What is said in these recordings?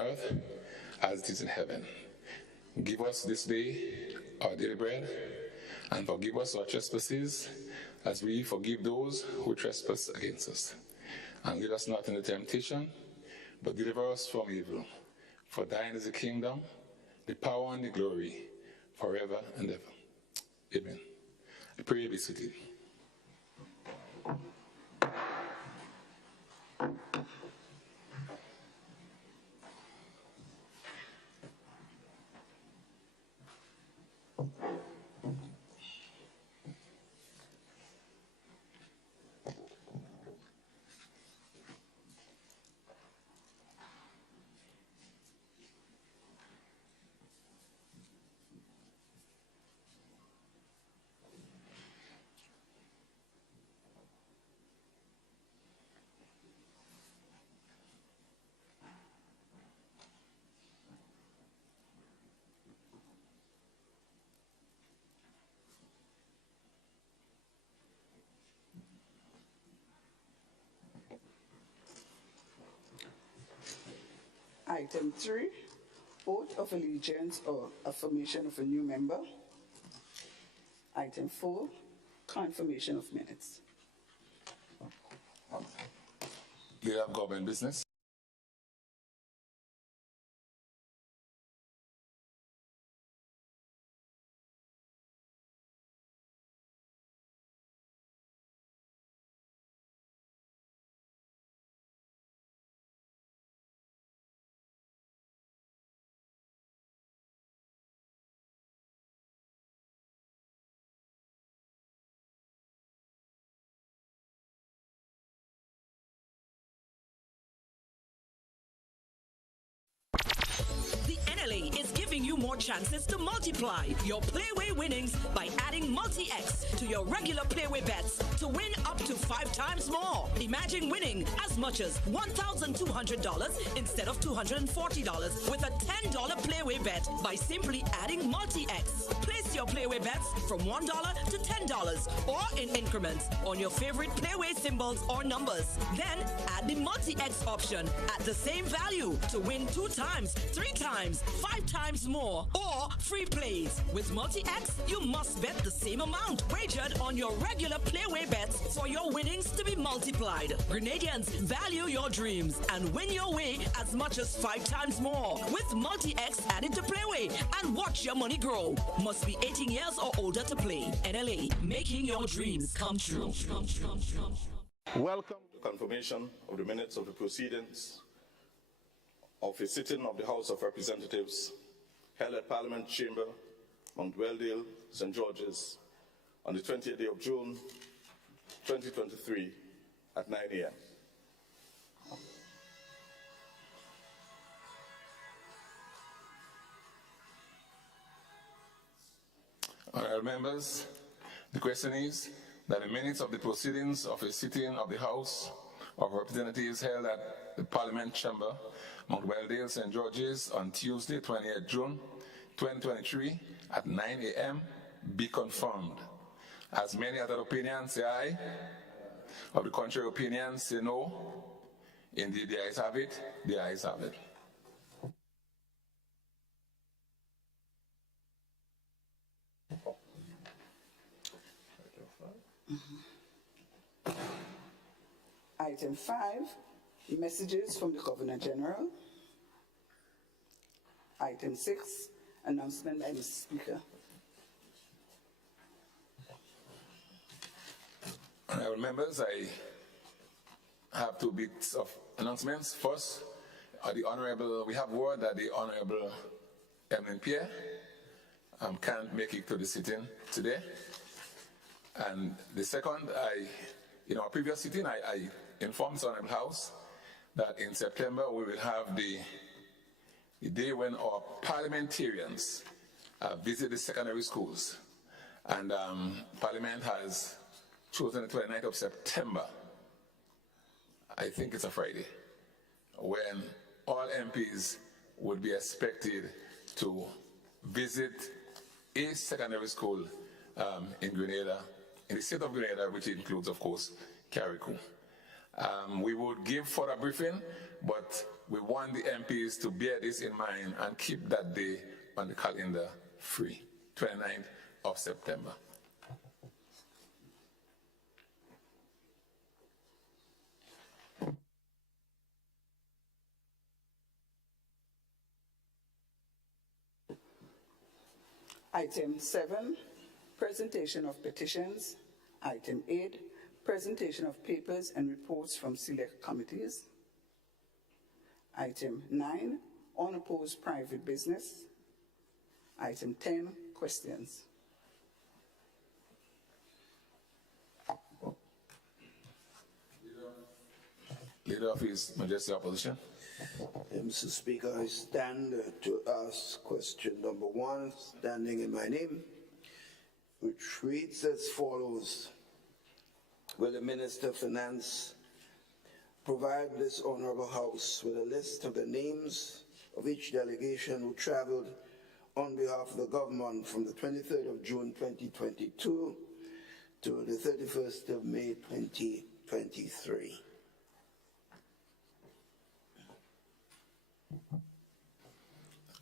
earth as it is in heaven. Give us this day our daily bread, and forgive us our trespasses, as we forgive those who trespass against us. And lead us not into temptation, but deliver us from evil. For thine is the kingdom, the power, and the glory, forever and ever. Amen. I pray be seated. Item 3, oath of allegiance or affirmation of a new member. Item 4, confirmation of minutes. Leader of Government Business. The NLA is giving you more chances to multiply your Playway winnings by adding Multi-X to your regular Playway bets to win up to 5 times more. Imagine winning as much as $1,200 instead of $240 with a $10 Playway bet by simply adding Multi-X. Place your Playway bets from $1 to $10 or in increments on your favorite Playway symbols or numbers. Then add the Multi-X option at the same value to win 2 times, 3 times, 5 times more, or free plays. With Multi-X, you must bet the same amount wagered on your regular Playway bets for your winnings to be multiplied. Grenadians, value your dreams and win your way as much as 5 times more with Multi-X added to Playway, and watch your money grow. Must be 18 years or older to play. NLA, making your dreams come true. Welcome to confirmation of the minutes of the proceedings of a sitting of the House of Representatives held at Parliament Chamber, Mount Weldale, St. George's, on the 20th day of June, 2023 at 9 a.m. Honourable members, the question is that the minutes of the proceedings of a sitting of the House of Representatives held at the Parliament Chamber, Mount Weldale, St. George's, on Tuesday, 28 June 2023 at 9 a.m. be confirmed. As many other opinions say aye, of the contrary opinions say no. Indeed, the ayes have it, the ayes have it. Item 5, messages from the Governor General. Item 6, announcement by Mr. Speaker. Honourable members, I have 2 bits of announcements. First, we have word that the Honourable Emlyn Pierre can't make it to the sitting today. And the second, in our previous sitting, I informed the Honourable House that in September we will have the day when our parliamentarians visit the secondary schools. And Parliament has chosen the 29th of September, I think it's a Friday, when all MPs would be expected to visit a secondary school in Grenada, in the state of Grenada, which includes, of course, Carriacou. We would give further briefing, but we want the MPs to bear this in mind and keep that day on the calendar free, 29th of September. Item 7, presentation of petitions. Item 8, presentation of papers and reports from select committees. Item 9, unopposed private business. Item 10, questions. Leader of His Majesty Opposition. Mr. Speaker, I stand to ask question number 1, standing in my name, which reads as follows. Will the Minister of Finance provide this Honorable House with a list of the names of each delegation who traveled on behalf of the government from the 23rd of June 2022 to the 31st of May 2023?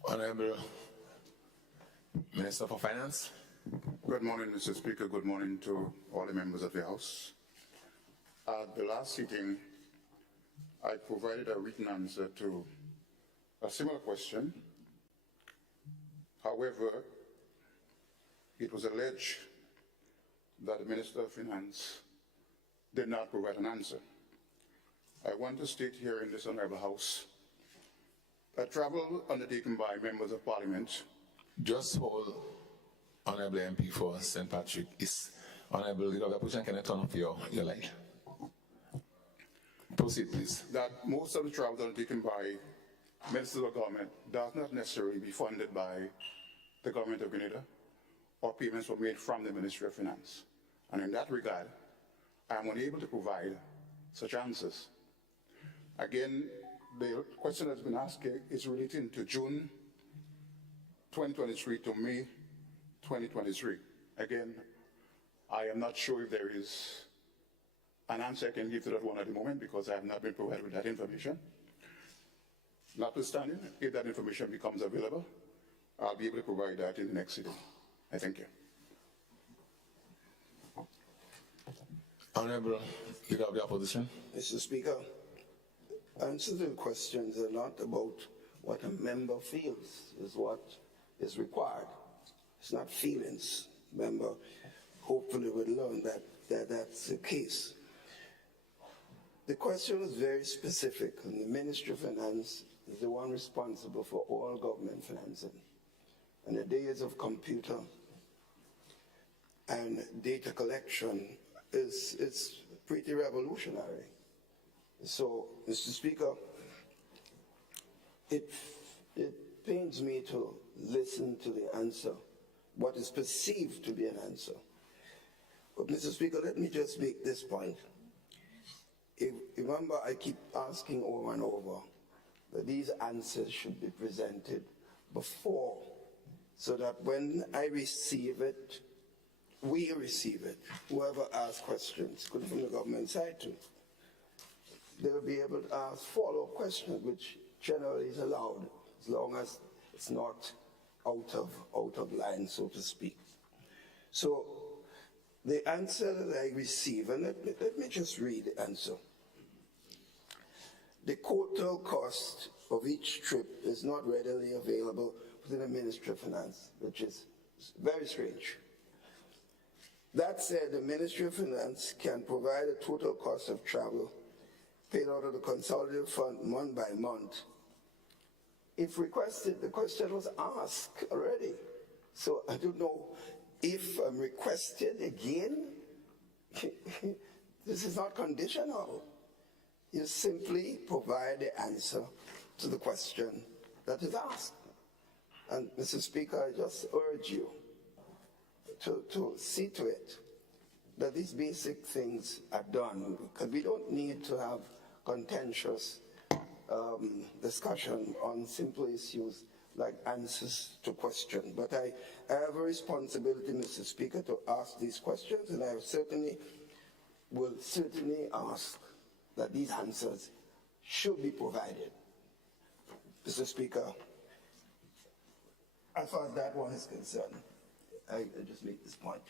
Honorable Minister for Finance. Good morning, Mr. Speaker. Good morning to all the members of the House. At the last sitting, I provided a written answer to a similar question. However, it was alleged that the Minister of Finance did not provide an answer. I want to state here in this Honorable House that travel undertaken by members of Parliament. Just hold, Honorable MP for St. Patrick. Is Honorable Leader of the Opposition, can I turn off your light? Proceed, please. That most of the travel undertaken by ministers of government does not necessarily be funded by the government of Grenada, or payments were made from the Ministry of Finance. And in that regard, I am unable to provide such answers. Again, the question that's been asked is relating to June 2023 to May 2023. Again, I am not sure if there is an answer I can give to that one at the moment because I have not been provided with that information. Notwithstanding, if that information becomes available, I'll be able to provide that in the next sitting. I thank you. Honorable Leader of the Opposition. Mr. Speaker, answers to the questions are not about what a member feels, is what is required. It's not feelings. Member hopefully would learn that that's the case. The question was very specific, and the Ministry of Finance is the one responsible for all government financing. In the days of computer and data collection, it's pretty revolutionary. So, Mr. Speaker, it pains me to listen to the answer, what is perceived to be an answer. But, Mr. Speaker, let me just make this point. Remember, I keep asking over and over that these answers should be presented before, so that when I receive it, we receive it, whoever asks questions, could from the government side too, they'll be able to ask follow-up questions, which generally is allowed, as long as it's not out of line, so to speak. So the answer that I receive, and let me just read the answer. The total cost of each trip is not readily available within the Ministry of Finance, which is very strange. That said, the Ministry of Finance can provide a total cost of travel paid out of the consolidated fund month by month. If requested, the question was asked already. So I don't know if I'm requested again. This is not conditional. You simply provide the answer to the question that is asked. And Mr. Speaker, I just urge you to see to it that these basic things are done, because we don't need to have contentious discussion on simple issues like answers to questions. But I have a responsibility, Mr. Speaker, to ask these questions, and I will certainly ask that these answers should be provided. Mr. Speaker, as far as that one is concerned, I just make this point.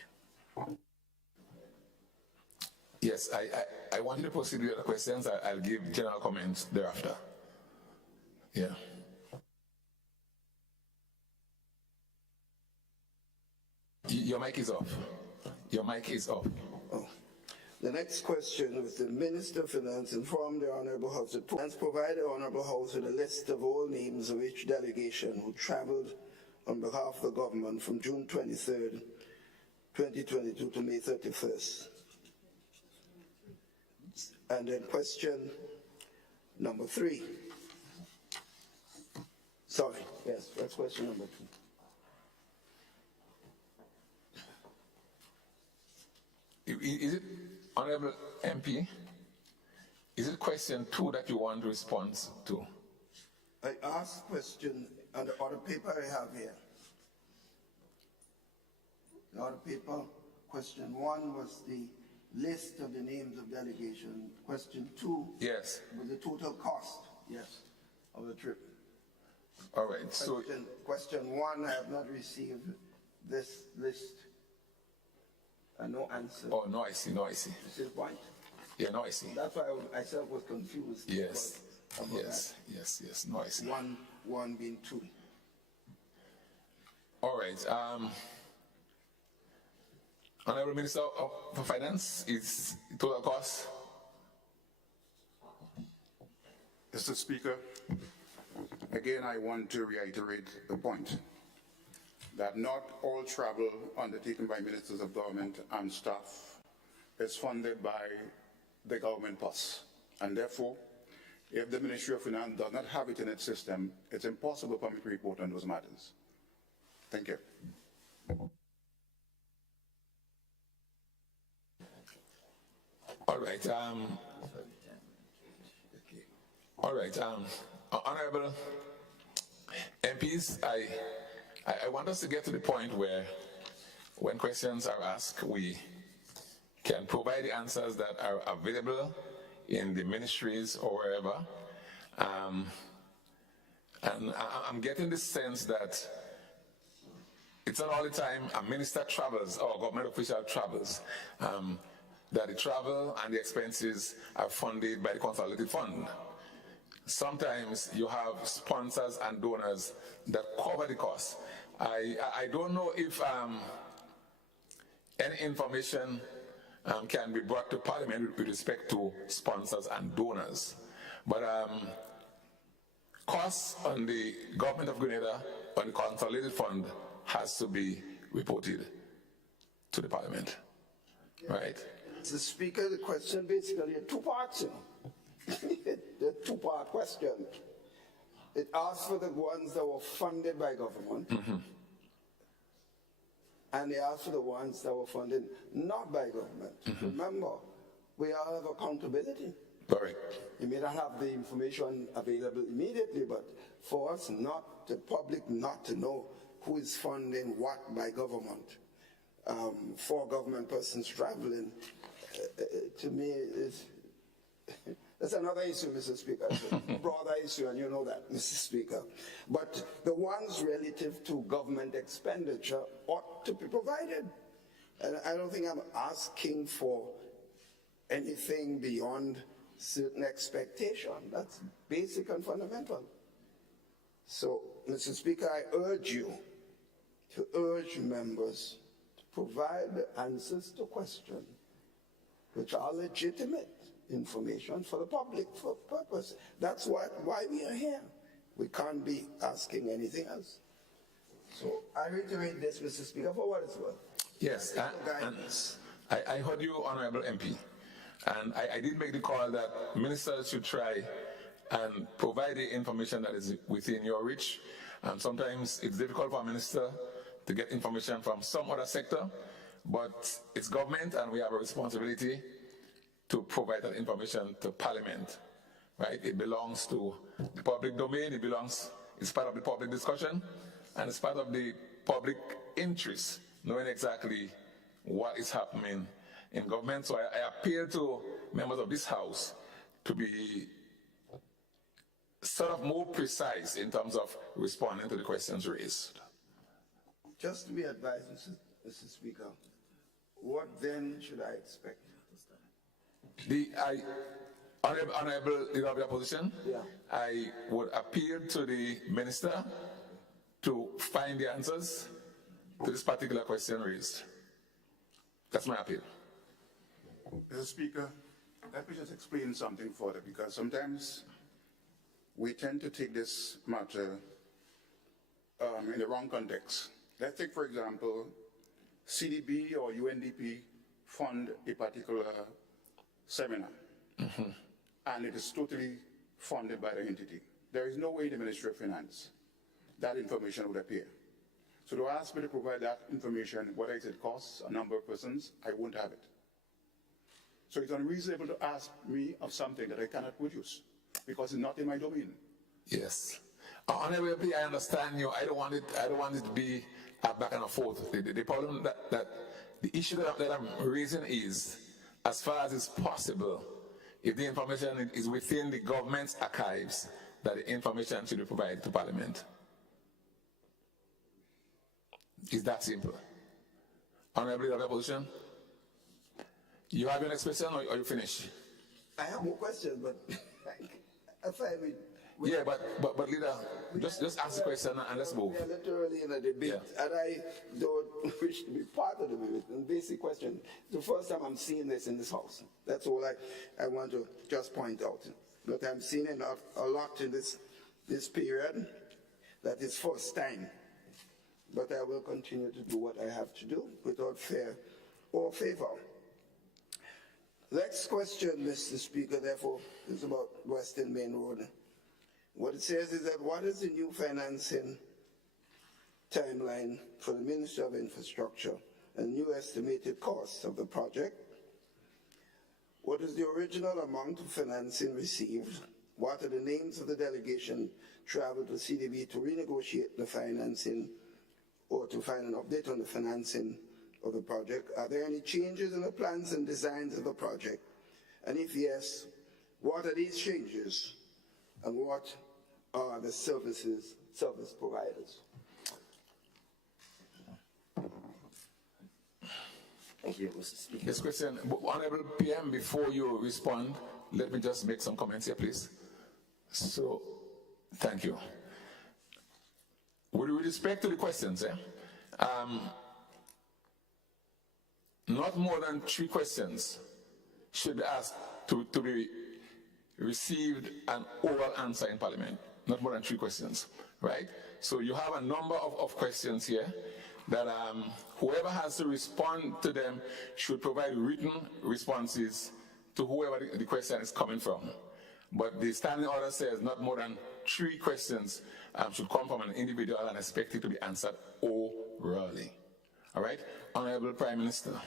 Yes, I want you to proceed with the questions. I'll give general comments thereafter. Yeah. Your mic is off. Your mic is off. Oh. The next question was the Minister of Finance informed the Honourable House that plans provide the Honourable House with a list of all names of each delegation who travelled on behalf of the government from June 23rd, 2022 to May 31st. And then question number 3. Sorry, yes, that's question number 2. Is it, Honourable MP, is it question 2 that you want to respond to? I asked question on the other paper I have here. The other paper, question 1 was the list of the names of delegation. Question 2 Yes. was the total cost, yes, of the trip. All right. So Question 1, I have not received this list. No answer. Oh, no, I see. No, I see. This is point. Yeah, no, I see. That's why I myself was confused. Yes. about Yes. Yes. Yes. No, I see. that. One being 2. All right. Honourable Minister for Finance, is total cost? Mr. Speaker, again, I want to reiterate the point that not all travel undertaken by ministers of government and staff is funded by the government purse. And therefore, if the Ministry of Finance does not have it in its system, it's impossible for me to report on those matters. Thank you. All right. All right. Honourable MPs, I want us to get to the point where, when questions are asked, we can provide the answers that are available in the ministries or wherever. And I'm getting the sense that it's not all the time a minister travels or a government official travels, that the travel and the expenses are funded by the Consolidated Fund. Sometimes you have sponsors and donors that cover the cost. I don't know if any information can be brought to Parliament with respect to sponsors and donors. But costs on the government of Grenada, on the Consolidated Fund, has to be reported to the Parliament, right? Mr. Speaker, the question basically had 2 parts. The 2-part question. It asks for the ones that were funded by government, and they ask for the ones that were funded not by government. Remember, we all have accountability. Correct. You may not have the information available immediately, but for us not, the public not to know who is funding what by government, for government persons traveling, to me is, that's another issue, Mr. Speaker. It's a broader issue, and you know that, Mr. Speaker. But the ones relative to government expenditure ought to be provided. And I don't think I'm asking for anything beyond certain expectation. That's basic and fundamental. So, Mr. Speaker, I urge you to urge members to provide the answers to questions which are legitimate information for the public for purpose. That's why we are here. We can't be asking anything else. So I reiterate this, Mr. Speaker, for what it's worth. Yes, and I heard you, Honourable MP, and I did make the call that ministers should try and provide the information that is within your reach. And sometimes it's difficult for a minister to get information from some other sector, but it's government and we have a responsibility to provide that information to Parliament, right? It belongs to the public domain, it's part of the public discussion, and it's part of the public interest, knowing exactly what is happening in government. So I appeal to members of this House to be sort of more precise in terms of responding to the questions raised. Just to be advised, Mr. Speaker, what then should I expect? Honorable Leader of the Opposition, Yeah. I would appeal to the Minister to find the answers to this particular question raised. That's my appeal. Mr. Speaker, let me just explain something further, because sometimes we tend to take this matter in the wrong context. Let's take, for example, CDB or UNDP fund a particular seminar, and it is totally funded by the entity. There is no way in the Ministry of Finance that information would appear. So to ask me to provide that information, whether it costs a number of persons, I won't have it. So it's unreasonable to ask me of something that I cannot produce, because it's not in my domain. Yes. Honorable MP, I understand you. I don't want it to be a back and forth. The problem that the issue that I'm raising is, as far as it's possible, if the information is within the government's archives, that the information should be provided to Parliament. It's that simple. Honorable Leader of the Opposition, you have your next question, or you finished? I have more questions, but I find it. Yeah, but Leader, just ask the question and let's move. We are literally in a debate, and I don't wish to be part of the debate. And basic question, it's the first time I'm seeing this in this house. That's all I want to just point out. But I'm seeing it a lot in this period. That is first time. But I will continue to do what I have to do without fear or favor. Next question, Mr. Speaker, therefore, is about Western Main Road. What it says is that what is the new financing timeline for the Ministry of Infrastructure and new estimated costs of the project? What is the original amount of financing received? What are the names of the delegation traveled to CDB to renegotiate the financing or to find an update on the financing of the project? Are there any changes in the plans and designs of the project? And if yes, what are these changes? And what are the service providers? Thank you, Mr. Speaker. This question, Honorable PM, before you respond, let me just make some comments here, please. So, thank you. With respect to the questions, not more than 3 questions should be asked to be received an oral answer in Parliament. Not more than 3 questions, right? So you have a number of questions here that whoever has to respond to them should provide written responses to whoever the question is coming from. But the standing order says not more than 3 questions should come from an individual and expected to be answered orally. All right? Honorable Prime Minister.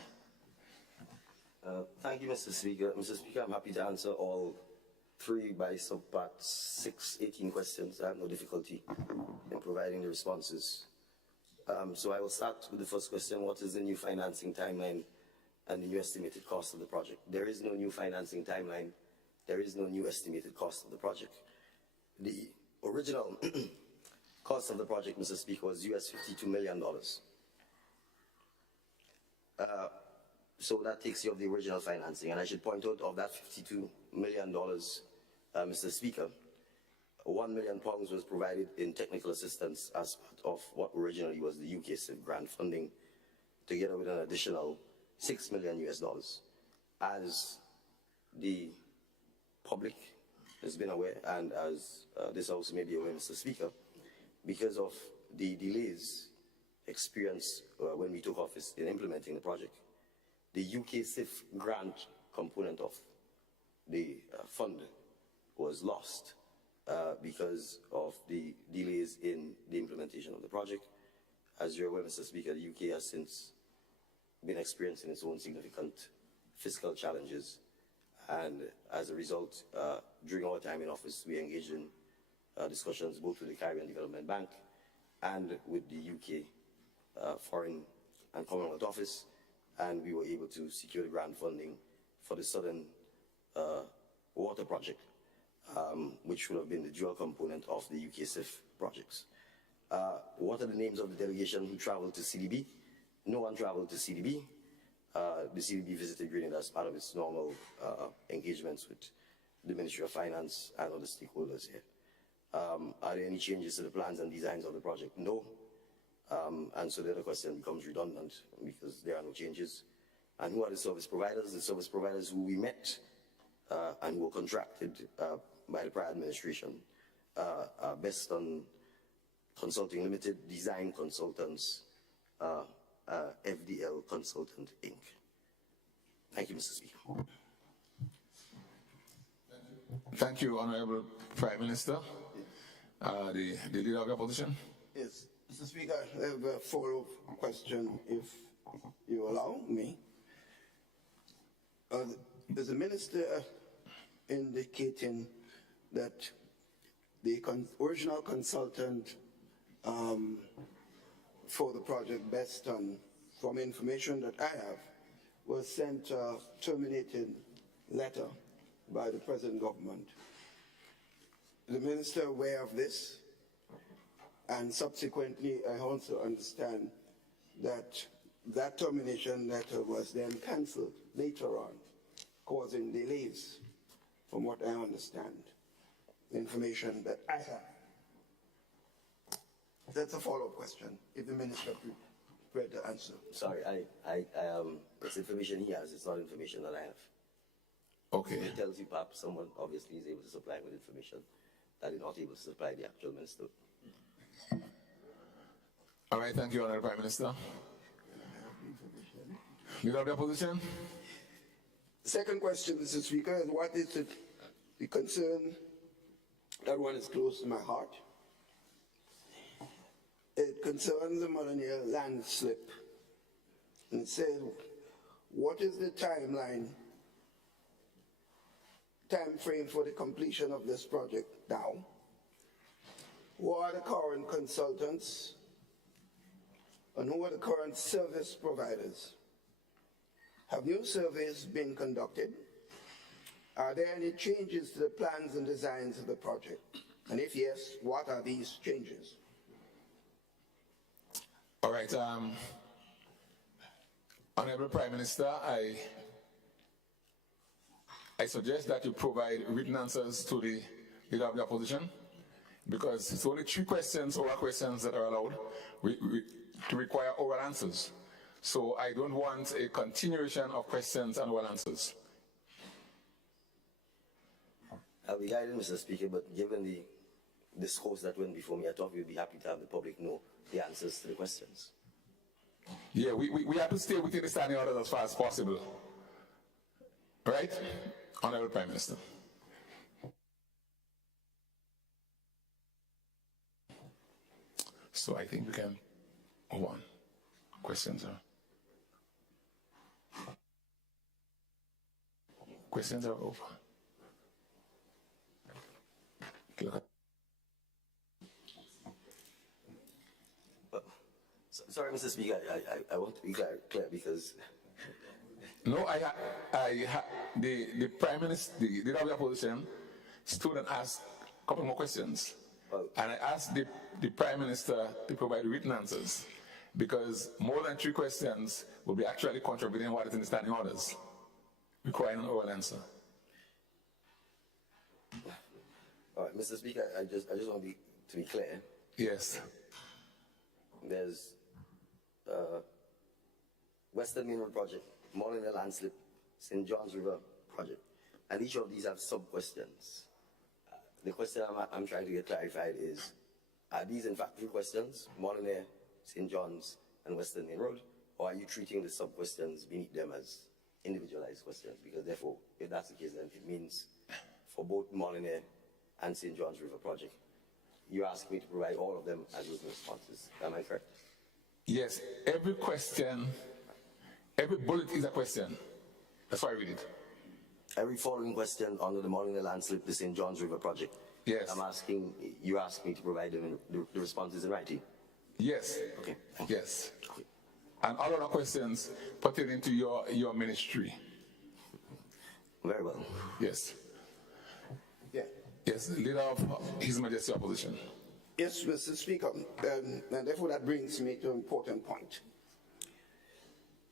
Thank you, Mr. Speaker. Mr. Speaker, I'm happy to answer all 3 by subpart 6, 18 questions. I have no difficulty in providing the responses. So I will start with the first question. What is the new financing timeline and the new estimated cost of the project? There is no new financing timeline. There is no new estimated cost of the project. The original cost of the project, Mr. Speaker, was US $52 million. So that takes you off the original financing. And I should point out, of that $52 million, Mr. Speaker, £1 million was provided in technical assistance as part of what originally was the UK CIF grant funding, together with an additional $6 million US. As the public has been aware, and as this House may be aware, Mr. Speaker, because of the delays experienced when we took office in implementing the project, the UK CIF grant component of the fund was lost because of the delays in the implementation of the project. As you're aware, Mr. Speaker, the UK has since been experiencing its own significant fiscal challenges, and as a result, during our time in office, we engaged in discussions both with the Caribbean Development Bank and with the UK Foreign and Commonwealth Office, and we were able to secure the grant funding for the southern water project, which would have been the dual component of the UKSIF projects. What are the names of the delegation who traveled to CDB? No one traveled to CDB. The CDB visited Grenada as part of its normal engagements with the Ministry of Finance and other stakeholders here. Are there any changes to the plans and designs of the project? No. And so the other question becomes redundant because there are no changes. And who are the service providers? The service providers who we met and who were contracted by the prior administration, Best on Consulting Limited, Design Consultants, FDL Consultant, Inc. Thank you, Mr. Speaker. Thank you, Honorable Prime Minister. The leader of the opposition. Yes, Mr. Speaker, I have a follow-up question, if you allow me. Is the minister indicating that the original consultant for the project Best on, from information that I have, was sent a terminated letter by the present government? Is the minister aware of this? And subsequently, I also understand that that termination letter was then cancelled later on, causing delays, from what I understand, the information that I have. That's a follow-up question, if the minister prepared to answer. Sorry, it's information he has, it's not information that I have. Okay. It tells you perhaps someone obviously is able to supply with information that is not able to supply the actual minister. All right, thank you, Honorable Prime Minister. Leader of the opposition. Second question, Mr. Speaker, is what is the concern that one is close to my heart? It concerns the Molyneux landslip. And it says, what is the time frame for the completion of this project now? Who are the current consultants? And who are the current service providers? Have new surveys been conducted? Are there any changes to the plans and designs of the project? And if yes, what are these changes? All right, Honorable Prime Minister, I suggest that you provide written answers to the leader of the opposition, because it's only 3 questions, oral questions, that are allowed to require oral answers. So I don't want a continuation of questions and oral answers. I'll be guided, Mr. Speaker, but given the discourse that went before me, I thought we'd be happy to have the public know the answers to the questions. Yeah, we have to stay within the standing orders as far as possible. Right? Honorable Prime Minister. So I think we can move on. Questions are? Questions are over. Sorry, Mr. Speaker, I want to be clear because... No, the Prime Minister, the leader of the opposition, stood and asked a couple more questions. And I asked the Prime Minister to provide written answers, because more than 3 questions will be actually contravening what is in the standing orders, requiring an oral answer. All right, Mr. Speaker, I just want to be clear. Yes. There's Western Main Road project, Molyneux landslip, St. John's River project, and each of these have sub-questions. The question I'm trying to get clarified is, are these in fact 3 questions, Molyneux, St. John's, and Western Main Road, or are you treating the sub-questions beneath them as individualized questions? Because therefore, if that's the case, then it means for both Molyneux and St. John's River project, you ask me to provide all of them as written responses. Am I correct? Yes, every question, every bullet is a question. That's why I read it. Every following question under the Molyneux landslip, the St. John's River project. Yes. You ask me to provide them the responses in writing. Yes. Okay. Yes. Okay. And all other questions pertaining to your ministry. Very well. Yes. Yes, leader of His Majesty Opposition. Yes, Mr. Speaker, and therefore that brings me to an important point.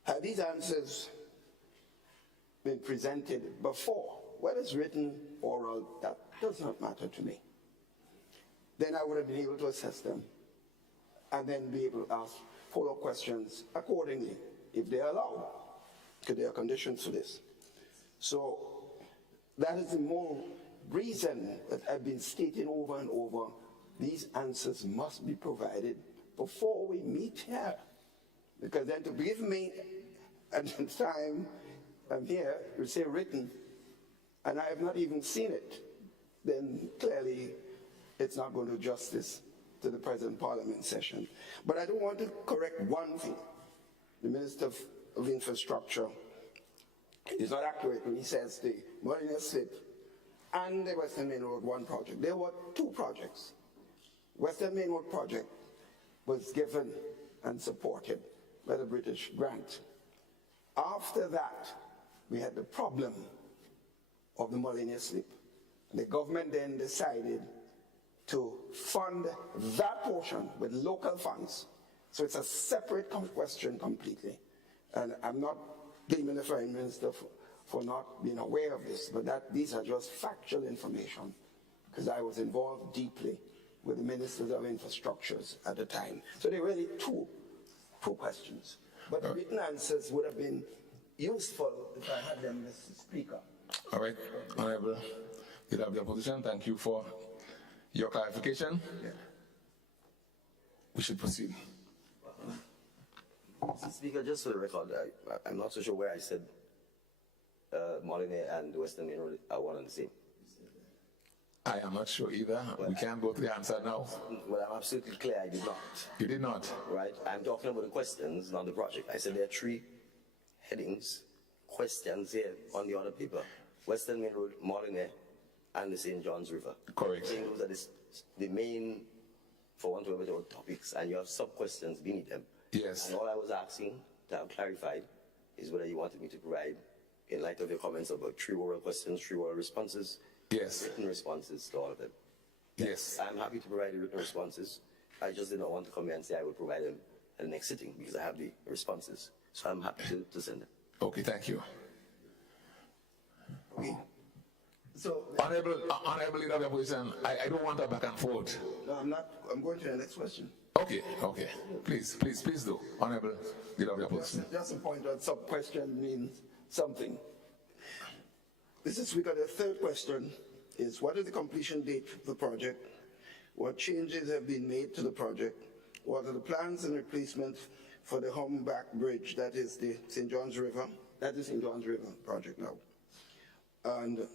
Had these answers been presented before, whether it's written, oral, that does not matter to me. Then I would have been able to assess them and then be able to ask follow-up questions accordingly, if they are allowed, because there are conditions for this. So that is the more reason that I've been stating over and over, these answers must be provided before we meet here. Because then to give me at the time I'm here, you say written, and I have not even seen it, then clearly it's not going to do justice to the present Parliament session. But I do want to correct one thing. The Minister of Infrastructure is not accurate when he says the Molyneux Slip and the Western Main Road 1 project. There were 2 projects. Western Main Road project was given and supported by the British grant. After that, we had the problem of the Molyneux Slip. The government then decided to fund that portion with local funds. So it's a separate question completely. And I'm not blaming the Foreign Minister for not being aware of this, but these are just factual information, because I was involved deeply with the Ministers of Infrastructures at the time. So there were really two questions. But the written answers would have been useful if I had them, Mr. Speaker. All right, Honorable Leader of the Opposition, thank you for your clarification. Yeah. We should proceed. Mr. Speaker, just for the record, I'm not so sure where I said Molyneux and Western Main Road are one and the same. I am not sure either. We can't go to the answer now. Well, I'm absolutely clear I did not. You did not. Right? I'm talking about the questions, not the project. I said there are 3 headings, questions here on the other paper. Western Main Road, Molyneux, and the St. John's River. Correct. I think those are the main, for want of a better word, topics, and you have sub-questions beneath them. Yes. And all I was asking to have clarified is whether you wanted me to provide, in light of your comments about 3 oral questions, 3 oral responses, Yes. written responses to all of them. Yes. I'm happy to provide the written responses. I just did not want to come here and say I will provide them at the next sitting because I have the responses. So I'm happy to send them. Okay, thank you. Okay. So, Honorable Leader of the Opposition, I don't want a back and forth. no, I'm not. I'm going to the next question. Okay. Please do. Honorable Leader of the Opposition. Just a point on sub-question means something. Mr. Speaker, the third question is, what is the completion date of the project? What changes have been made to the project? What are the plans and replacements for the Humback Bridge, that is the St. John's River? That is St. John's River project now. And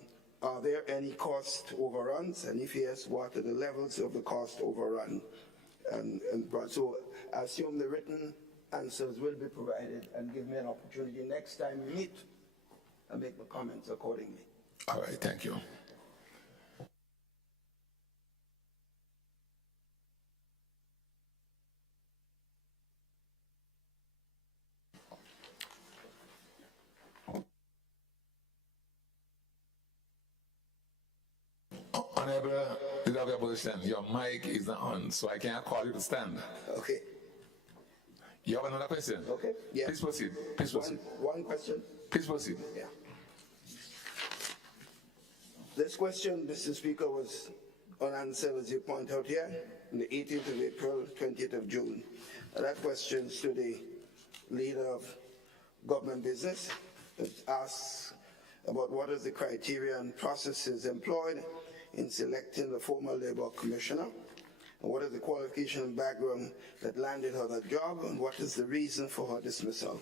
are there any cost overruns? And if yes, what are the levels of the cost overrun? And so I assume the written answers will be provided, and give me an opportunity next time we meet and make the comments accordingly. All right, thank you. Honorable Leader of the Opposition, your mic is not on, so I can't call you to stand. Okay. You have another question? Okay. Yeah. Please proceed. One question. Please proceed. Yeah. This question, Mr. Speaker, was unanswered, as you point out here, on the 18th of April, 20th of June. And that question is to the Leader of Government Business. It asks about what is the criteria and processes employed in selecting the former Labour Commissioner, and what is the qualification and background that landed her that job, and what is the reason for her dismissal.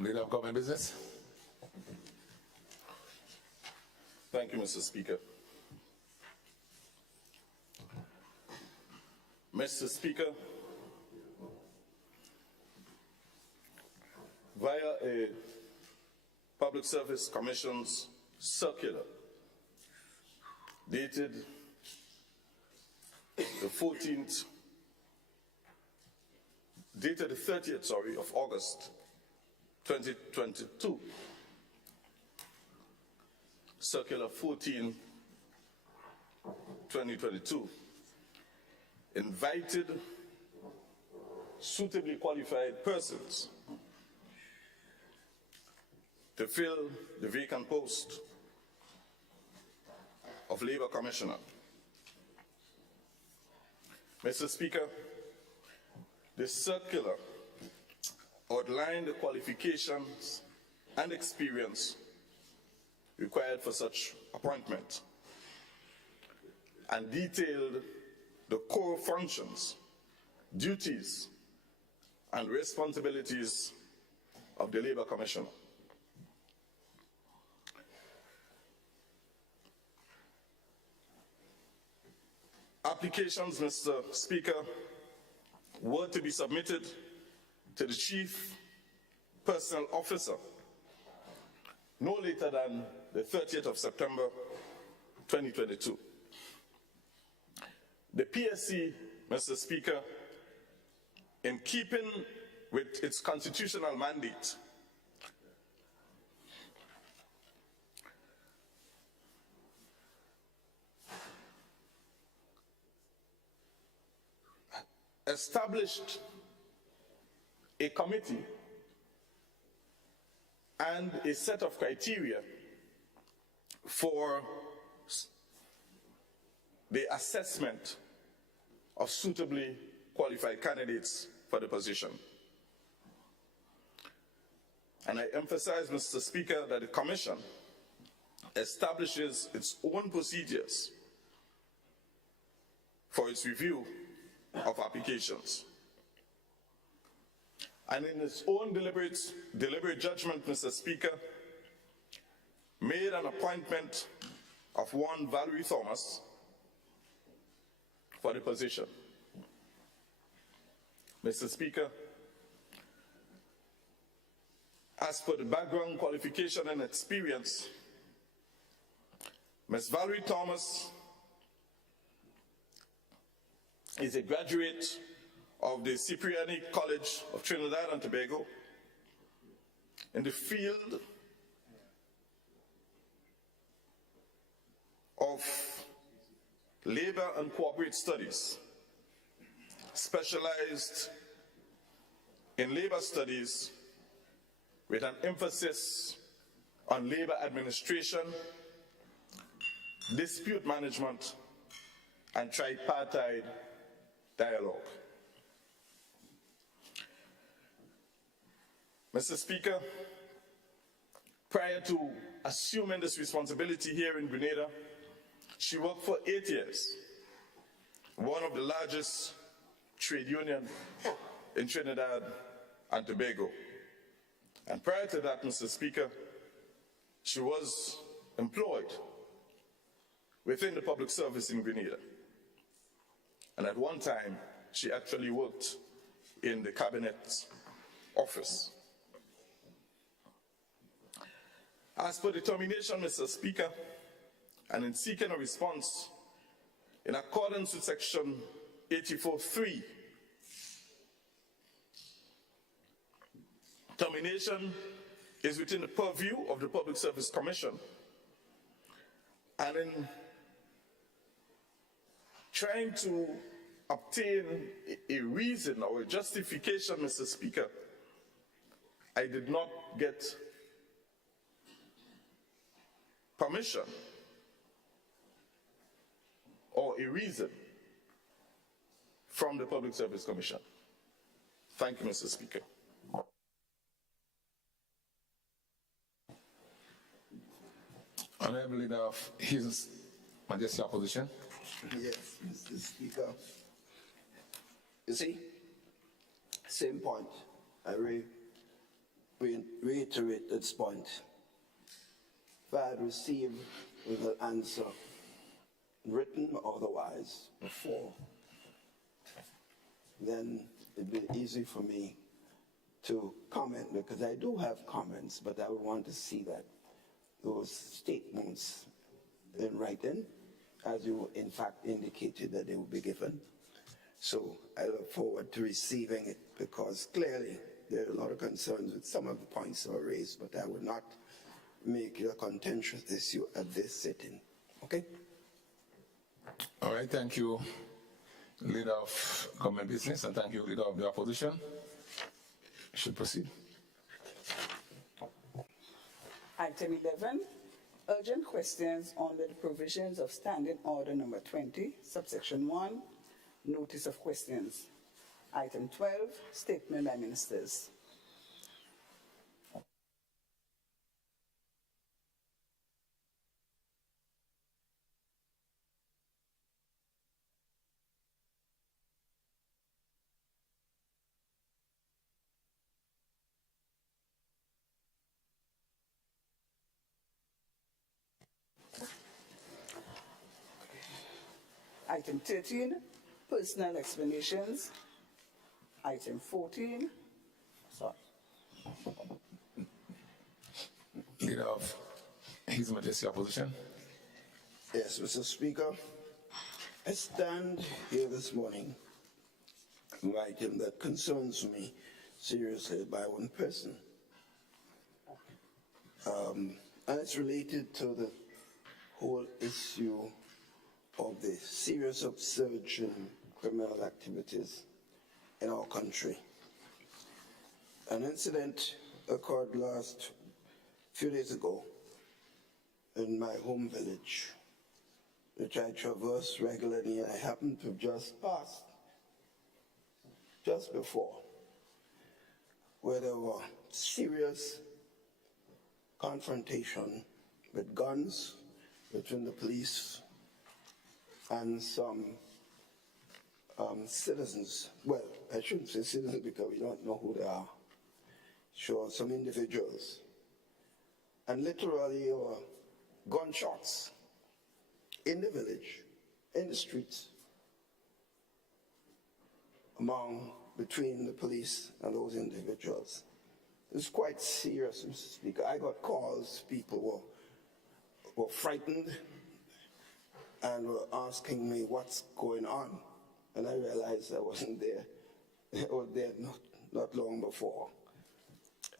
Leader of Government Business. Thank you, Mr. Speaker. Mr. Speaker, via a Public Service Commission's circular dated the 30th of August 2022, Circular 14, 2022, invited suitably qualified persons to fill the vacant post of Labor Commissioner. Mr. Speaker, the circular outlined the qualifications and experience required for such appointment and detailed the core functions, duties, and responsibilities of the Labor Commissioner. Applications, Mr. Speaker, were to be submitted to the Chief Personnel Officer no later than the 30th of September 2022. The PSC, Mr. Speaker, in keeping with its constitutional mandate, established a committee and a set of criteria for the assessment of suitably qualified candidates for the position. And I emphasize, Mr. Speaker, that the Commission establishes its own procedures for its review of applications. And in its own deliberate judgment, Mr. Speaker, made an appointment of one Valerie Thomas for the position. Mr. Speaker, as per the background, qualification, and experience, Ms. Valerie Thomas is a graduate of the Cipriani College of Trinidad and Tobago in the field of labor and corporate studies, specialized in labor studies with an emphasis on labor administration, dispute management, and tripartite dialogue. Mr. Speaker, prior to assuming this responsibility here in Grenada, she worked for 8 years, one of the largest trade unions in Trinidad and Tobago. And prior to that, Mr. Speaker, she was employed within the public service in Grenada. And at one time, she actually worked in the cabinet office. As per determination, Mr. Speaker, and in seeking a response in accordance with Section 84(3), termination is within the purview of the Public Service Commission. And in trying to obtain a reason or a justification, Mr. Speaker, I did not get permission or a reason from the Public Service Commission. Thank you, Mr. Speaker. Honorable Leader of His Majesty Opposition. Yes, Mr. Speaker. You see, same point. I reiterate this point. If I had received the answer, written or otherwise, before, then it'd be easy for me to comment, because I do have comments, but I would want to see that those statements in writing, as you in fact indicated that they will be given. So I look forward to receiving it, because clearly there are a lot of concerns with some of the points that were raised, but I would not make it a contentious issue at this sitting. Okay? All right, thank you, Leader of Government Business, and thank you, Leader of the Opposition. You should proceed. Item 11, urgent questions on the provisions of Standing Order Number 20, subsection 1, notice of questions. Item 12, statement by ministers. Item 13, personal explanations. Item 14, sorry. Leader of His Majesty Opposition. Yes, Mr. Speaker. I stand here this morning on an item that concerns me seriously by one person. And it's related to the whole issue of the serious upsurge in criminal activities in our country. An incident occurred last few days ago in my home village, which I traverse regularly, and I happened to have just passed just before, where there were serious confrontation with guns between the police and some citizens. Well, I shouldn't say citizens because we don't know who they are. Sure, some individuals. And literally gunshots in the village, in the streets, between the police and those individuals. It's quite serious, Mr. Speaker. I got calls, people were frightened and were asking me what's going on. And I realized I wasn't there. I was there not long before.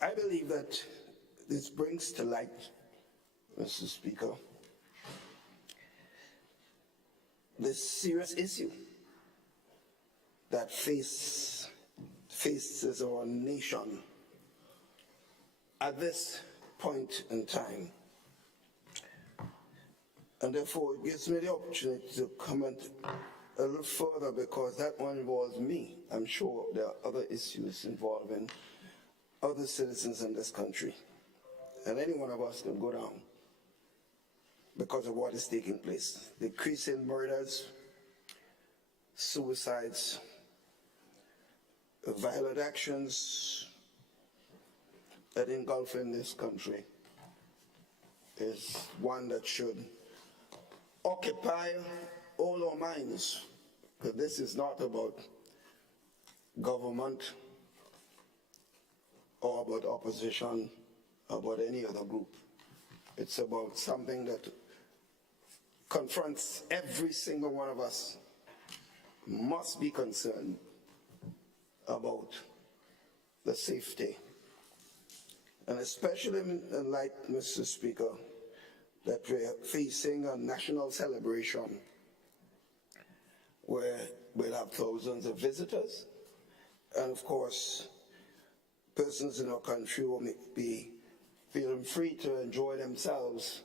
I believe that this brings to light, Mr. Speaker, this serious issue that faces our nation at this point in time. And therefore, it gives me the opportunity to comment a little further because that one involves me. I'm sure there are other issues involving other citizens in this country. And any one of us can go down because of what is taking place. The increase in murders, suicides, violent actions that engulf in this country is one that should occupy all our minds, because this is not about government or about opposition or about any other group. It's about something that confronts every single one of us. Must be concerned about the safety. And especially in light, Mr. Speaker, that we're facing a national celebration where we'll have thousands of visitors. And of course, persons in our country will be feeling free to enjoy themselves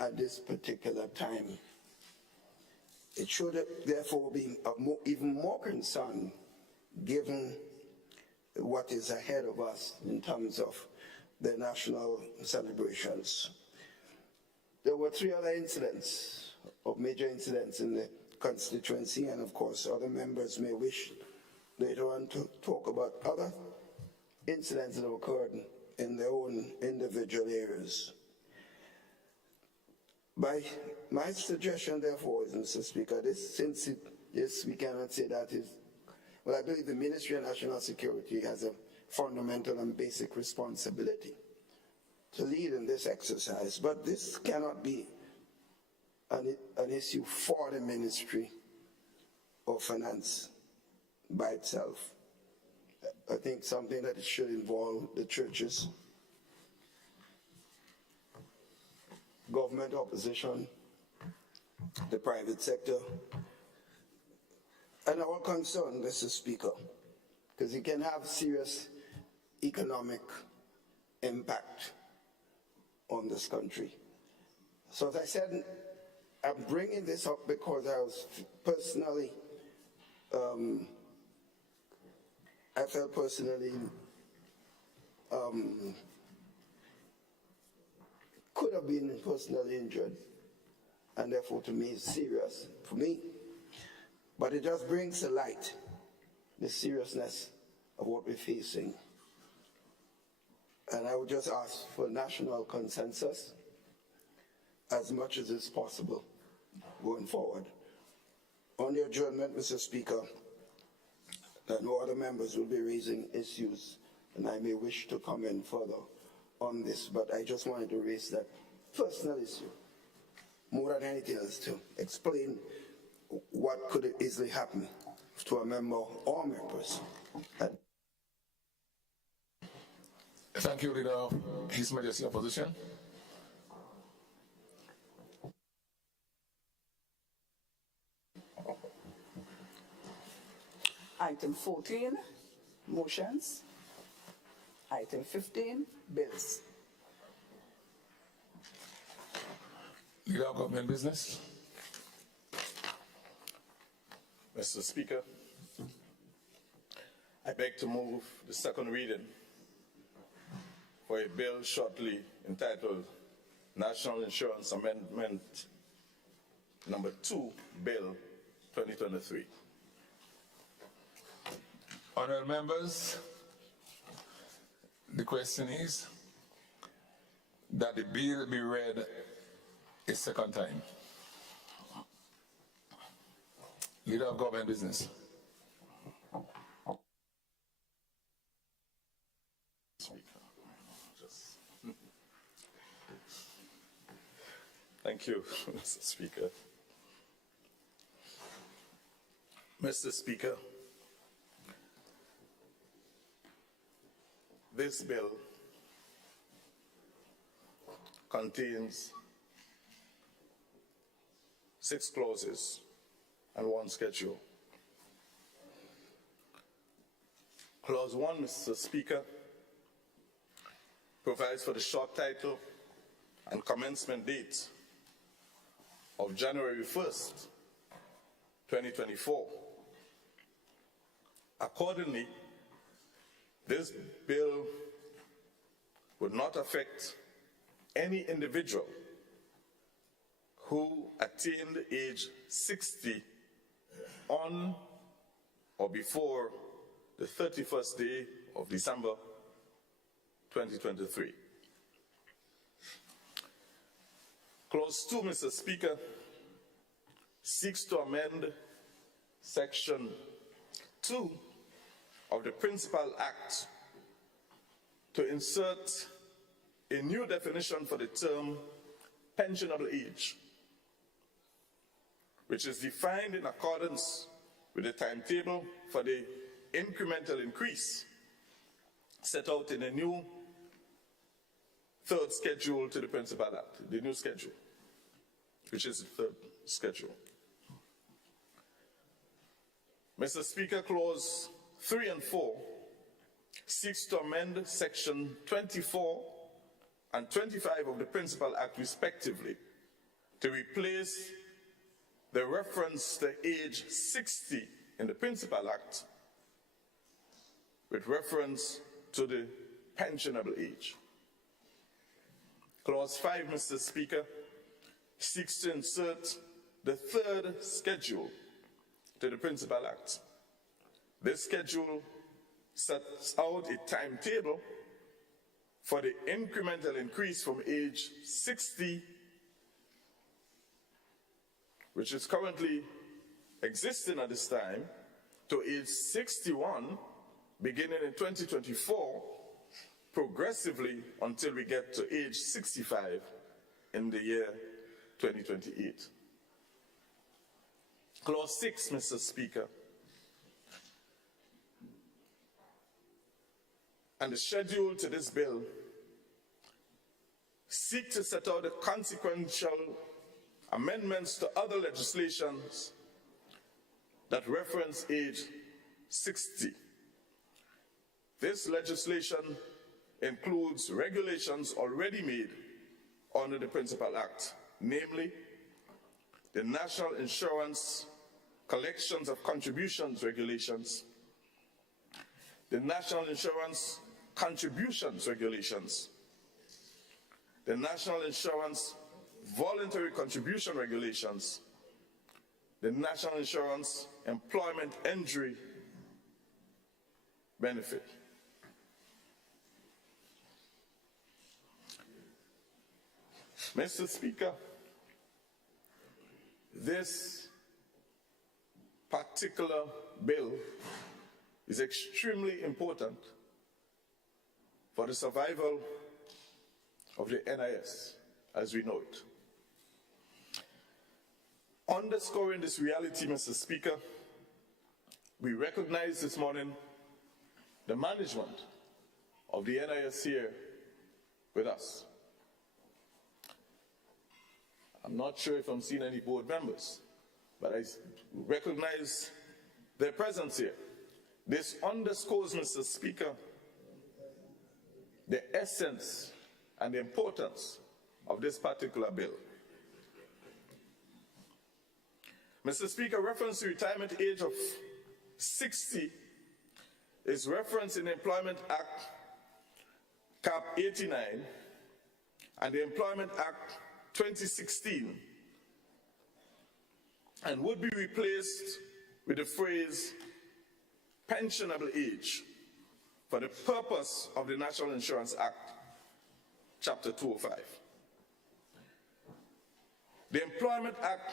at this particular time. It should therefore be even more concern given what is ahead of us in terms of the national celebrations. There were 3 other incidents, of major incidents in the constituency, and of course other members may wish later on to talk about other incidents that have occurred in their own individual areas. My suggestion, therefore, is, Mr. Speaker, yes, we cannot say that is, well, I believe the Ministry of National Security has a fundamental and basic responsibility to lead in this exercise, but this cannot be an issue for the Ministry of Finance by itself. I think something that it should involve the churches, government, opposition, the private sector, and our concern, Mr. Speaker, because it can have serious economic impact on this country. So as I said, I'm bringing this up because I was personally, I felt personally could have been personally injured, and therefore to me it's serious for me. But it just brings to light the seriousness of what we're facing. And I would just ask for national consensus as much as is possible going forward. On the adjournment, Mr. Speaker, that no other members will be raising issues, and I may wish to comment further on this, but I just wanted to raise that personal issue more than anything else to explain what could easily happen to a member or members. Thank you, Leader of His Majesty Opposition. Item 14, motions. Item 15, bills. Leader of Government Business. Mr. Speaker, I beg to move the second reading for a bill shortly entitled National Insurance Amendment Number 2, Bill 2023. Honourable members, the question is that the bill be read a second time. Leader of Government Business. Thank you, Mr. Speaker. Mr. Speaker, this bill contains 6 clauses and 1 schedule. Clause 1, Mr. Speaker, provides for the short title and commencement date of January 1st, 2024. Accordingly, this bill would not affect any individual who attained age 60 on or before the 31st day of December 2023. Clause 2, Mr. Speaker, seeks to amend Section 2 of the Principal Act to insert a new definition for the term pensionable age, which is defined in accordance with the timetable for the incremental increase set out in a new 3rd schedule to the Principal Act, the new schedule, which is the 3rd schedule. Mr. Speaker, Clause 3 and 4 seeks to amend Section 24 and 25 of the Principal Act respectively to replace the reference to age 60 in the Principal Act with reference to the pensionable age. Clause 5, Mr. Speaker, seeks to insert the 3rd schedule to the Principal Act. This schedule sets out a timetable for the incremental increase from age 60, which is currently existing at this time, to age 61, beginning in 2024, progressively until we get to age 65 in the year 2028. Clause 6, Mr. Speaker, and the schedule to this bill seek to set out the consequential amendments to other legislations that reference age 60. This legislation includes regulations already made under the Principal Act, namely the National Insurance Collections of Contributions Regulations, the National Insurance Contributions Regulations, the National Insurance Voluntary Contribution Regulations, the National Insurance Employment Injury Benefit. Mr. Speaker, this particular bill is extremely important for the survival of the NIS as we know it. Underscoring this reality, Mr. Speaker, we recognize this morning the management of the NIS here with us. I'm not sure if I'm seeing any board members, but I recognize their presence here. This underscores, Mr. Speaker, the essence and the importance of this particular bill. Mr. Speaker, reference to retirement age of 60 is referenced in the Employment Act Cap 89 and the Employment Act 2016 and would be replaced with the phrase pensionable age for the purpose of the National Insurance Act, Chapter 205. The Employment Act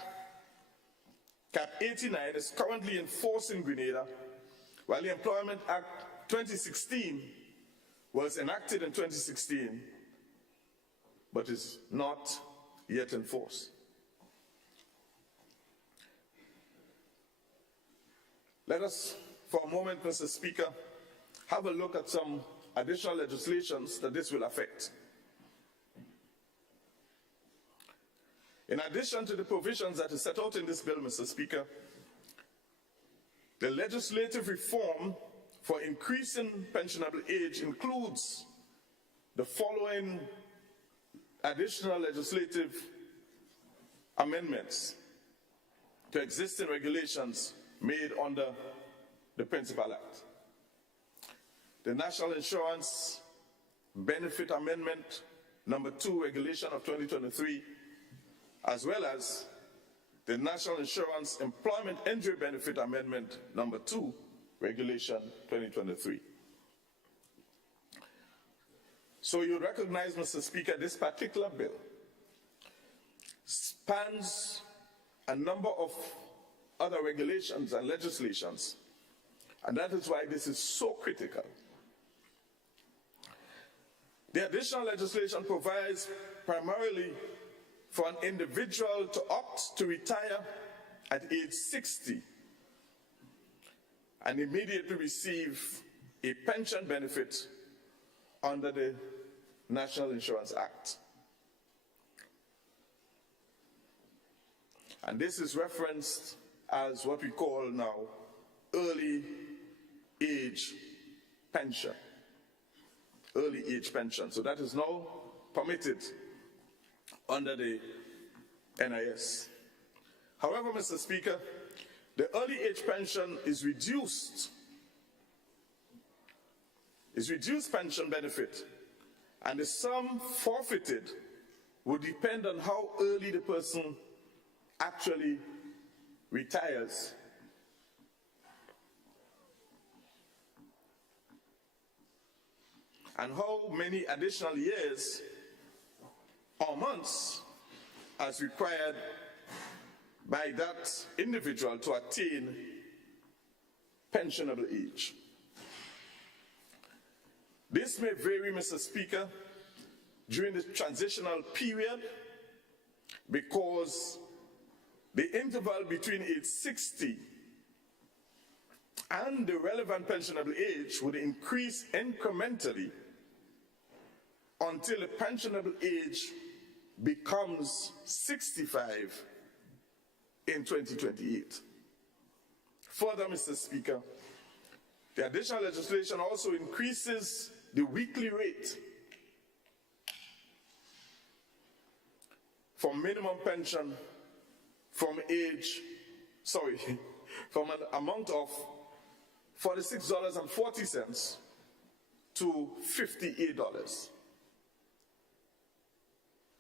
Cap 89 is currently in force in Grenada, while the Employment Act 2016 was enacted in 2016, but is not yet in force. Let us, for a moment, Mr. Speaker, have a look at some additional legislations that this will affect. In addition to the provisions that are set out in this bill, Mr. Speaker, the legislative reform for increasing pensionable age includes the following additional legislative amendments to existing regulations made under the Principal Act. The National Insurance Benefit Amendment number 2 Regulation of 2023, as well as the National Insurance Employment Injury Benefit Amendment number 2 Regulation 2023. So you recognize, Mr. Speaker, this particular bill spans a number of other regulations and legislations, and that is why this is so critical. The additional legislation provides primarily for an individual to opt to retire at age 60 and immediately receive a pension benefit under the National Insurance Act. And this is referenced as what we call now early age pension. Early age pension. So that is now permitted under the NIS. However, Mr. Speaker, the early age pension is reduced pension benefit, and the sum forfeited would depend on how early the person actually retires. And how many additional years or months as required by that individual to attain pensionable age. This may vary, Mr. Speaker, during the transitional period because the interval between age 60 and the relevant pensionable age would increase incrementally until the pensionable age becomes 65 in 2028. Further, Mr. Speaker, the additional legislation also increases the weekly rate for minimum pension from an amount of $46.40 to $58.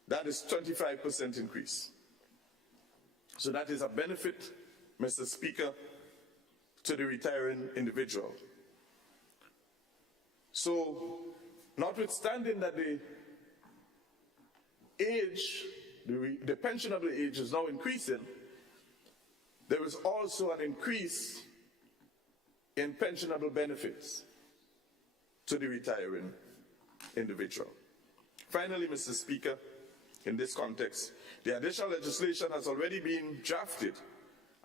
That is 25% increase. So that is a benefit, Mr. Speaker, to the retiring individual. So, notwithstanding that the age, the pensionable age is now increasing, there is also an increase in pensionable benefits to the retiring individual. Finally, Mr. Speaker, in this context, the additional legislation has already been drafted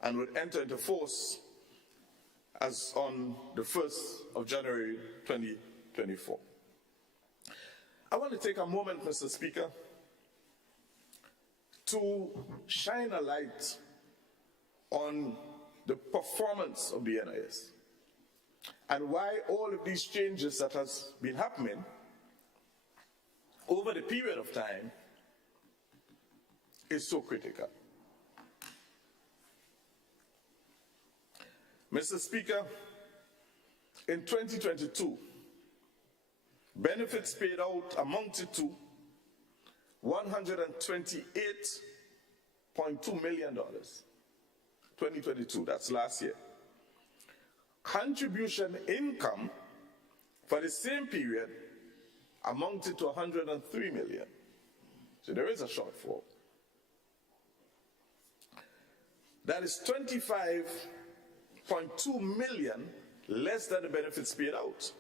and will enter into force as on the 1st of January 2024. I want to take a moment, Mr. Speaker, to shine a light on the performance of the NIS and why all of these changes that has been happening over the period of time is so critical. Mr. Speaker, in 2022, benefits paid out amounted to $128.2 million. 2022, that's last year. Contribution income for the same period amounted to $103 million. So there is a shortfall. That is 25.2 million less than the benefits paid out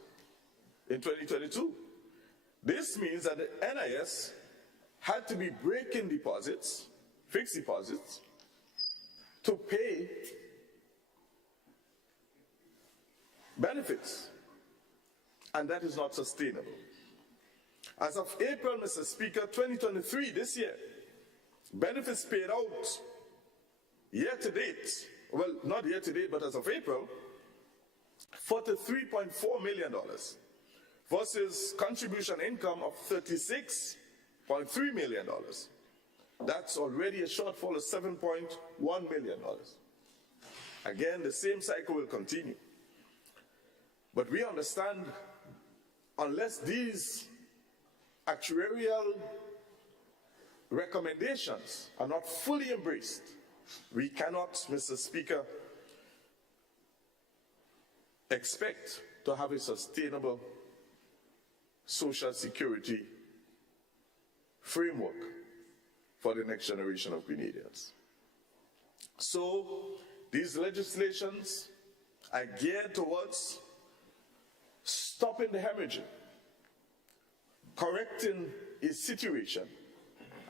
in 2022. This means that the NIS had to be breaking deposits, fixed deposits, to pay benefits, and that is not sustainable. As of April, Mr. Speaker, 2023, this year, benefits paid out year to date, well, not year to date, but as of April, $43.4 million versus contribution income of $36.3 million. That's already a shortfall of $7.1 million. Again, the same cycle will continue. But we understand, unless these actuarial recommendations are not fully embraced, we cannot, Mr. Speaker, expect to have a sustainable social security framework for the next generation of Grenadians. So, these legislations are geared towards stopping the hemorrhaging, correcting a situation,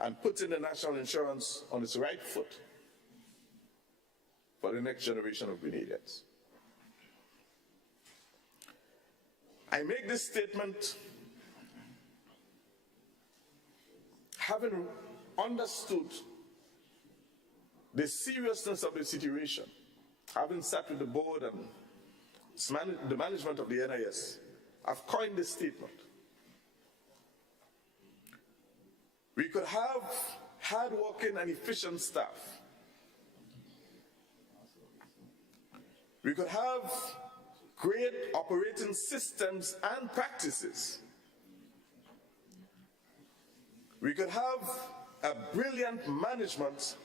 and putting the national insurance on its right foot for the next generation of Grenadians. I make this statement having understood the seriousness of the situation, having sat with the board and the management of the NIS. I've coined this statement. We could have hard-working and efficient staff. We could have great operating systems and practices. We could have a brilliant management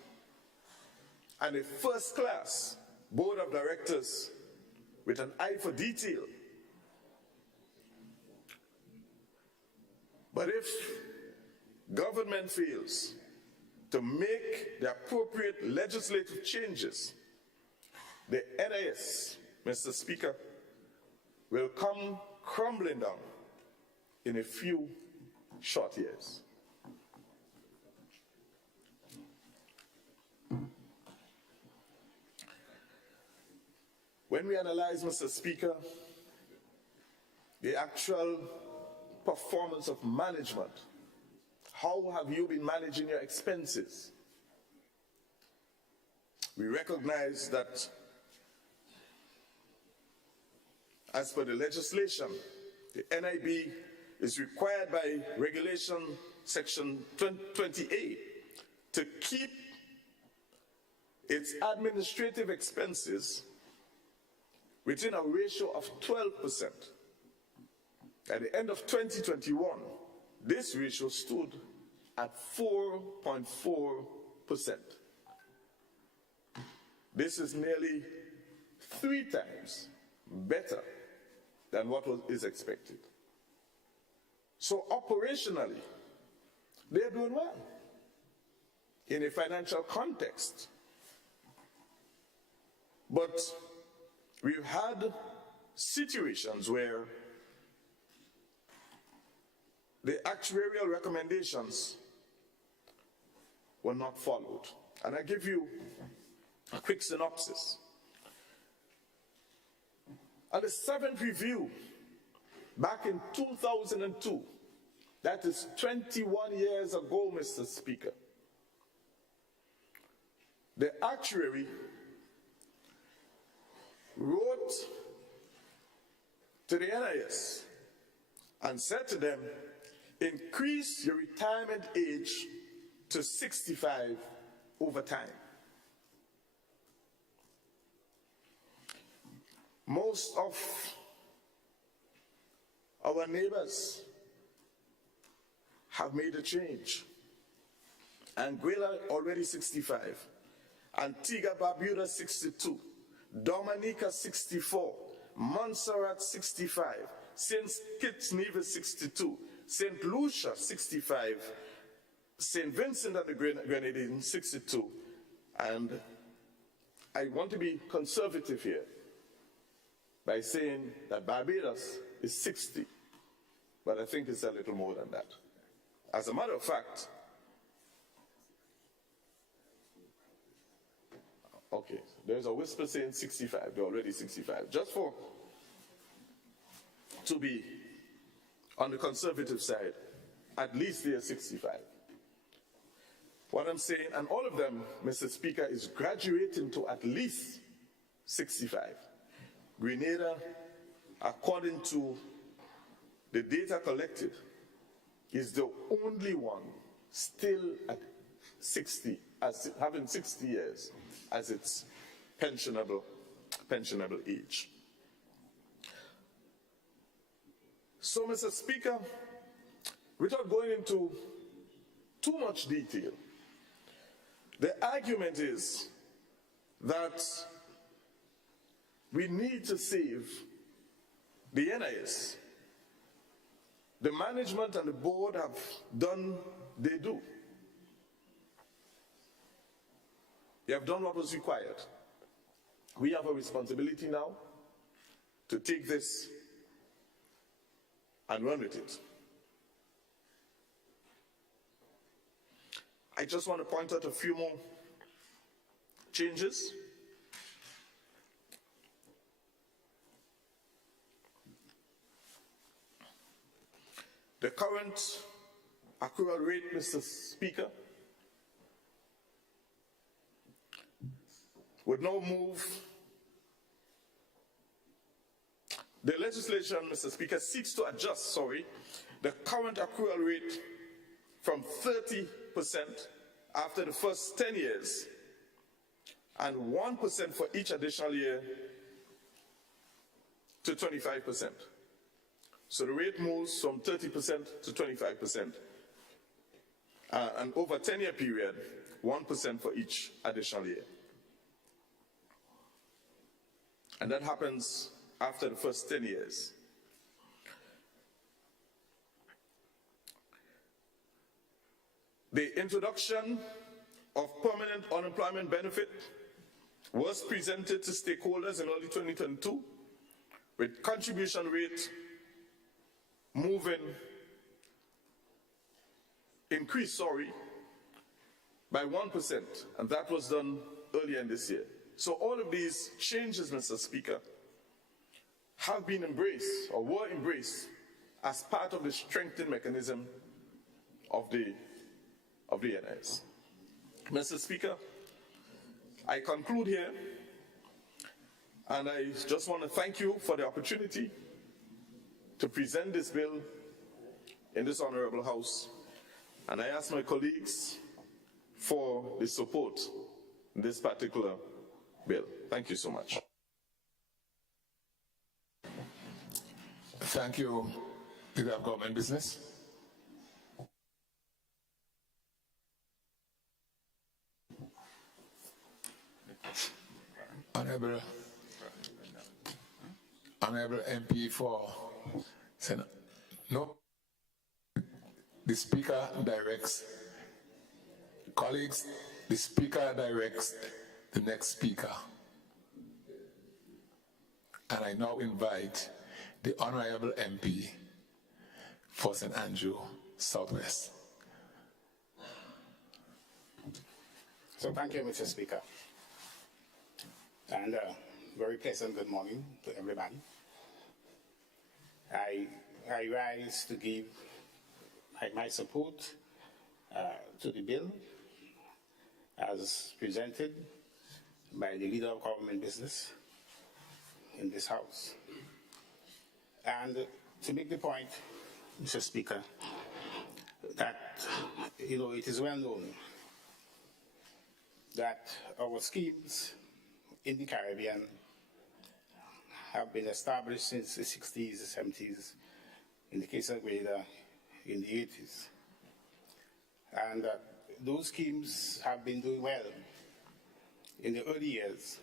and a first-class board of directors with an eye for detail. But if government fails to make the appropriate legislative changes, the NIS, Mr. Speaker, will come crumbling down in a few short years. When we analyze, Mr. Speaker, the actual performance of management. How have you been managing your expenses? We recognize that as per the legislation, the NIB is required by regulation section 28 to keep its administrative expenses within a ratio of 12%. At the end of 2021, this ratio stood at 4.4%. This is nearly 3 times better than what is expected. So operationally, they're doing well in a financial context. But we've had situations where the actuarial recommendations were not followed. And I give you a quick synopsis. At the 7th review, back in 2002, that is 21 years ago, Mr. Speaker, the actuary wrote to the NIS and said to them, increase your retirement age to 65 over time. Most of our neighbors have made a change. Anguilla already 65, Antigua Barbuda 62, Dominica 64, Montserrat 65, St. Kitts Nevis 62, St. Lucia 65, St. Vincent and the Grenadines 62, and I want to be conservative here by saying that Barbados is 60, but I think it's a little more than that. As a matter of fact, okay, there's a whisper saying 65, they're already 65. Just to be on the conservative side, at least they are 65. What I'm saying, and all of them, Mr. Speaker, is graduating to at least 65. Grenada, according to the data collected, is the only one still at 60, as having 60 years as its pensionable age. So, Mr. Speaker, without going into too much detail, the argument is that we need to save the NIS. The management and the board have done, they do. They have done what was required. We have a responsibility now to take this and run with it. I just want to point out a few more changes. The current accrual rate, Mr. Speaker, would now move. The legislation, Mr. Speaker, seeks to adjust, the current accrual rate from 30% after the first 10 years and 1% for each additional year to 25%. So the rate moves from 30% to 25%. And over a 10-year period, 1% for each additional year. And that happens after the first 10 years. The introduction of permanent unemployment benefit was presented to stakeholders in early 2022, with contribution rate increased by 1%, and that was done earlier in this year. So all of these changes, Mr. Speaker, have been embraced or were embraced as part of the strengthening mechanism of the NIS. Mr. Speaker, I conclude here, and I just want to thank you for the opportunity to present this bill in this honorable House, and I ask my colleagues for the support in this particular bill. Thank you so much. Thank you, Leader of Government Business. Honorable MP for Senate. No. The Speaker directs, colleagues, the Speaker directs the next speaker. And I now invite the Honorable MP for St. Andrew Southwest. So thank you, Mr. Speaker. And very pleasant good morning to everybody. I rise to give my support to the bill as presented by the Leader of Government Business in this House. And to make the point, Mr. Speaker, that, it is well known that our schemes in the Caribbean have been established since the 60s, the 70s, in the case of Grenada, in the 80s. And those schemes have been doing well in the early years,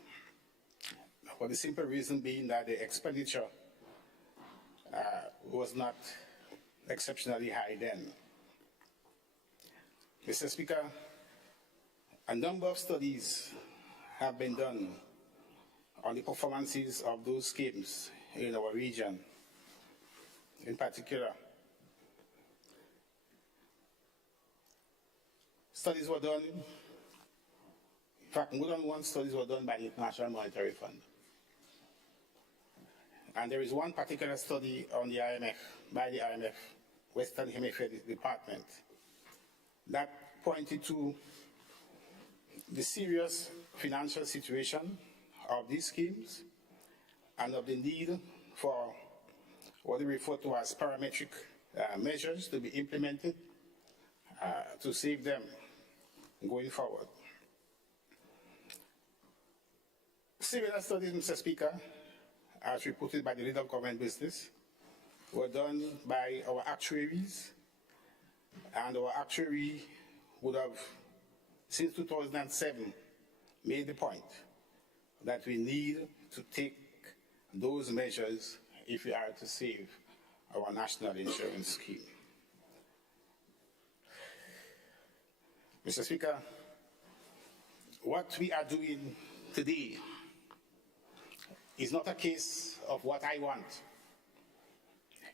for the simple reason being that the expenditure was not exceptionally high then. Mr. Speaker, a number of studies have been done on the performances of those schemes in our region. In particular, studies were done, in fact, more than one studies were done by the International Monetary Fund. And there is one particular study on the IMF, by the IMF, Western Hemisphere Department, that pointed to the serious financial situation of these schemes and of the need for what we refer to as parametric measures to be implemented to save them going forward. Similar studies, Mr. Speaker, as reported by the Leader of Government Business, were done by our actuaries, and our actuary would have, since 2007, made the point that we need to take those measures if we are to save our national insurance scheme. Mr. Speaker, what we are doing today is not a case of what I want.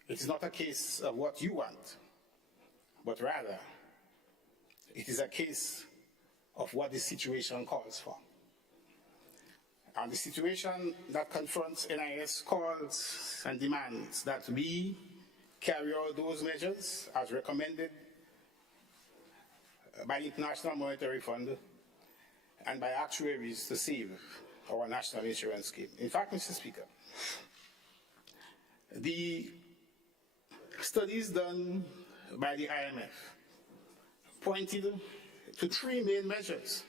It is not a case of what you want, but rather, it is a case of what the situation calls for. And the situation that confronts NIS calls and demands that we carry out those measures as recommended by the International Monetary Fund and by actuaries to save our national insurance scheme. In fact, Mr. Speaker, the studies done by the IMF pointed to three main measures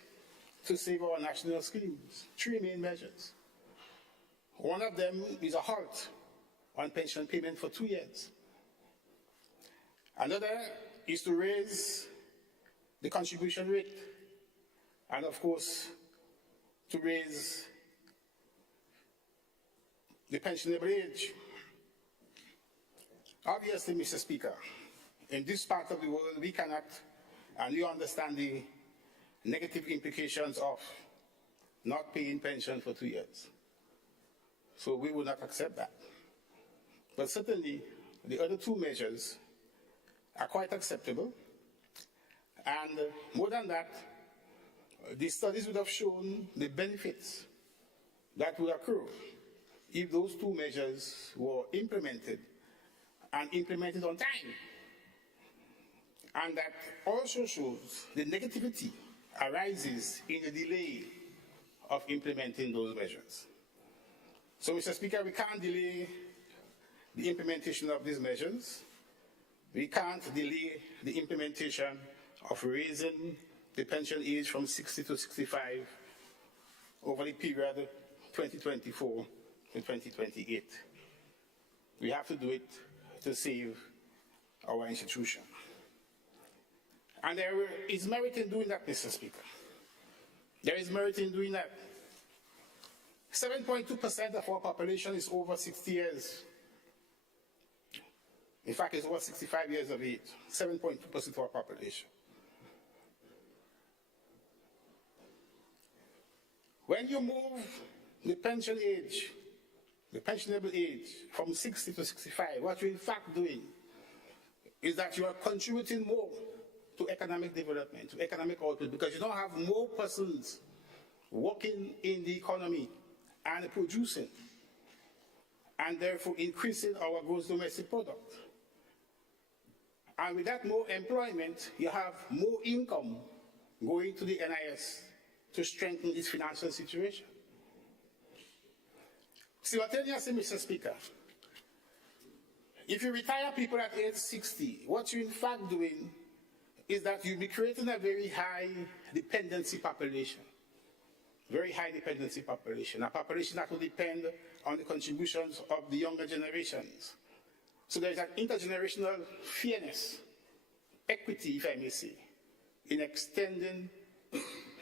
to save our national schemes. Three main measures. One of them is a halt on pension payment for 2 years. Another is to raise the contribution rate, and of course, to raise the pensionable age. Obviously, Mr. Speaker, in this part of the world, we cannot, and you understand the negative implications of not paying pension for 2 years. So we will not accept that. But certainly, the other two measures are quite acceptable. And more than that, the studies would have shown the benefits that would accrue if those two measures were implemented and implemented on time. And that also shows the negativity arises in the delay of implementing those measures. So, Mr. Speaker, we can't delay the implementation of these measures. We can't delay the implementation of raising the pension age from 60 to 65 over the period 2024 to 2028. We have to do it to save our institution. And there is merit in doing that, Mr. Speaker. There is merit in doing that. 7.2% of our population is over 60 years. In fact, it's over 65 years of age. 7.2% of our population. When you move the pension age, the pensionable age, from 60 to 65, what you're in fact doing is that you are contributing more to economic development, to economic output, because you don't have more persons working in the economy and producing, and therefore increasing our gross domestic product. And with that more employment, you have more income going to the NIS to strengthen its financial situation. Simultaneously, Mr. Speaker, if you retire people at age 60, what you're in fact doing is that you'll be creating a very high dependency population. Very high dependency population, a population that will depend on the contributions of the younger generations. So there's an intergenerational fairness, equity, if I may say, in extending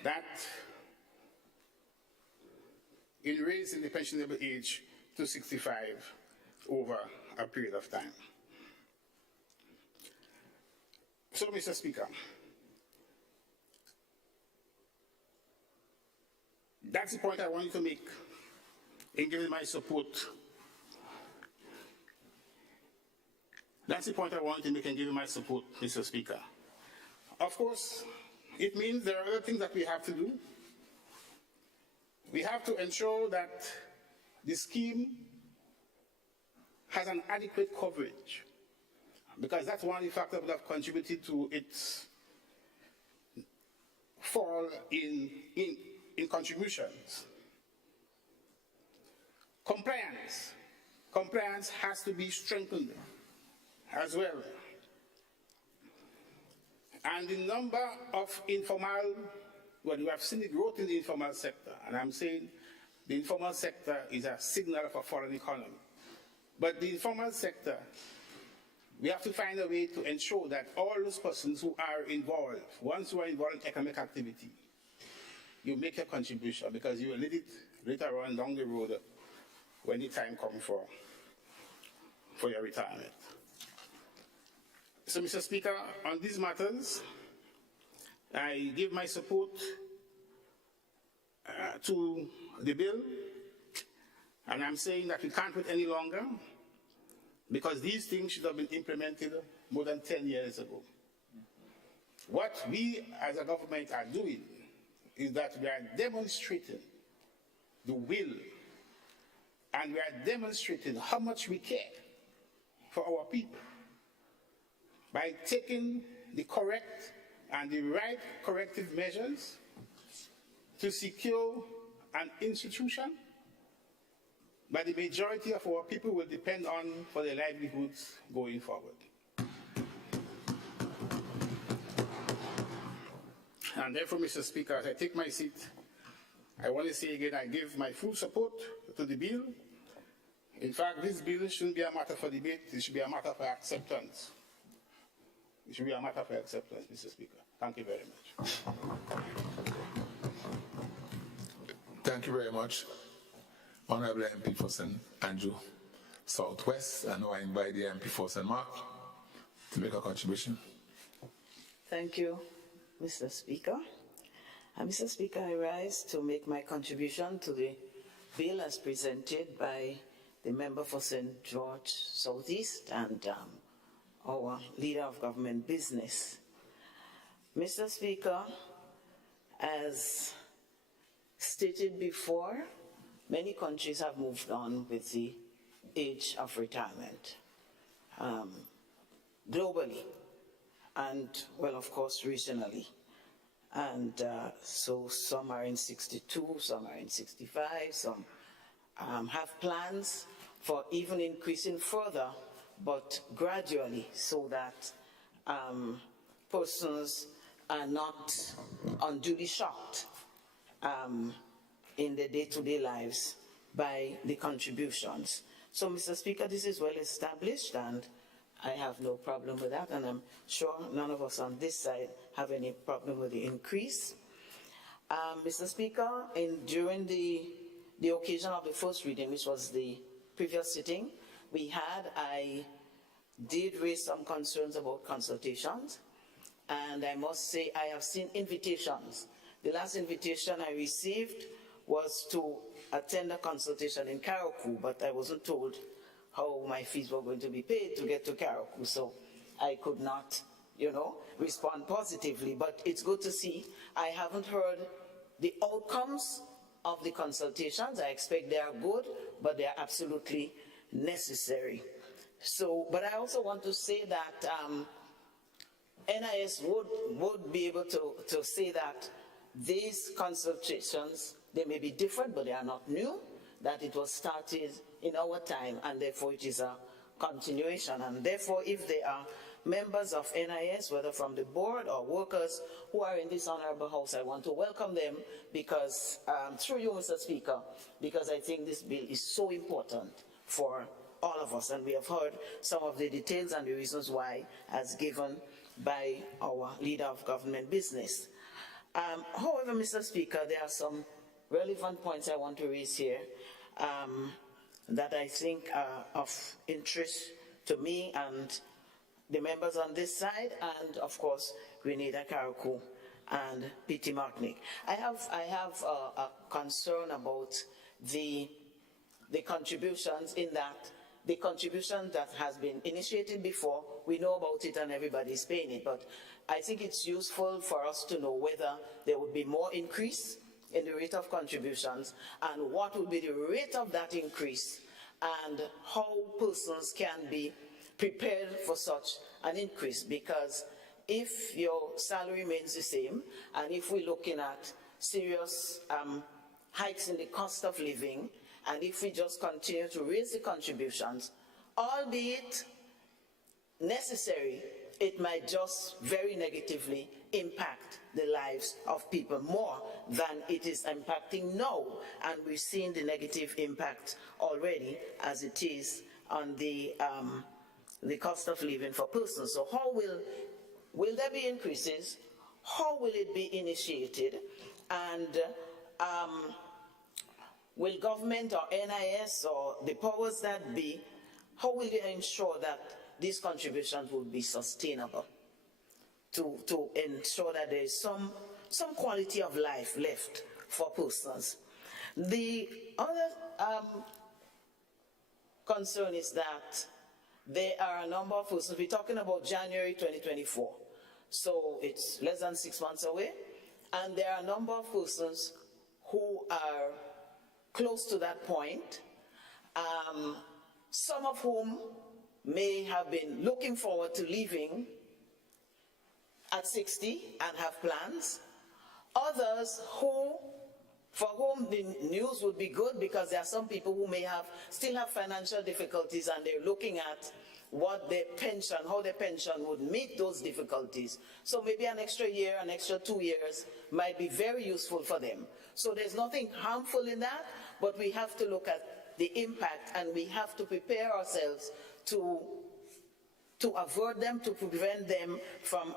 that, in raising the pensionable age to 65 over a period of time. So, Mr. Speaker, that's the point I wanted to make in giving my support. That's the point I wanted to make in giving my support, Mr. Speaker. Of course, it means there are other things that we have to do. We have to ensure that the scheme has an adequate coverage, because that's one of the factors that have contributed to its fall in contributions. Compliance has to be strengthened as well. And the number of informal, well, we have seen the growth in the informal sector, and I'm saying the informal sector is a signal of a foreign economy. But the informal sector, we have to find a way to ensure that all those persons who are involved, once you are involved in economic activity, you make a contribution, because you will need it later on down the road when the time comes for your retirement. So, Mr. Speaker, on these matters, I give my support to the bill, and I'm saying that we can't wait any longer, because these things should have been implemented more than 10 years ago. What we as a government are doing is that we are demonstrating the will, and we are demonstrating how much we care for our people by taking the correct and the right corrective measures to secure an institution that the majority of our people will depend on for their livelihoods going forward. And therefore, Mr. Speaker, as I take my seat, I want to say again, I give my full support to the bill. In fact, this bill shouldn't be a matter for debate, it should be a matter for acceptance. It should be a matter for acceptance, Mr. Speaker. Thank you very much. Thank you very much, Honorable MP for St. Andrew Southwest, and now I invite the MP for St. Mark to make a contribution. Thank you, Mr. Speaker. Mr. Speaker, I rise to make my contribution to the bill as presented by the member for St. George Southeast and our leader of government business. Mr. Speaker, as stated before, many countries have moved on with the age of retirement. globally and, well, of course, regionally. And so some are in 62, some are in 65, some have plans for even increasing further, but gradually, so that persons are not unduly shocked in their day-to-day lives by the contributions. So, Mr. Speaker, this is well established, and I have no problem with that, and I'm sure none of us on this side have any problem with the increase. Mr. Speaker, during the occasion of the first reading, which was the previous sitting I did raise some concerns about consultations, and I must say I have seen invitations. The last invitation I received was to attend a consultation in Karakou, but I wasn't told how my fees were going to be paid to get to Karakou, so I could not, respond positively. But it's good to see. I haven't heard the outcomes of the consultations. I expect they are good, but they are absolutely necessary. So, but I also want to say that NIS would be able to say that these consultations, they may be different, but they are not new, that it was started in our time, and therefore it is a continuation. And therefore, if there are members of NIS, whether from the board or workers who are in this honorable house, I want to welcome them because, through you, Mr. Speaker, because I think this bill is so important for all of us, and we have heard some of the details and the reasons why as given by our leader of government business. However, Mr. Speaker, there are some relevant points I want to raise here that I think are of interest to me and the members on this side, and of course, Grenada, Karakou, and P.T. Martinique. I have a concern about the contributions, in that the contribution that has been initiated before, we know about it and everybody's paying it, but I think it's useful for us to know whether there would be more increase in the rate of contributions and what would be the rate of that increase and how persons can be prepared for such an increase. Because if your salary remains the same, and if we're looking at serious hikes in the cost of living, and if we just continue to raise the contributions, albeit necessary, it might just very negatively impact the lives of people more than it is impacting now. And we've seen the negative impact already as it is on the cost of living for persons. So how will there be increases? How will it be initiated? And will government or NIS or the powers that be, how will they ensure that these contributions will be sustainable to ensure that there is some quality of life left for persons? The other concern is that there are a number of persons. We're talking about January 2024, so it's less than 6 months away, and there are a number of persons who are close to that point, some of whom may have been looking forward to leaving at 60 and have plans. Others for whom the news would be good, because there are some people who may still have financial difficulties, and they're looking at what their pension, how their pension would meet those difficulties. So maybe an extra year, an extra 2 years might be very useful for them. So there's nothing harmful in that, but we have to look at the impact, and we have to prepare ourselves to avert them, to prevent them from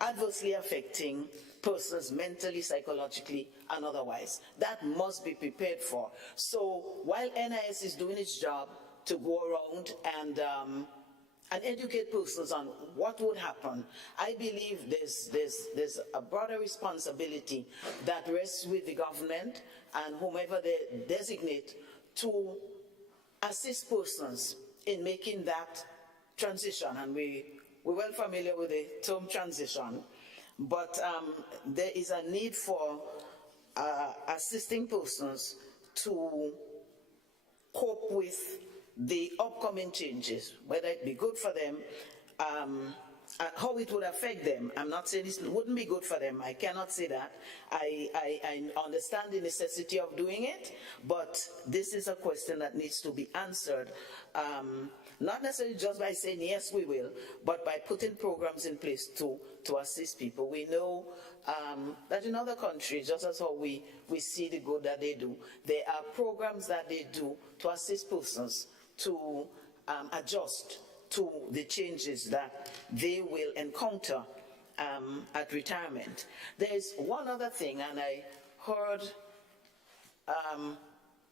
adversely affecting persons mentally, psychologically, and otherwise. That must be prepared for. So while NIS is doing its job to go around and educate persons on what would happen, I believe there's a broader responsibility that rests with the government and whomever they designate to assist persons in making that transition. And we're well familiar with the term transition, but there is a need for assisting persons to cope with the upcoming changes, whether it be good for them, how it would affect them. I'm not saying it wouldn't be good for them. I cannot say that. I understand the necessity of doing it, but this is a question that needs to be answered. Not necessarily just by saying, yes, we will, but by putting programs in place to assist people. We know that in other countries, just as how we see the good that they do, there are programs that they do to assist persons to adjust to the changes that they will encounter at retirement. There is one other thing, and I heard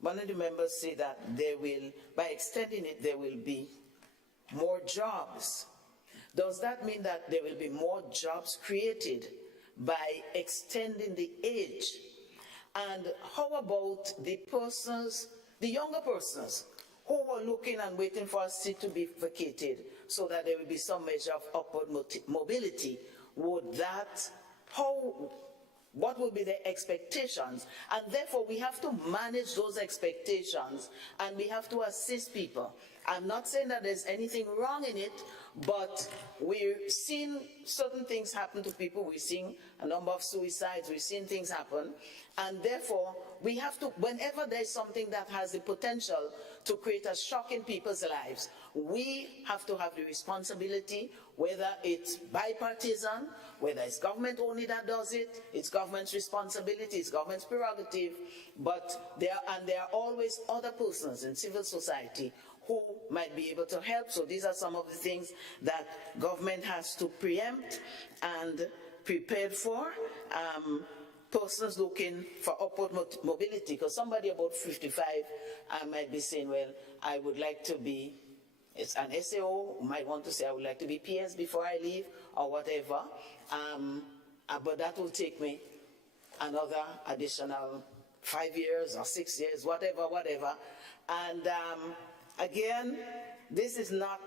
one of the members say that there will, by extending it, there will be more jobs. Does that mean that there will be more jobs created by extending the age? And how about the persons, the younger persons, who were looking and waiting for a seat to be vacated so that there will be some measure of upward mobility? Would that, what will be their expectations? And therefore, we have to manage those expectations and we have to assist people. I'm not saying that there's anything wrong in it, but we're seeing certain things happen to people. We're seeing a number of suicides. We're seeing things happen. And therefore, we have to, whenever there's something that has the potential to create a shock in people's lives, we have to have the responsibility, whether it's bipartisan, whether it's government only that does it, it's government's responsibility, it's government's prerogative, but there are always other persons in civil society who might be able to help. So these are some of the things that government has to preempt and prepare for. Persons looking for upward mobility, because somebody about 55 might be saying, well, I would like to be, it's an SAO, might want to say, I would like to be PS before I leave, or whatever, but that will take me another additional 5 years or 6 years, whatever. And again, this is not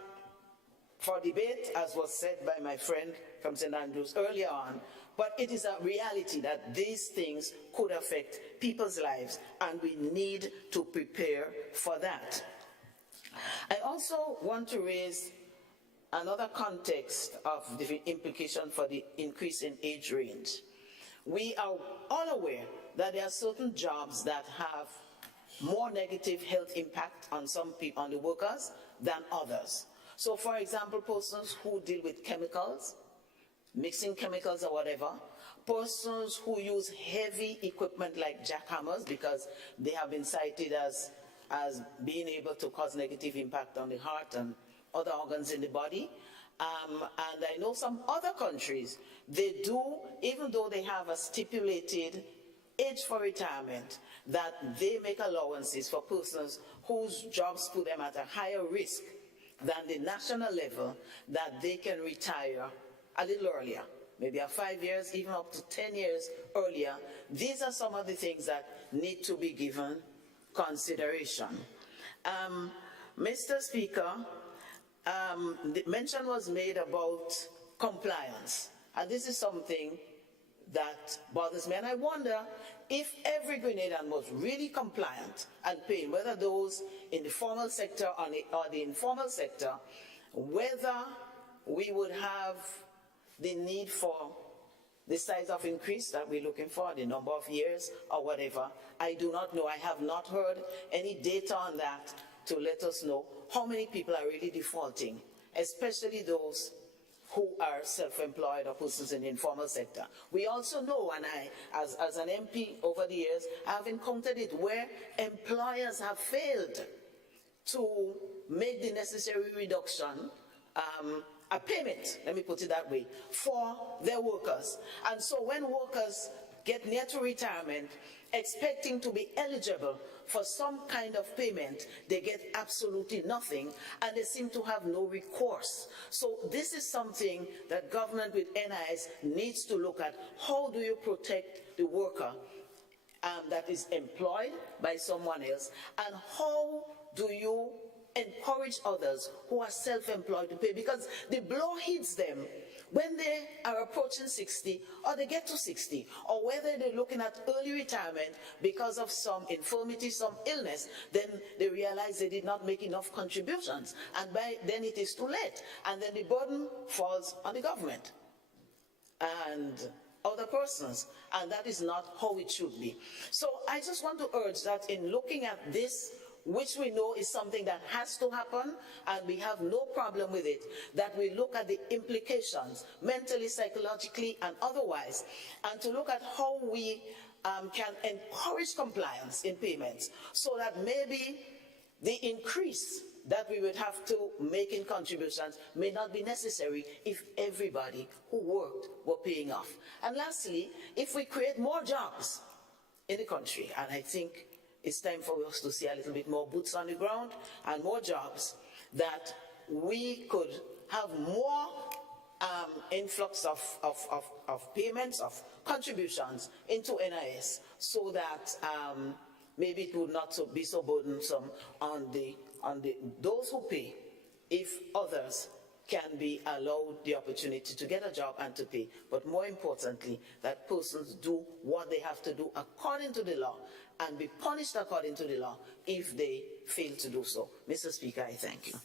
for debate, as was said by my friend from St. Andrews earlier on, but it is a reality that these things could affect people's lives, and we need to prepare for that. I also want to raise another context of the implication for the increase in age range. We are all aware that there are certain jobs that have more negative health impact on some people, on the workers, than others. So, for example, persons who deal with chemicals, mixing chemicals or whatever, persons who use heavy equipment like jackhammers, because they have been cited as being able to cause negative impact on the heart and other organs in the body. And I know some other countries, they do, even though they have a stipulated age for retirement, that they make allowances for persons whose jobs put them at a higher risk than the national level, that they can retire a little earlier, maybe 5 years, even up to 10 years earlier. These are some of the things that need to be given consideration. Mr. Speaker, the mention was made about compliance, and this is something that bothers me, and I wonder if every Grenadian was really compliant and paying, whether those in the formal sector or the informal sector, whether we would have the need for the size of increase that we're looking for, the number of years or whatever. I do not know. I have not heard any data on that to let us know how many people are really defaulting, especially those who are self-employed or persons in the informal sector. We also know, and I, as an MP over the years, have encountered it where employers have failed to make the necessary reduction, a payment, let me put it that way, for their workers. And so when workers get near to retirement, expecting to be eligible for some kind of payment, they get absolutely nothing, and they seem to have no recourse. So this is something that government with NIS needs to look at. How do you protect the worker that is employed by someone else, and how do you encourage others who are self-employed to pay? Because the blow hits them when they are approaching 60 or they get to 60, or whether they're looking at early retirement because of some infirmity, some illness, then they realize they did not make enough contributions, and by then it is too late, and then the burden falls on the government and other persons, and that is not how it should be. So I just want to urge that in looking at this, which we know is something that has to happen, and we have no problem with it, that we look at the implications, mentally, psychologically, and otherwise, and to look at how we can encourage compliance in payments, so that maybe the increase that we would have to make in contributions may not be necessary if everybody who worked were paying off. And lastly, if we create more jobs in the country, and I think it's time for us to see a little bit more boots on the ground and more jobs, that we could have more influx of payments, of contributions into NIS, so that maybe it would not be so burdensome on those who pay, if others can be allowed the opportunity to get a job and to pay. But more importantly, that persons do what they have to do according to the law and be punished according to the law if they fail to do so. Mr. Speaker, I thank you.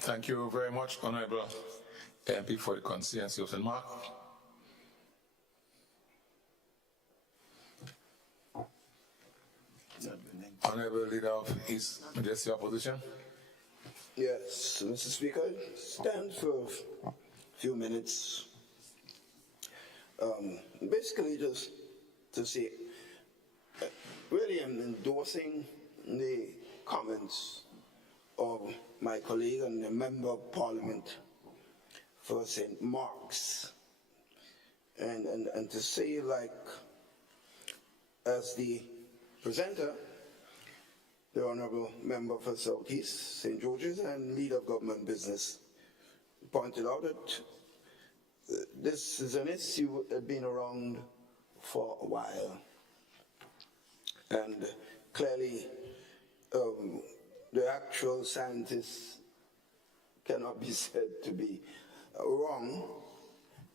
Thank you very much, Honorable MP, for the constituency of St. Mark. Honorable Leader of East Majesty Opposition. Yes, Mr. Speaker, stand for a few minutes. Basically, just to say, really I'm endorsing the comments of my colleague and the Member of Parliament for St. Mark's. And to say, like, as the presenter, the Honourable Member for South East, St. George's, and Leader of Government Business pointed out that this is an issue that has been around for a while. And clearly, the actual scientists cannot be said to be wrong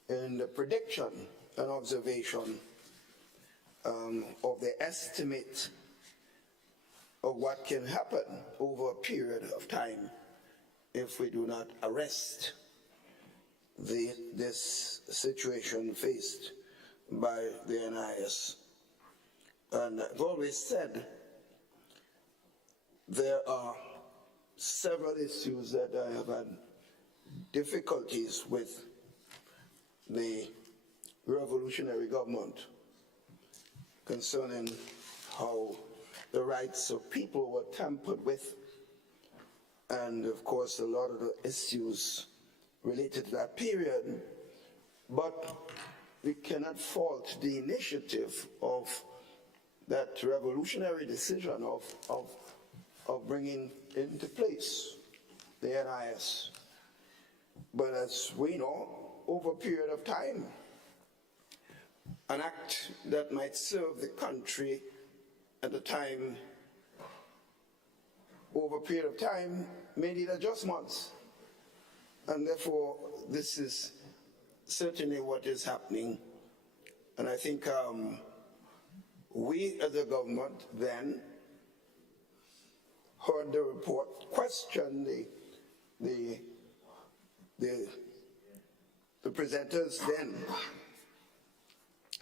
in the prediction and observation of the estimate of what can happen over a period of time if we do not arrest this situation faced by the NIS. And I've always said there are several issues that I have had difficulties with the revolutionary government concerning how the rights of people were tampered with, and of course a lot of the issues related to that period. But we cannot fault the initiative of that revolutionary decision of bringing into place the NIS. But as we know, over a period of time, an act that might serve the country at the time, over a period of time, may need adjustments. And therefore, this is certainly what is happening. And I think we as a government then heard the report, questioned the presenters then,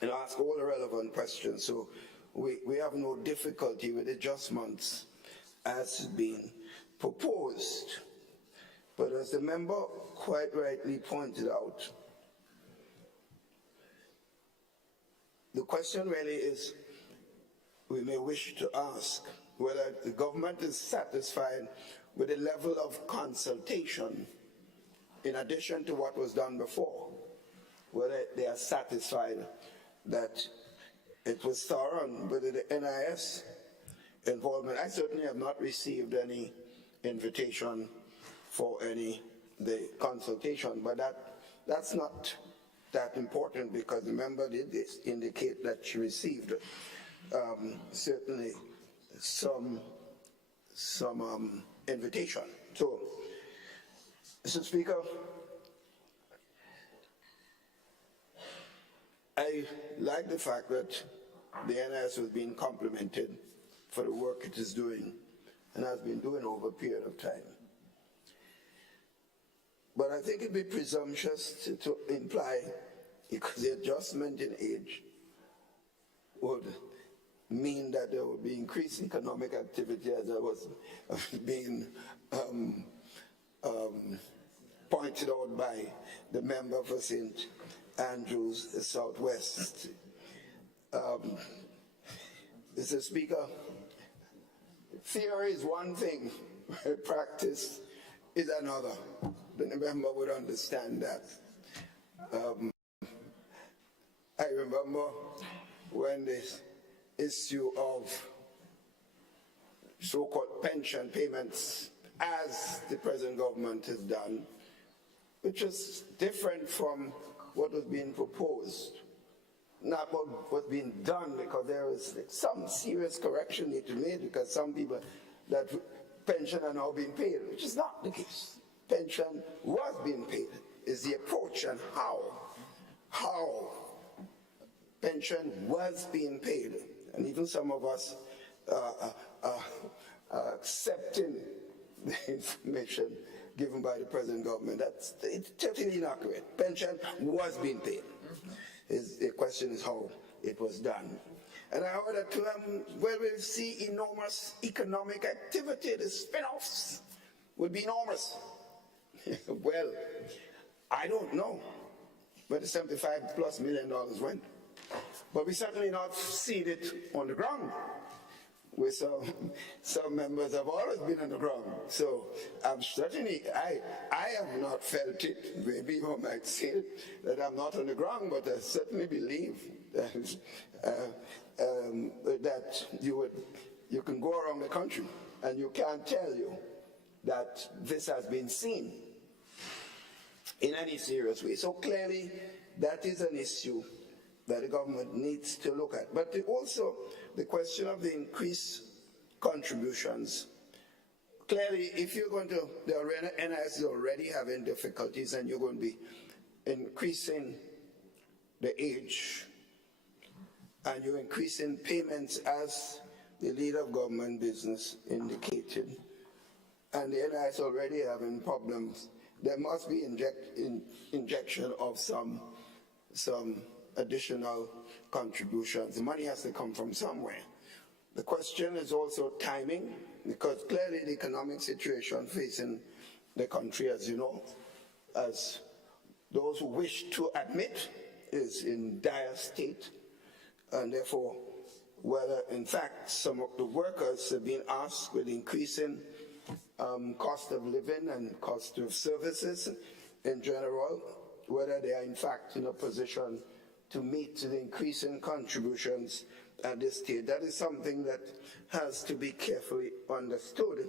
and asked all the relevant questions. So we have no difficulty with adjustments as being proposed. But as the member quite rightly pointed out, the question really is, we may wish to ask whether the government is satisfied with the level of consultation in addition to what was done before, whether they are satisfied that it was thorough with the NIS involvement. I certainly have not received any invitation for the consultation, but that's not that important, because the member did indicate that she received certainly some invitation. So Mr. Speaker, I like the fact that the NIS was being complimented for the work it is doing and has been doing over a period of time. But I think it'd be presumptuous to imply because the adjustment in age would mean that there would be increased economic activity, as I was being pointed out by the member for St. Andrews Southwest. Mr. Speaker, theory is one thing, practice is another. The member would understand that. I remember when this issue of so-called pension payments, as the present government has done, which is different from what was being proposed, not what was being done, because there is some serious correction need to be made, because some people that pension are now being paid, which is not the case. Pension was being paid. Is the approach and how pension was being paid, and even some of us accepting the information given by the present government. That's totally inaccurate. Pension was being paid. The question is how it was done. And I heard that where we'll see enormous economic activity, the spin-offs will be enormous. Well, I don't know where the $75+ million went, but we certainly not seen it on the ground. With some members have always been on the ground, so I'm certainly I have not felt it. Maybe you might say that I'm not on the ground, but I certainly believe that that you can go around the country and you can't tell you that this has been seen in any serious way. So clearly, that is an issue that the government needs to look at. But also, the question of the increased contributions. Clearly, if you're going to, the NIS is already having difficulties and you're going to be increasing the age and you're increasing payments as the leader of government business indicated, and the NIS already having problems, there must be injection of some additional contributions. The money has to come from somewhere. The question is also timing, because clearly the economic situation facing the country, as you know, as those who wish to admit, is in dire state, and therefore whether in fact some of the workers have been asked with increasing cost of living and cost of services in general, whether they are in fact in a position to meet the increasing contributions at this stage. That is something that has to be carefully understood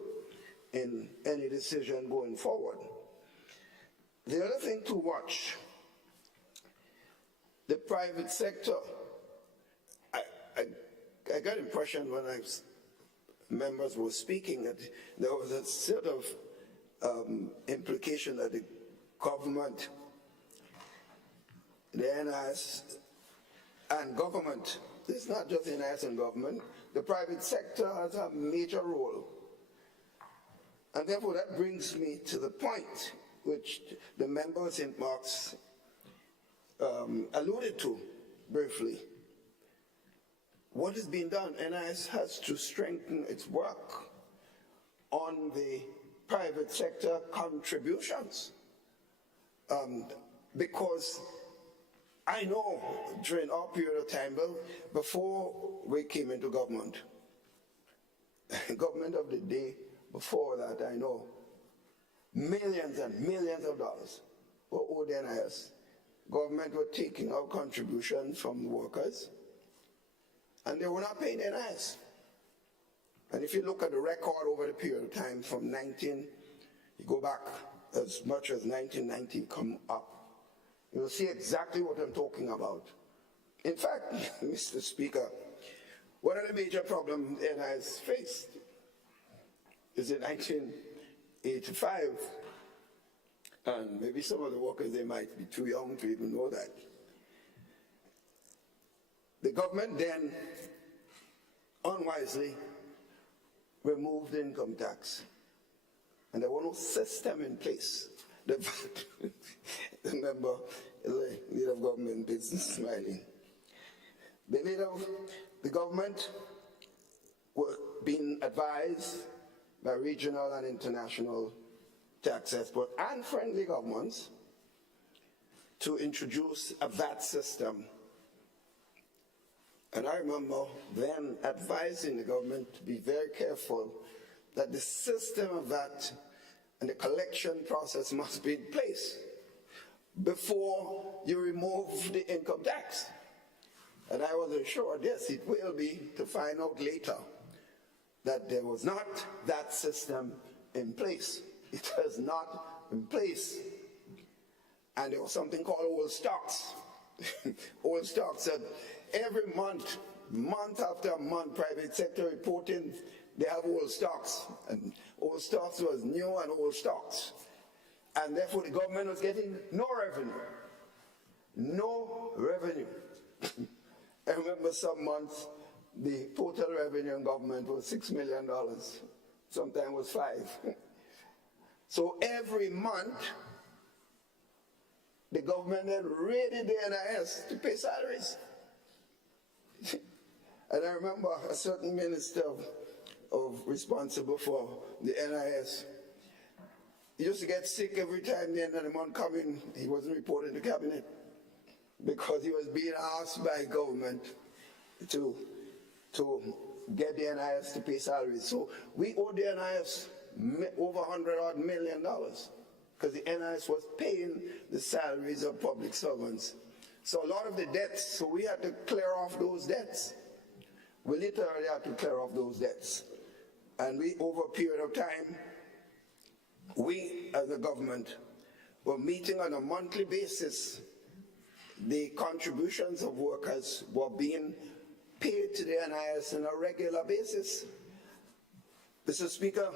in any decision going forward. The other thing to watch, the private sector. I got the impression when members were speaking that there was a sort of implication that the government, the NIS and government, it's not just the NIS and government, the private sector has a major role. And therefore that brings me to the point which the member of St. Mark's alluded to briefly. What is being done? NIS has to strengthen its work on the private sector contributions. Because I know during our period of time, before we came into government, government of the day before that, I know millions and millions of dollars were owed NIS. Government were taking out contributions from the workers, and they were not paying NIS. And if you look at the record over the period of time from you go back as much as 1990, come up, you'll see exactly what I'm talking about. In fact, Mr. Speaker, one of the major problems NIS faced is in 1985, And maybe some of the workers, they might be too young to even know that. The government then unwisely removed the income tax. And there was no system in place. The member, the leader of government business smiling. The government were being advised by regional and international tax experts and friendly governments to introduce a VAT system. And I remember then advising the government to be very careful that the system of VAT and the collection process must be in place before you remove the income tax. And I was assured, yes, it will be, to find out later that there was not that system in place. It was not in place. And there was something called old stocks. Old stocks that every month, month after month, private sector reporting, they have old stocks. And old stocks was new and old stocks. And therefore the government was getting no revenue. No revenue. I remember some months, the total revenue in government was $6 million. Sometimes it was 5. So every month, the government had raided the NIS to pay salaries. And I remember a certain minister responsible for the NIS, he used to get sick every time the end of the month coming, he wasn't reporting to cabinet because he was being asked by government to get the NIS to pay salaries. So we owed the NIS over $100 million because the NIS was paying the salaries of public servants. So a lot of the debts, so we had to clear off those debts. We literally had to clear off those debts. And we, over a period of time, we as a government were meeting on a monthly basis. The contributions of workers were being paid to the NIS on a regular basis. Mr. Speaker,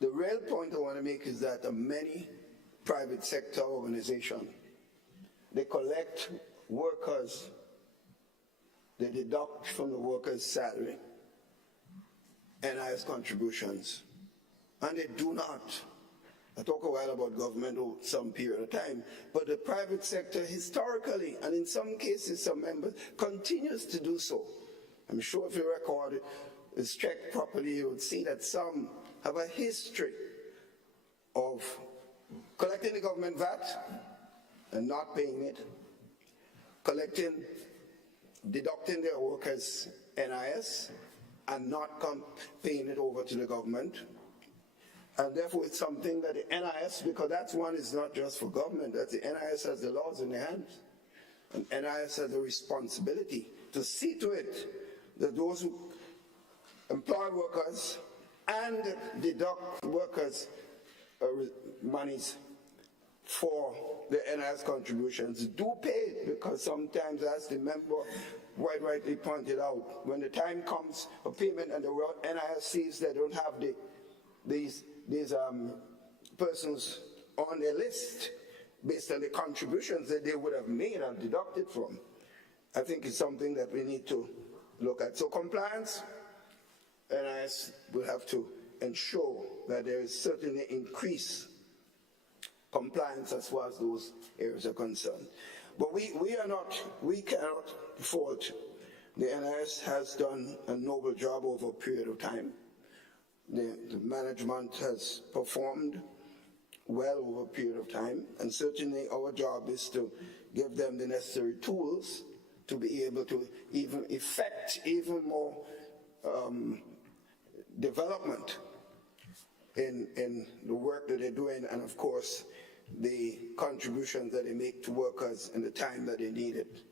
the real point I want to make is that many private sector organizations, they collect workers, they deduct from the workers' salary, NIS contributions, and they do not. I talk a while about government over some period of time, but the private sector historically, and in some cases some members, continues to do so. I'm sure if you record it, it's checked properly, you would see that some have a history of collecting the government VAT and not paying it, deducting their workers' NIS and not paying it over to the government. And therefore it's something that the NIS, because that one is not just for government, that the NIS has the laws in their hands. And NIS has a responsibility to see to it that those who employ workers and deduct workers' monies for the NIS contributions do pay it, because sometimes, as the member quite rightly pointed out, when the time comes for payment and the NIS sees they don't have these persons on their list based on the contributions that they would have made and deducted from, I think it's something that we need to look at. So compliance, NIS will have to ensure that there is certainly increased compliance as far as those areas are concerned. But we cannot fault. The NIS has done a noble job over a period of time. The management has performed well over a period of time, and certainly our job is to give them the necessary tools to be able to even effect even more development in the work that they're doing, and of course the contributions that they make to workers in the time that they need it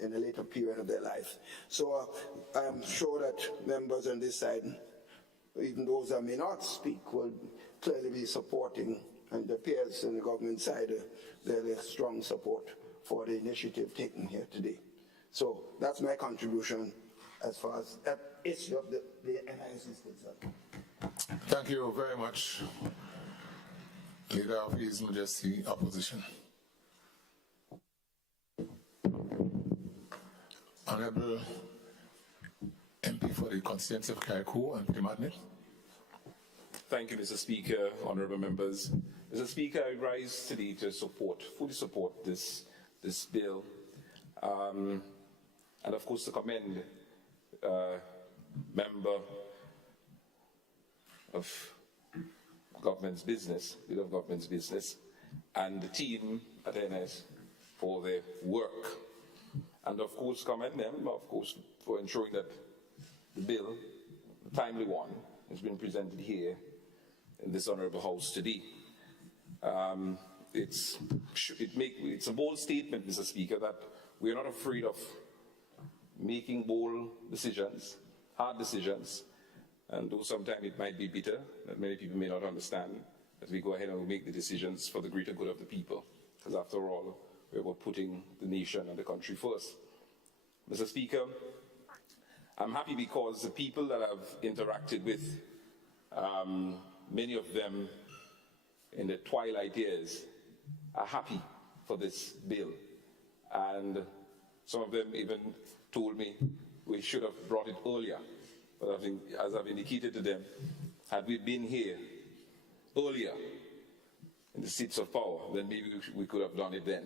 in a later period of their life. So I'm sure that members on this side, even those that may not speak, will clearly be supporting, and it appears in the government side there is strong support for the initiative taken here today. So that's my contribution as far as that issue of the NIS is concerned. Thank you very much. Leader of His Majesty Opposition. Honorable MP for the constituency of Carriacou and Pilimatnik. Thank you, Mr. Speaker, honourable members. Mr. Speaker, I rise today to fully support this bill, and of course to commend member of government's business, leader of government's business, and the team at NS for their work, and of course commend them, of course, for ensuring that the bill, the timely one, has been presented here in this honourable House today. It's a bold statement, Mr. Speaker, that we are not afraid of making bold decisions, hard decisions, and though sometimes it might be bitter, that many people may not understand, that we go ahead and we make the decisions for the greater good of the people, because after all, we're about putting the nation and the country first. Mr. Speaker, I'm happy because the people that I've interacted with, many of them in the twilight years, are happy for this bill. And some of them even told me we should have brought it earlier. But I think, as I've indicated to them, had we been here earlier in the seats of power, then maybe we could have done it then.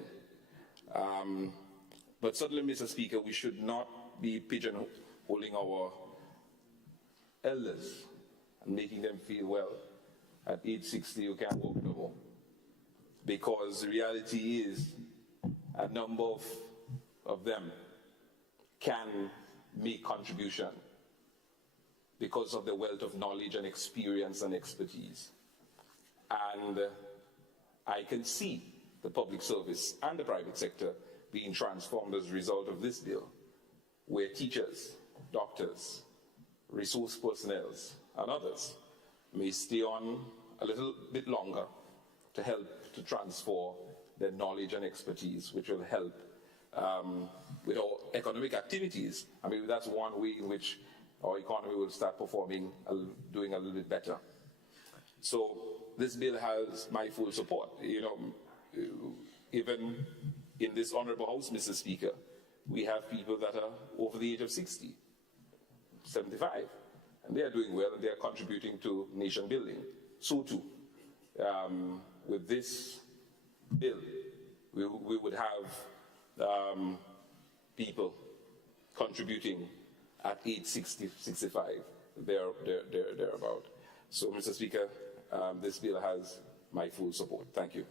But certainly, Mr. Speaker, we should not be pigeonholing our elders and making them feel, well, at age 60 you can't walk no more. Because the reality is a number of them can make contribution because of the wealth of knowledge and experience and expertise. And I can see the public service and the private sector being transformed as a result of this bill, where teachers, doctors, resource personnel, and others may stay on a little bit longer to help to transfer their knowledge and expertise, which will help with our economic activities. I mean, that's one way in which our economy will start performing, doing a little bit better. So this bill has my full support. You know, even in this honourable House, Mr. Speaker, we have people that are over the age of 60, 75, and they are doing well and they are contributing to nation building. So too, with this bill, we would have people contributing at age 60, 65, thereabout. So, Mr. Speaker, this bill has my full support. Thank you.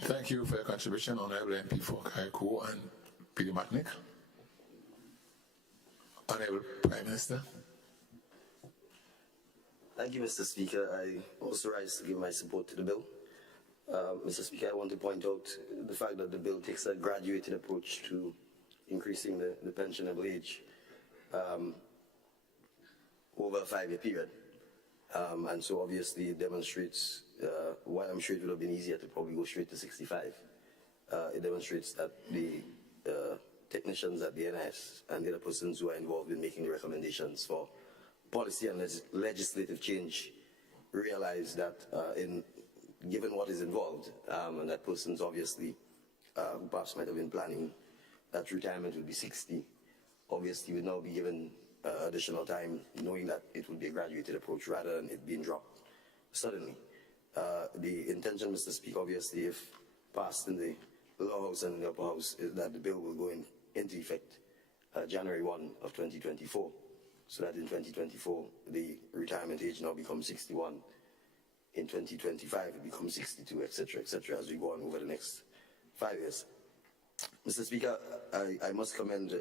Thank you for your contribution, Honourable MP for Carriacou and Pilimatnik. Honourable Prime Minister. Thank you, Mr. Speaker. I also rise to give my support to the bill. Mr. Speaker, I want to point out the fact that the bill takes a graduated approach to increasing the pensionable age over a 5-year period. And so obviously it demonstrates, while I'm sure it would have been easier to probably go straight to 65, it demonstrates that the technicians at the NIS and the other persons who are involved in making the recommendations for policy and legislative change realize that given what is involved, and that persons obviously perhaps might have been planning that retirement would be 60, obviously would now be given additional time, knowing that it would be a graduated approach rather than it being dropped suddenly. The intention, Mr. Speaker, obviously, if passed in the lower house and in the upper house, is that the bill will go into effect January 1 of 2024, so that in 2024 the retirement age now becomes 61. In 2025 it becomes 62, etc., as we go on over the next 5 years. Mr. Speaker, I must commend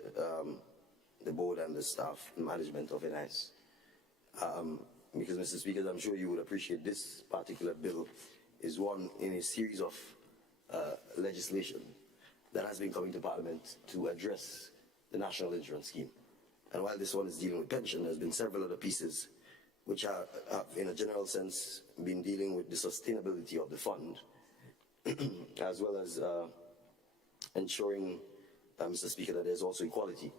the board and the staff and management of NIS. Because, Mr. Speaker, I'm sure you would appreciate this particular bill is one in a series of legislation that has been coming to Parliament to address the National Insurance Scheme. And while this one is dealing with pension, there's been several other pieces which have, in a general sense, been dealing with the sustainability of the fund, as well as ensuring, Mr. Speaker, that there's also equality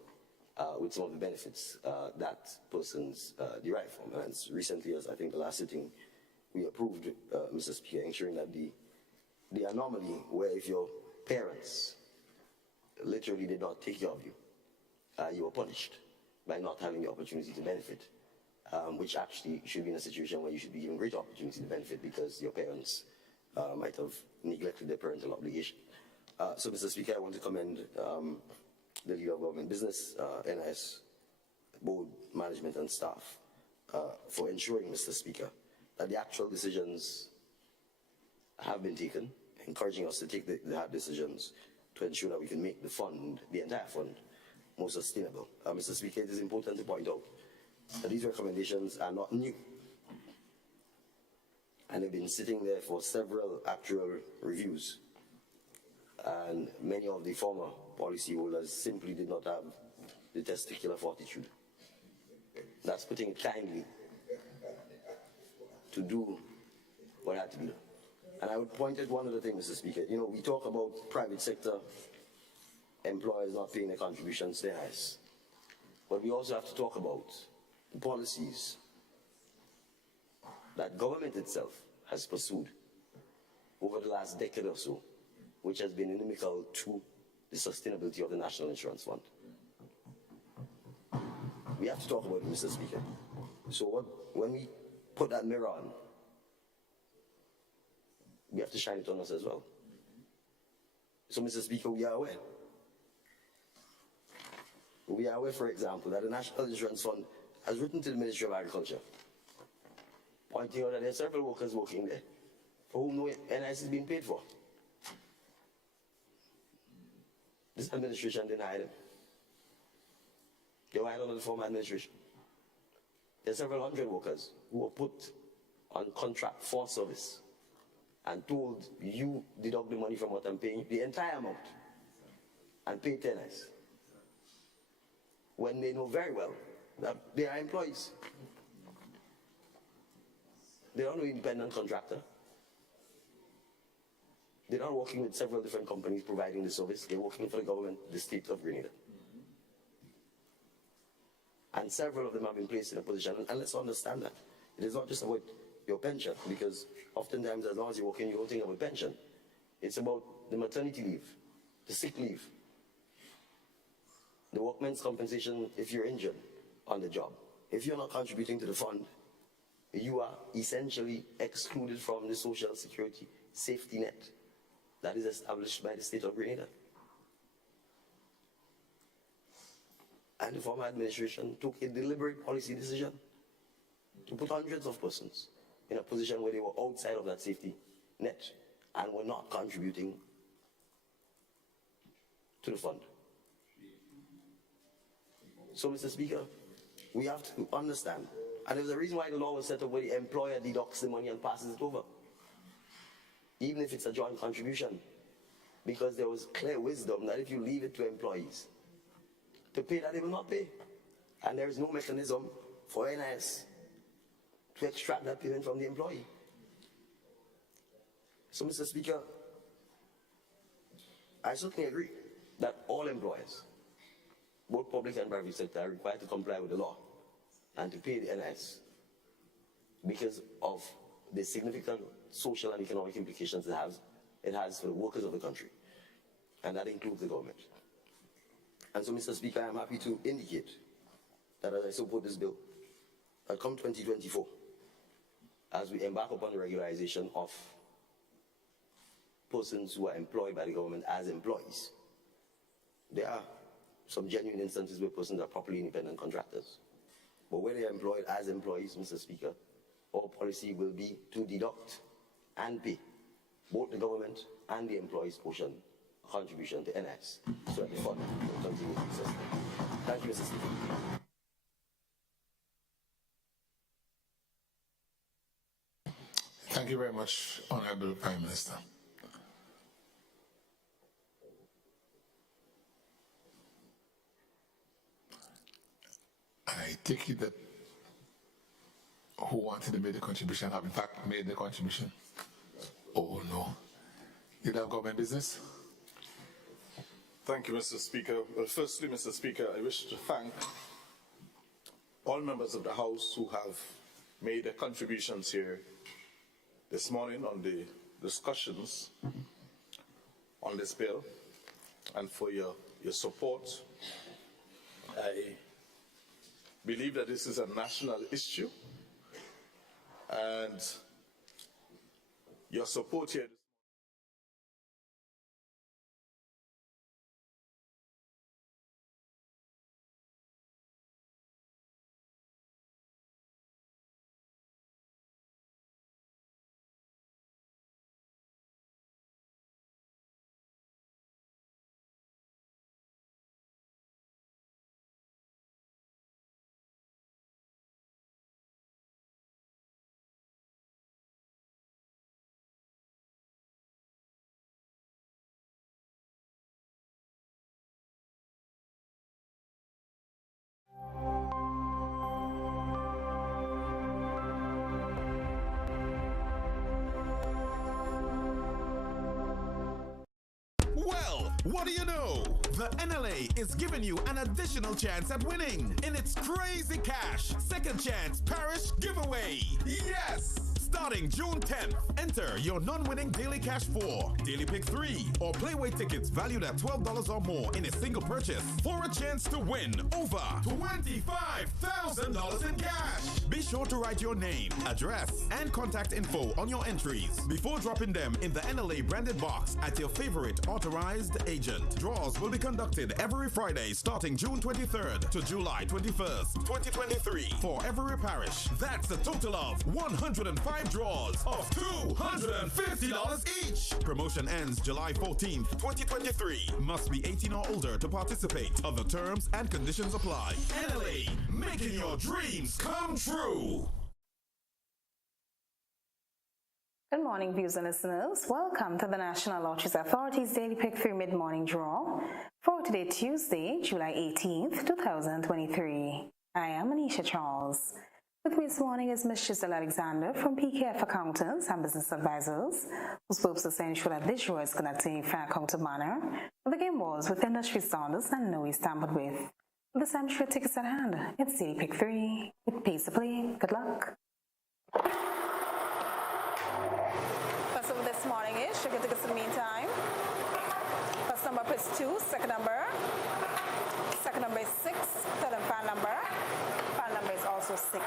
with some of the benefits that persons derive from. And as recently as I think the last sitting, we approved, Mr. Speaker, ensuring that the anomaly where if your parents literally did not take care of you, you were punished by not having the opportunity to benefit, which actually should be in a situation where you should be given great opportunity to benefit because your parents might have neglected their parental obligation. So, Mr. Speaker, I want to commend the leader of government business, NIS, board management and staff for ensuring, Mr. Speaker, that the actual decisions have been taken, encouraging us to take the hard decisions to ensure that we can make the fund, the entire fund, more sustainable. Mr. Speaker, it is important to point out that these recommendations are not new, and they've been sitting there for several actual reviews, and many of the former policyholders simply did not have the testicular fortitude. That's putting it kindly, to do what had to be done. And I would point at one other thing, Mr. Speaker. You know, we talk about private sector employers not paying their contributions to NIS, but we also have to talk about the policies that government itself has pursued over the last decade or so, which has been inimical to the sustainability of the National Insurance Fund. We have to talk about it, Mr. Speaker. So when we put that mirror on, we have to shine it on us as well. So, Mr. Speaker, we are aware. We are aware, for example, that the National Insurance Fund has written to the Ministry of Agriculture, pointing out that there are several workers working there for whom no NIS is being paid for. This administration denied them. They were under the former administration. There are several hundred workers who were put on contract for service and told, you deduct the money from what I'm paying, the entire amount, and pay NIS, when they know very well that they are employees. They are no independent contractor. They're not working with several different companies providing the service. They're working for the government, the state of Grenada. And several of them have been placed in a position, and let's understand that. It is not just about your pension, because oftentimes as long as you're working, you don't think about pension. It's about the maternity leave, the sick leave, the workman's compensation if you're injured on the job. If you're not contributing to the fund, you are essentially excluded from the social security safety net that is established by the state of Grenada. And the former administration took a deliberate policy decision to put hundreds of persons in a position where they were outside of that safety net and were not contributing to the fund. So, Mr. Speaker, we have to understand, and there's a reason why the law was set up where the employer deducts the money and passes it over, even if it's a joint contribution, because there was clear wisdom that if you leave it to employees to pay, that they will not pay. And there is no mechanism for NIS to extract that payment from the employee. So, Mr. Speaker, I certainly agree that all employers, both public and private sector, are required to comply with the law and to pay the NIS because of the significant social and economic implications it has for the workers of the country, and that includes the government. And so, Mr. Speaker, I am happy to indicate that as I support this bill, that come 2024, as we embark upon the regularization of persons who are employed by the government as employees, there are some genuine instances where persons are properly independent contractors. But where they are employed as employees, Mr. Speaker, our policy will be to deduct and pay both the government and the employees' portion contribution to NIS, so that the fund will continue to be sustained. Thank you, Mr. Speaker. Thank you very much, Honorable Prime Minister. I take it that who wanted to make the contribution have in fact made the contribution. Oh no. Did I have government business? Thank you, Mr. Speaker. Well, firstly, Mr. Speaker, I wish to thank all members of the House who have made their contributions here this morning on the discussions on this bill and for your support. I believe that this is a national issue, and your support here Well, what do you know? The NLA is giving you an additional chance at winning in its Crazy Cash Second Chance Parish Giveaway. Yes! Starting June 10th, enter your non-winning Daily Cash 4, Daily Pick 3, or Playway tickets valued at $12 or more in a single purchase for a chance to win over $25,000 in cash. Be sure to write your name, address, and contact info on your entries before dropping them in the NLA branded box at your favorite authorized agent. Draws will be conducted every Friday starting June 23rd to July 21st, 2023 for every parish. That's a total of 105 draws of $250 each. Promotion ends July 14th, 2023. Must be 18 or older to participate. Other terms and conditions apply. NLA, making your dreams come true. Good morning, viewers and listeners. Welcome to the National Lotteries Authority's Daily Pick 3 Mid-Morning Draw for today, Tuesday, July 18th, 2023. I am Anisha Charles. With me this morning is Ms. Giselle Alexander from PKF Accountants and Business Advisors, whose purpose is to ensure that this draw is conducted in a fair, accountable manner, with the game balls with industry standards and no waste tampered with. With the time short tickets at hand, it's Daily Pick 3. It pays to play. Good luck. First over this morning is sugar tickets in the meantime. First number is 2, second number is 6, third and final number is also 6.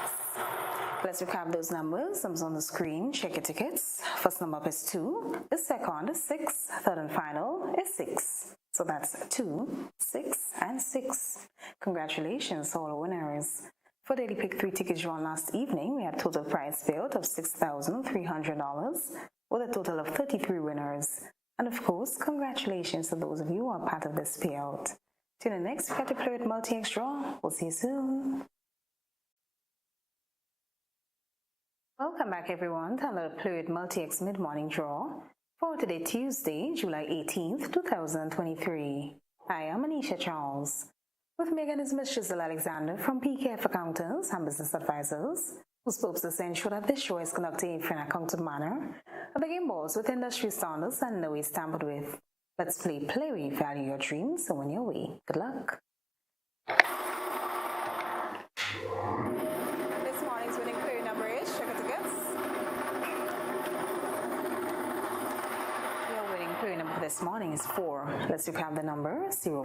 Let's recap those numbers. Numbers on the screen. Check your tickets. First number is 2, the second is 6, third and final is 6. So that's 2, 6, and 6. Congratulations to all the winners. For Daily Pick 3 tickets drawn last evening, we had total prize payout of $6,300 with a total of 33 winners. And of course, congratulations to those of you who are part of this payout. Tune in next, we got to play with Multi-X Draw. We'll see you soon. Welcome back, everyone, to another Play with Multi-X Mid-Morning Draw for today, Tuesday, July 18th, 2023. I am Anisha Charles. With me again is Ms. Giselle Alexander from PKF Accountants and Business Advisors, whose purpose is to ensure that this show is conducted in a fair and accountable manner, with the game balls with industry standards and no waste tampered with. Let's play Playway, value your dreams, and win your way. Good luck. This morning's winning Playway number is sugar tickets. Your winning Playway number this morning is 4. Let's recap the number 04.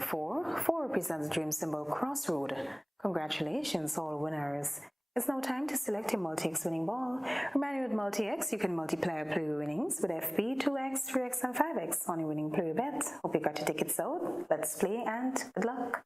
4 represents the dream symbol Crossroad. Congratulations, all winners. It's now time to select your Multi-X winning ball. Remember, with Multi-X, you can multiply your Playway winnings with FP, 2X, 3X, and 5X on your winning Playway bet. Hope you got your tickets out. Let's play and good luck.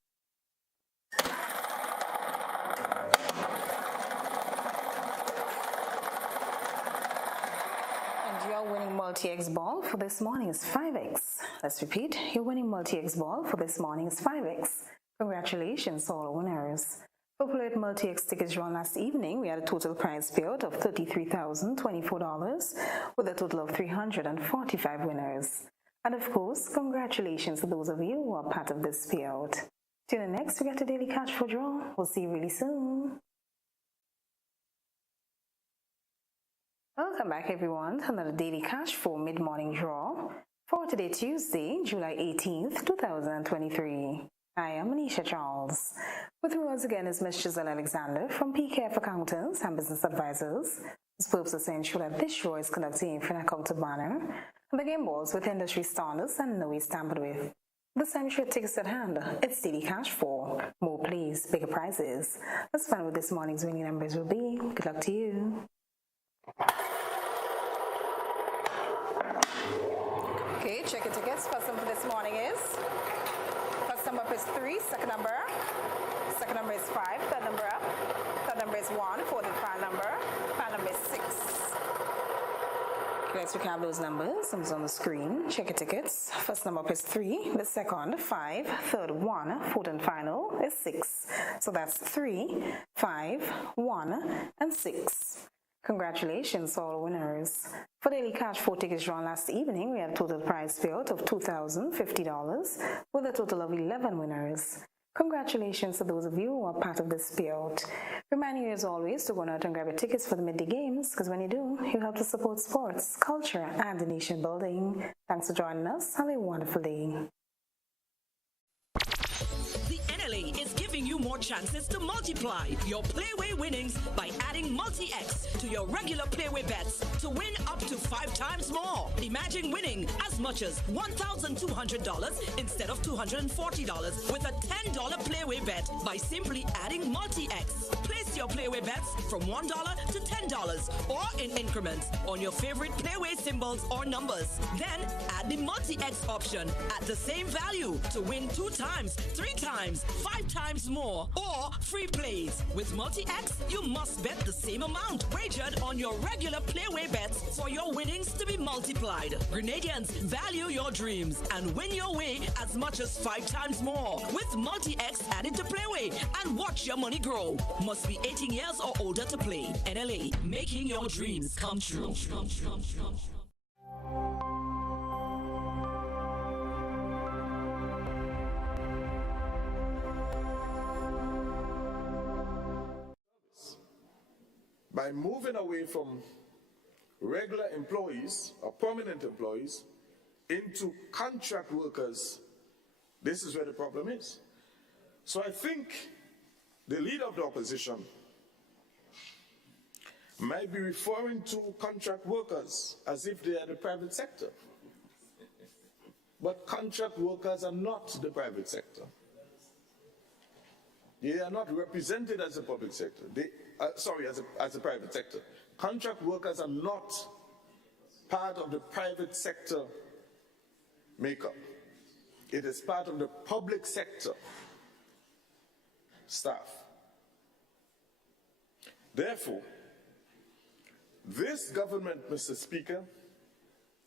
And your winning Multi-X ball for this morning is 5X. Let's repeat. Your winning Multi-X ball for this morning is 5X. Congratulations, all winners. For Play with Multi-X tickets drawn last evening, we had a total prize payout of $33,024 with a total of 345 winners. And of course, congratulations to those of you who are part of this payout. Tune in next, we get a Daily Cash for draw. We'll see you really soon. Welcome back, everyone, to another Daily Cash for Mid-Morning Draw For today, Tuesday, July 18th, 2023. I am Anisha Charles. With me once again is Ms. Giselle Alexander from PKF Accountants and Business Advisors. This purpose is to ensure that this show is conducted in an accountable manner and the game balls with industry standards and no waste tampered with. This time, should tickets at hand. It's steady cash for more plays, bigger prizes. Let's find out what this morning's winning numbers will be. Good luck to you. Okay, check your tickets. First number for this morning is, first number is 3, second number is 5, third number up, third number is 1, fourth and final number is 6. Let's recap those numbers. Numbers on the screen. Check your tickets. First number is 3, the second 5, third 1, fourth and final is 6. So that's 3, 5, 1, and 6. Congratulations, all winners. For daily cash 4 tickets drawn last evening, we had a total prize payout of $2,050 with a total of 11 winners. Congratulations to those of you who are part of this payout. Reminding you as always to go out and grab your tickets for the midday games, because when you do, you help to support sports, culture, and the nation building. Thanks for joining us. Have a wonderful day. The NLA is giving you more chances to multiply your Playway winnings by adding Multi-X to your regular Playway bets to win up to 5 times more. Imagine winning as much as $1,200 instead of $240 with a $10 Playway bet by simply adding Multi-X. Place your Playway bets from $1 to $10 or in increments on your favorite Playway symbols or numbers. Then add the Multi-X option at the same value to win 2 times, 3 times, 5 times more, or free plays. With Multi-X, you must bet the same amount wagered on your regular Playway bets for your winnings to be multiplied. Grenadians, value your dreams and win your way as much as 5 times more with Multi-X added to Playway and watch your money grow. Must be 18 years or older to play. NLA, making your dreams come true. By moving away from regular employees or permanent employees into contract workers, this is where the problem is. So I think the leader of the opposition might be referring to contract workers as if they are the private sector. But contract workers are not the private sector. They are not represented as a public sector. As a private sector. Contract workers are not part of the private sector makeup. It is part of the public sector staff. Therefore, this government, Mr. Speaker,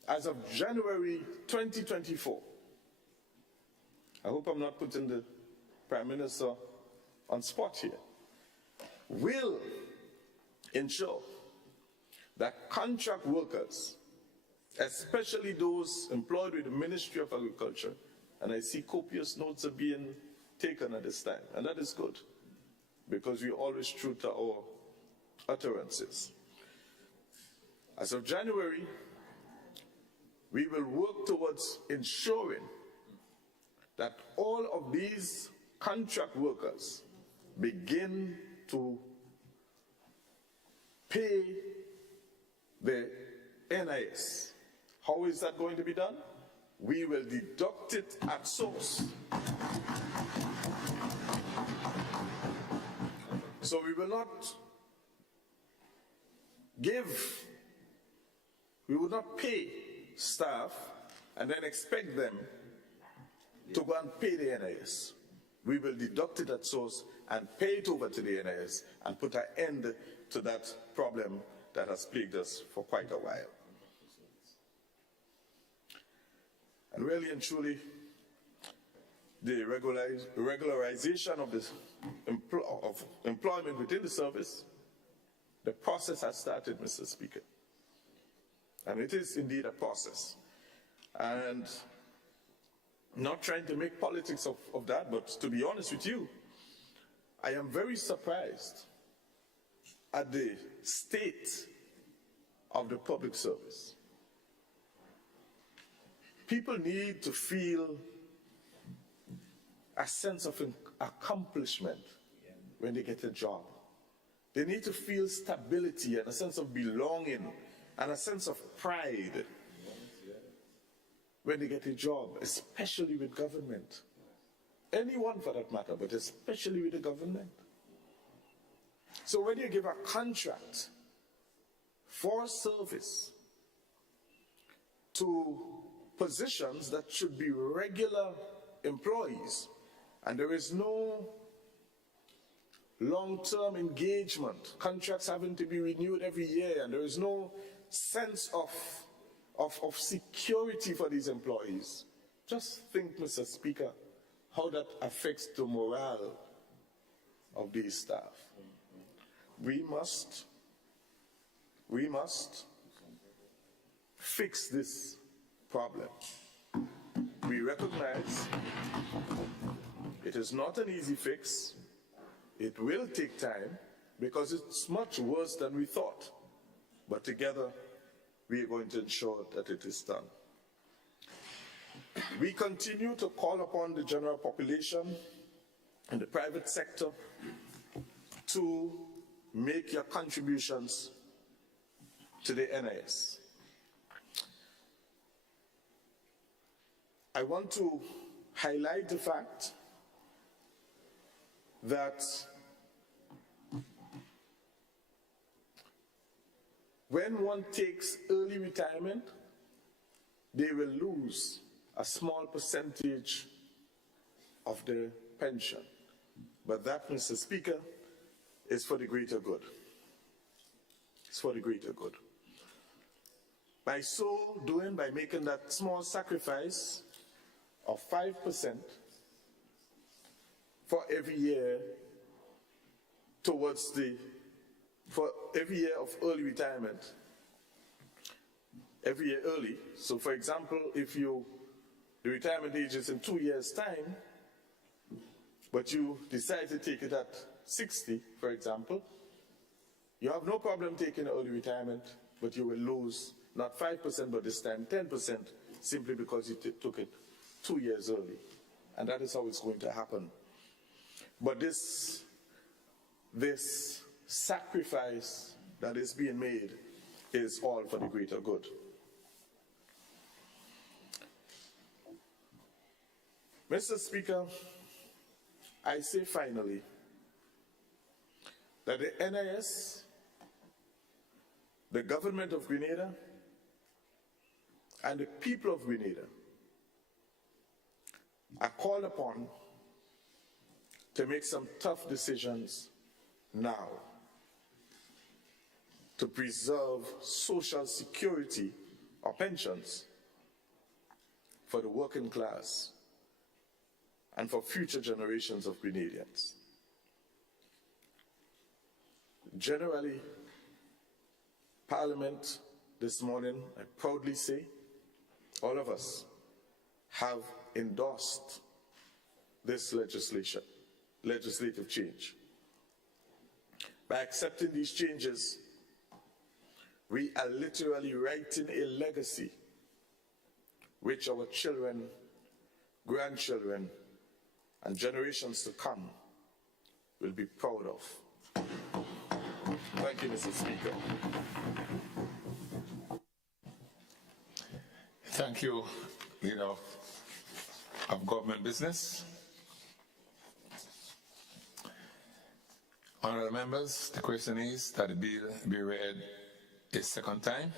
as of January 2024, I hope I'm not putting the Prime Minister on spot here, will ensure that contract workers, especially those employed with the Ministry of Agriculture, and I see copious notes are being taken at this time, and that is good, because we are always true to our utterances. As of January, we will work towards ensuring that all of these contract workers begin to pay the NIS. How is that going to be done? We will deduct it at source. So we will not pay staff and then expect them to go and pay the NIS. We will deduct it at source and pay it over to the NIS and put an end to that problem that has plagued us for quite a while. And really and truly, the regularization of this employment within the service, the process has started, Mr. Speaker. And it is indeed a process. And not trying to make politics of that, but to be honest with you, I am very surprised at the state of the public service. People need to feel a sense of accomplishment when they get a job. They need to feel stability and a sense of belonging and a sense of pride when they get a job, especially with government. Anyone for that matter, but especially with the government. So when you give a contract for service to positions that should be regular employees, and there is no long-term engagement, contracts having to be renewed every year, and there is no sense of security for these employees. Just think, Mr. Speaker, how that affects the morale of these staff. We must fix this problem. We recognize it is not an easy fix. It will take time because it's much worse than we thought. But together, we are going to ensure that it is done. We continue to call upon the general population and the private sector to make your contributions to the NIS. I want to highlight the fact that when one takes early retirement, they will lose a small percentage of their pension. But that, Mr. Speaker, is for the greater good. It's for the greater good. By so doing, by making that small sacrifice of 5% for every year for every year of early retirement, every year early. So for example, if the retirement age is in 2 years' time, but you decide to take it at 60, for example, you have no problem taking early retirement, but you will lose not 5%, but this time 10%, simply because you took it 2 years early. And that is how it's going to happen. But this sacrifice that is being made is all for the greater good. Mr. Speaker, I say finally that the NIS, the government of Grenada, and the people of Grenada are called upon to make some tough decisions now to preserve social security or pensions for the working class and for future generations of Grenadians. Generally, Parliament this morning, I proudly say, all of us have endorsed this legislative change. By accepting these changes, we are literally writing a legacy which our children, grandchildren, and generations to come will be proud of. Thank you, Mr. Speaker. Thank you, Leader of Government Business. Honourable members, the question is that the bill be read a second time.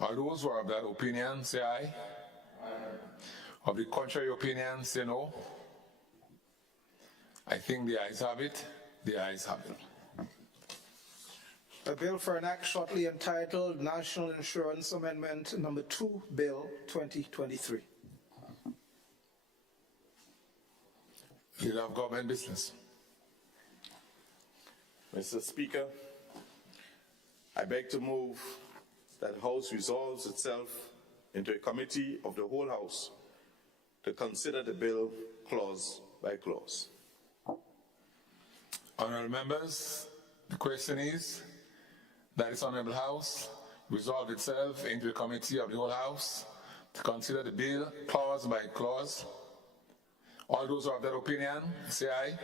All those who are of that opinion, say aye. Aye. Of the contrary opinion, say no. I think the ayes have it. The ayes have it. A bill for an act shortly entitled National Insurance Amendment Number 2, Bill 2023. Leader of Government Business. Mr. Speaker, I beg to move that the House resolves itself into a committee of the whole House to consider the bill clause by clause. Honourable members, the question is that this Honourable House resolve itself into the committee of the whole House to consider the bill clause by clause. All those who are of that opinion, say aye.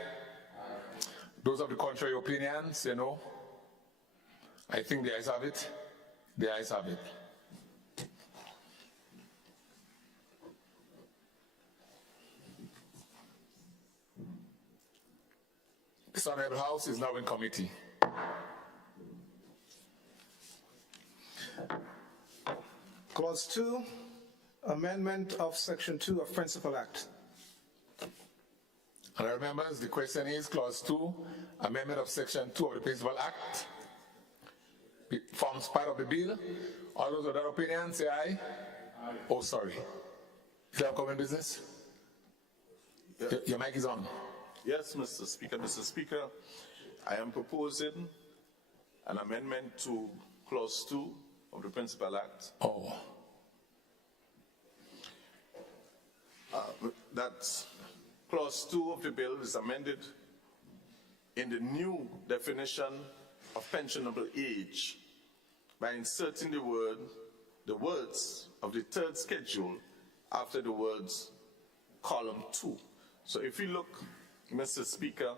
Those of the contrary opinion, say no. I think the ayes have it. The ayes have it. This Honorable House is now in committee. Clause 2, amendment of Section 2 of Principal Act. Honorable members, the question is Clause 2, amendment of Section 2 of the Principal Act. It forms part of the bill. All those of that opinion, say aye. Aye. Oh, sorry. Is that common business? Your mic is on. Yes, Mr. Speaker. Mr. Speaker, I am proposing an amendment to Clause 2 of the Principal Act. Oh. That Clause 2 of the bill is amended in the new definition of pensionable age by inserting the words of the third schedule after the words column 2. So if you look, Mr. Speaker,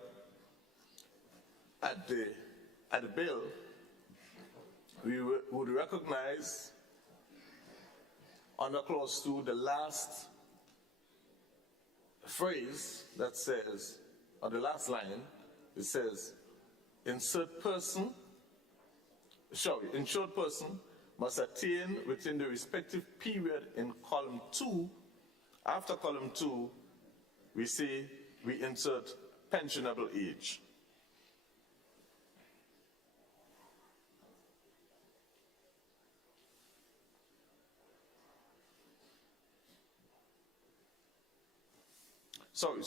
at the bill, we would recognize under Clause 2 the last phrase that says, or the last line, it says, insured person must attain within the respective period in column 2. After column 2, we insert pensionable age. Sorry.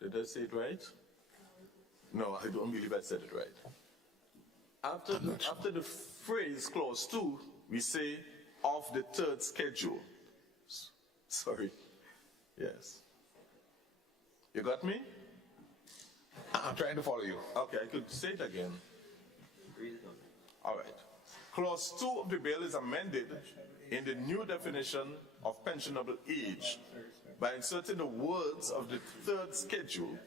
Did I say it right? No, I don't believe I said it right. After the phrase clause 2, we say of the third schedule. Sorry. Yes. You got me? I'm trying to follow you. Okay, I could say it again. All right. Clause 2 of the bill is amended in the new definition of pensionable age by inserting the words of the third schedule.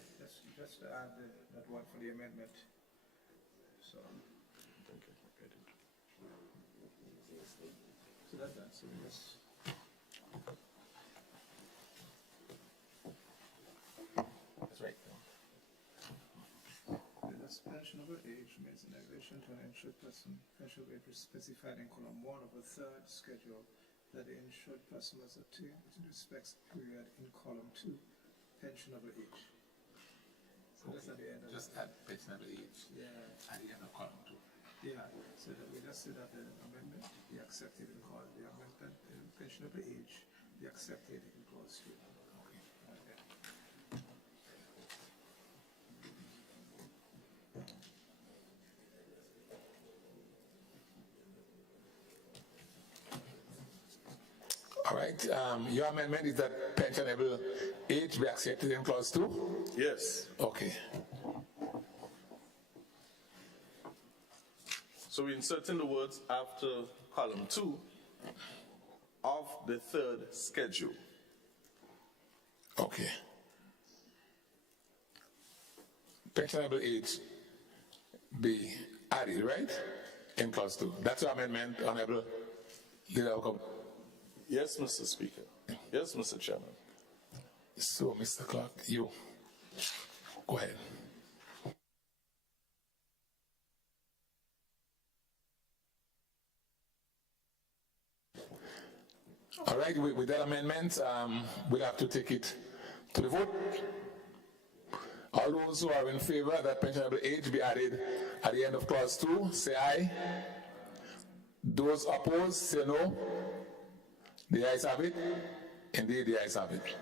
Just to add that one for the amendment. So that's that. So yes. That's right. That's pensionable age means in relation to an insured person, pensionable age is specified in column 1 of the third schedule that the insured person must attain within the respective period in column 2, pensionable age. So that's at the end of Just add pensionable age. Yeah. At the end of column 2. Yeah, so that we just say that the amendment be accepted in clause, the amendment in pensionable age be accepted in clause 2. Okay. All right. Your amendment is that pensionable age be accepted in clause 2? Yes. Okay. So we're inserting the words after column 2 of the third schedule. Okay. Pensionable age be added, right? In clause 2. That's your amendment, Honorable Leader of. Yes, Mr. Speaker. Yes, Mr. Chairman. So, Mr. Clark, you go ahead. All right, with that amendment, we'll have to take it to the vote. All those who are in favor that pensionable age be added at the end of clause 2, say aye. Those opposed, say no. The ayes have it. Indeed, the ayes have it.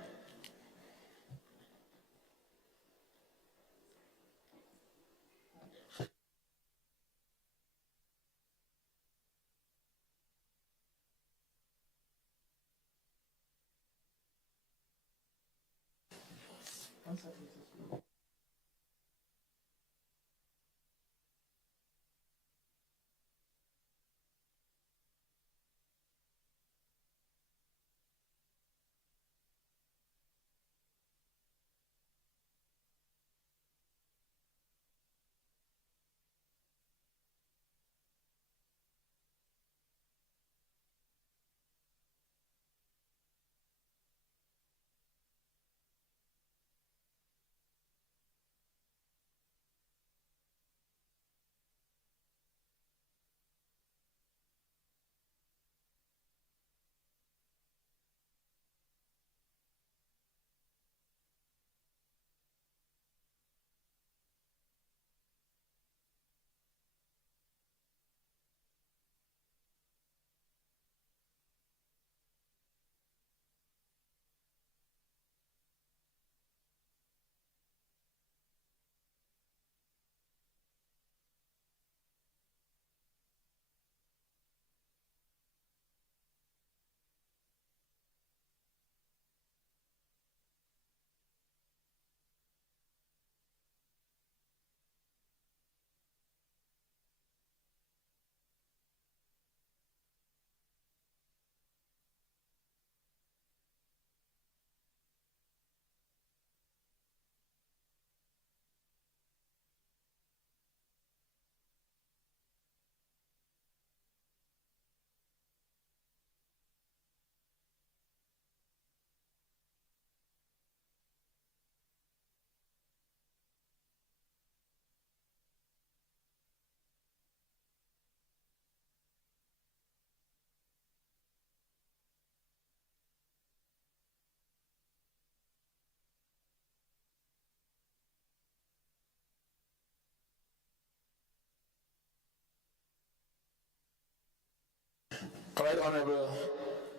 All right, honorable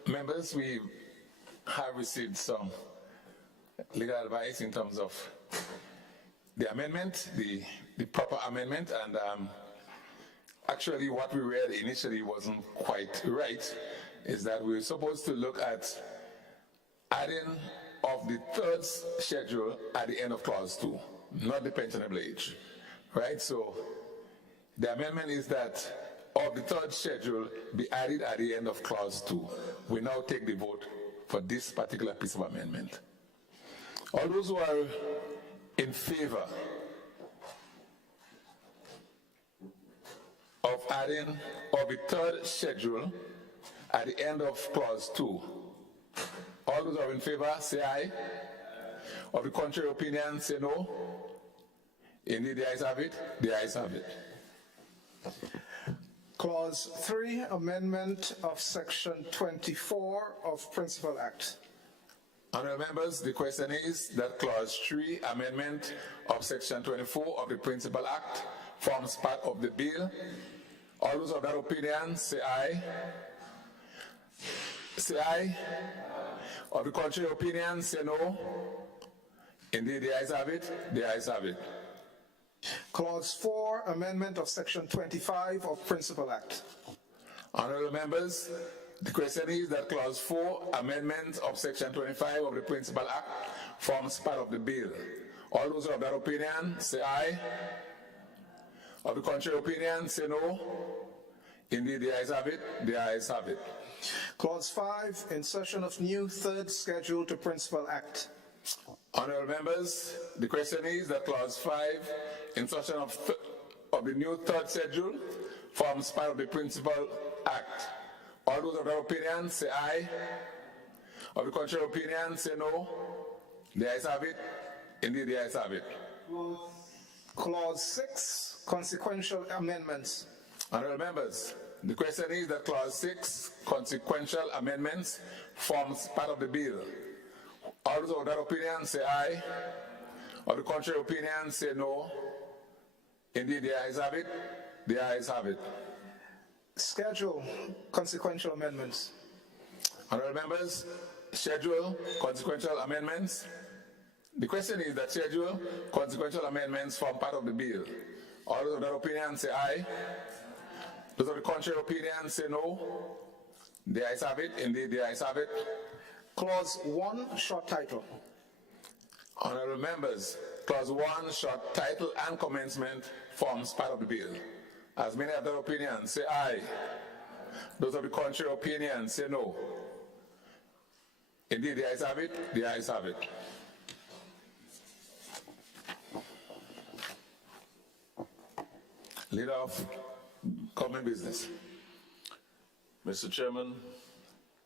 members, we have received some legal advice in terms of the amendment, the proper amendment, and actually what we read initially wasn't quite right, is that we're supposed to look at adding of the third schedule at the end of clause 2, not the pensionable age, right? So the amendment is that of the third schedule be added at the end of clause 2. We now take the vote for this particular piece of amendment. All those who are in favor of adding of the third schedule at the end of clause 2, all those who are in favor say aye. Of the contrary opinion say no. Indeed, the ayes have it. The ayes have it. Clause 3, amendment of section 24 of Principal Act. Honourable members, the question is that clause 3, amendment of section 24 of the Principal Act, forms part of the bill. All those of that opinion say aye. Say aye. Of the contrary opinion say no. Indeed, the ayes have it. The ayes have it. Clause 4, amendment of section 25 of Principal Act. Honourable members, the question is that clause 4, amendment of section 25 of the Principal Act, forms part of the bill. All those of that opinion say aye. Of the contrary opinion say no. Indeed, the ayes have it. The ayes have it. Clause 5, insertion of new third schedule to Principal Act. Honourable members, the question is that clause 5, insertion of the new third schedule, forms part of the Principal Act. All those of that opinion say aye. Of the contrary opinion say no. The ayes have it. Indeed, the ayes have it. Clause 6, consequential amendments. Honourable members, the question is that clause 6, consequential amendments, forms part of the bill. All those of that opinion say aye. Of the contrary opinion say no. Indeed, the ayes have it. The ayes have it. Schedule, consequential amendments. Honourable members, schedule, consequential amendments. The question is that schedule, consequential amendments form part of the bill. All those of that opinion say aye. Those of the contrary opinion say no. The ayes have it. Indeed, the ayes have it. Clause 1, short title. Honourable members, clause 1, short title and commencement, forms part of the bill. As many of that opinion say aye. Those of the contrary opinion say no. Indeed, the ayes have it. The ayes have it. Leader of Government Business. Mr. Chairman,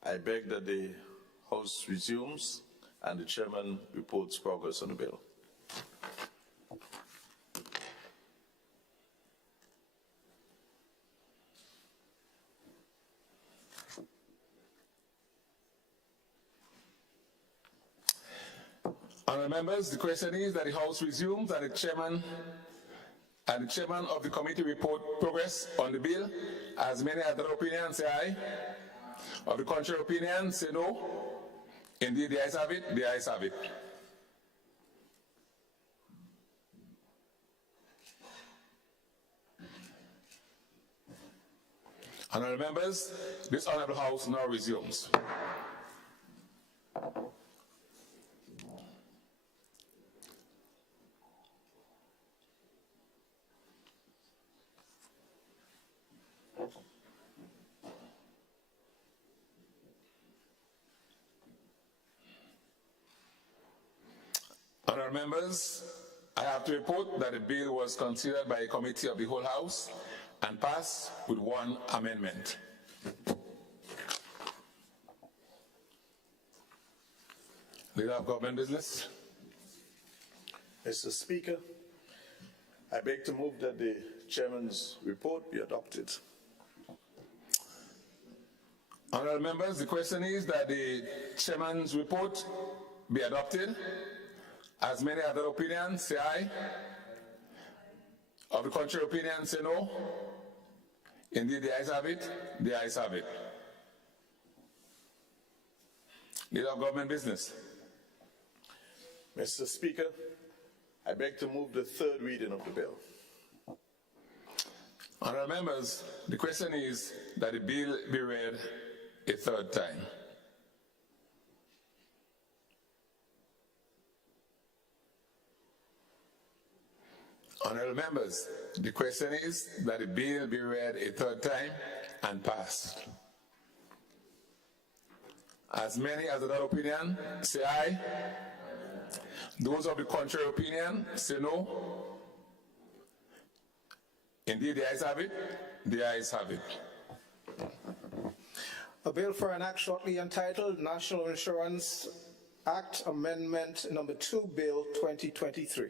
I beg that the House resumes and the Chairman reports progress on the bill. Honourable members, the question is that the House resumes and the Chairman of the committee report progress on the bill. As many of that opinion say aye. Of the contrary opinion say no. Indeed, the ayes have it. The ayes have it. Honourable members, this Honourable House now resumes. Honourable members, I have to report that the bill was considered by a committee of the whole House and passed with one amendment. Leader of Government Business. Mr. Speaker, I beg to move that the Chairman's report be adopted. Honourable members, the question is that the Chairman's report be adopted. As many other opinions say aye. Of the contrary opinion say no. Indeed, the ayes have it. The ayes have it. Leader of Government Business. Mr. Speaker, I beg to move the third reading of the bill. Honourable members, the question is that the bill be read a third time. Honourable members, the question is that the bill be read a third time and passed. As many as that opinion, say aye. Those of the contrary opinion, say no. Indeed, the ayes have it. The ayes have it. A bill for an act shortly entitled National Insurance Act Amendment Number 2, Bill 2023.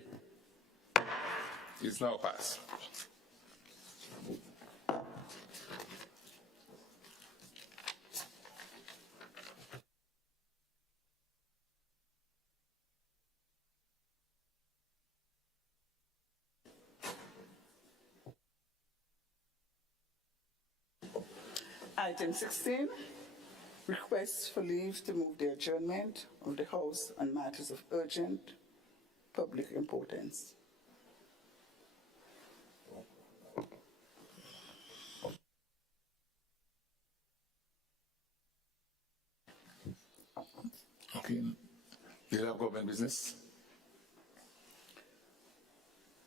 It's now passed. Item 16, requests for leave to move the adjournment of the House on matters of urgent public importance. Okay. Leader of Government Business.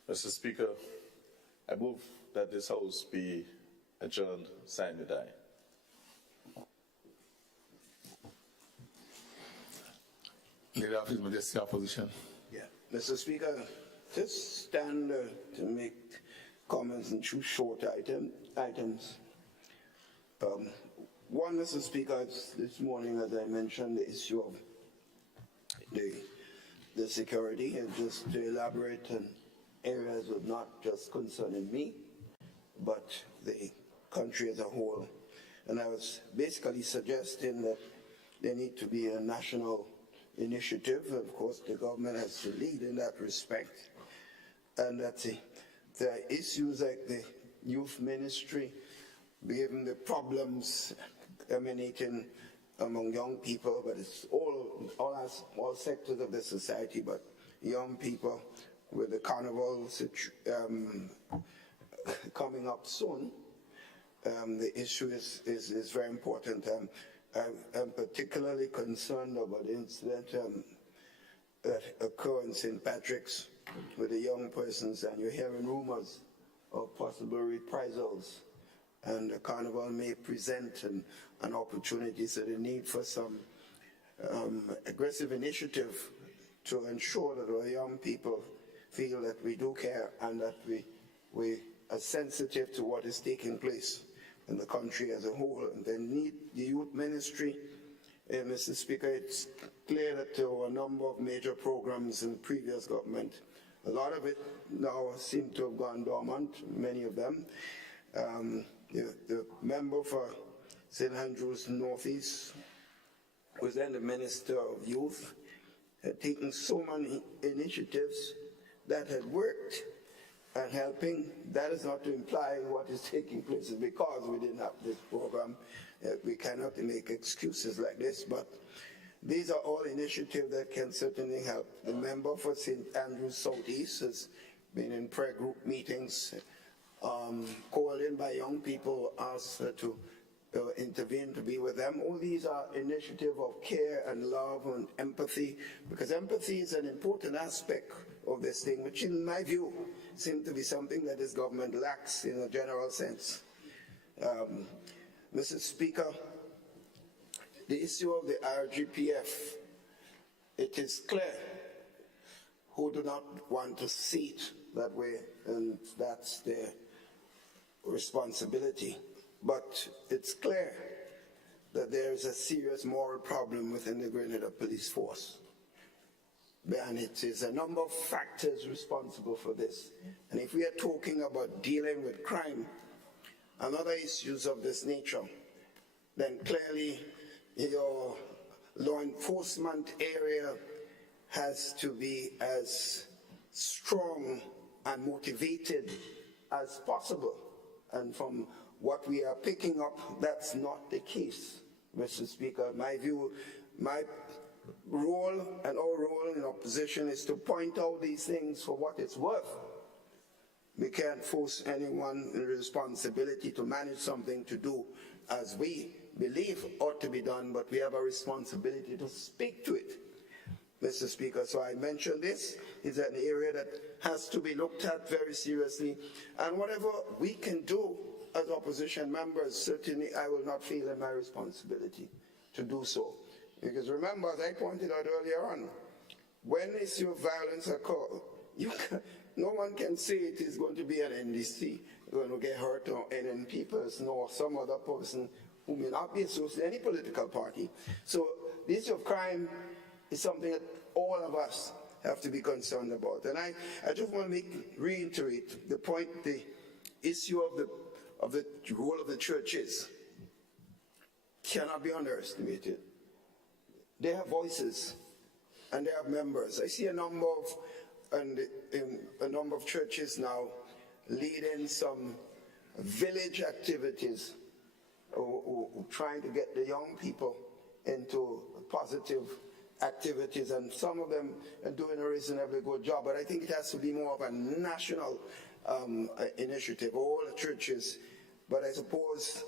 Mr. Speaker, I move that this House be adjourned sine die. Leader of His Majesty Opposition. Yeah, Mr. Speaker, just stand to make comments on two short items. One, Mr. Speaker, this morning, as I mentioned, the issue of the security, and just to elaborate on areas of not just concerning me, but the country as a whole. And I was basically suggesting that there need to be a national initiative. Of course, the government has to lead in that respect. And that the issues like the youth ministry, given the problems emanating among young people, but it's all sectors of the society, but young people with the carnival coming up soon, the issue is very important. I'm particularly concerned about the incident that occurred in St. Patrick's with the young persons, and you're hearing rumors of possible reprisals, and the carnival may present an opportunity, so the need for some aggressive initiative to ensure that our young people feel that we do care and that we are sensitive to what is taking place in the country as a whole. And they need the youth ministry. Mr. Speaker, it's clear that there were a number of major programs in the previous government. A lot of it now seem to have gone dormant, many of them. The member for St. Andrews Northeast was then the Minister of Youth, had taken so many initiatives that had worked and helping. That is not to imply what is taking place is because we didn't have this program. We cannot make excuses like this, but these are all initiatives that can certainly help. The member for St. Andrews Southeast has been in prayer group meetings, called in by young people, asked to intervene, to be with them. All these are initiatives of care and love and empathy, because empathy is an important aspect of this thing, which in my view seems to be something that this government lacks in a general sense. Mr. Speaker, the issue of the RGPF, it is clear who do not want to see it that way, and that's their responsibility. But it's clear that there is a serious moral problem within the Grenada Police Force. And it is a number of factors responsible for this. And if we are talking about dealing with crime and other issues of this nature, then clearly your law enforcement area has to be as strong and motivated as possible. And from what we are picking up, that's not the case, Mr. Speaker. My view, My role and our role in opposition is to point out these things for what it's worth. We can't force anyone in responsibility to manage something to do as we believe ought to be done, but we have a responsibility to speak to it, Mr. Speaker. So I mentioned this is an area that has to be looked at very seriously, and whatever we can do as opposition members, certainly I will not feel in my responsibility to do so. Because remember, as I pointed out earlier on, when issue of violence occurs, no one can say it is going to be an NDC going to get hurt or NNP person or some other person who may not be associated with any political party. So the issue of crime is something that all of us have to be concerned about. And I just want to reiterate the point, the issue of the role of the churches cannot be underestimated. They have voices and they have members. I see a number of churches now leading some village activities, trying to get the young people into positive activities, and some of them are doing a reasonably good job. But I think it has to be more of a national initiative, all the churches. But I suppose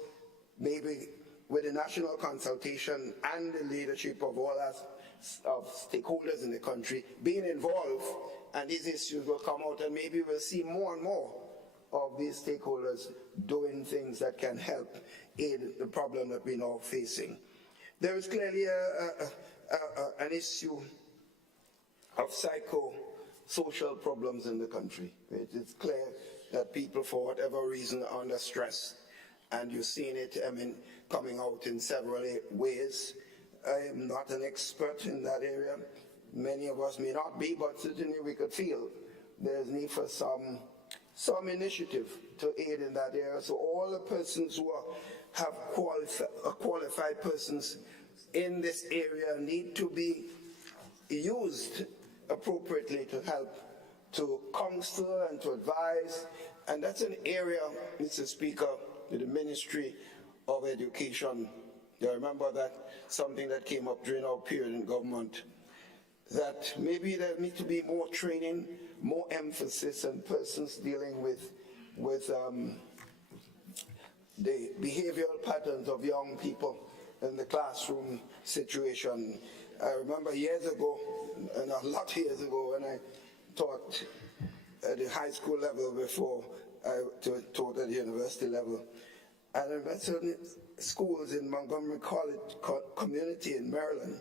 maybe with the national consultation and the leadership of all of stakeholders in the country being involved, and these issues will come out, and maybe we'll see more and more of these stakeholders doing things that can help in the problem that we're now facing. There is clearly an issue of psychosocial problems in the country. It is clear that people, for whatever reason, are under stress, and you've seen it coming out in several ways. I am not an expert in that area. Many of us may not be, but certainly we could feel there's need for some initiative to aid in that area. So all the persons who have qualified persons in this area need to be used appropriately to help, to counsel and to advise. And that's an area, Mr. Speaker, with the Ministry of Education. I remember that something that came up during our period in government, that maybe there needs to be more training, more emphasis on persons dealing with the behavioral patterns of young people in the classroom situation. I remember years ago, and a lot of years ago, when I taught at the high school level before I taught at the university level. And I met certain schools in Montgomery College community in Maryland.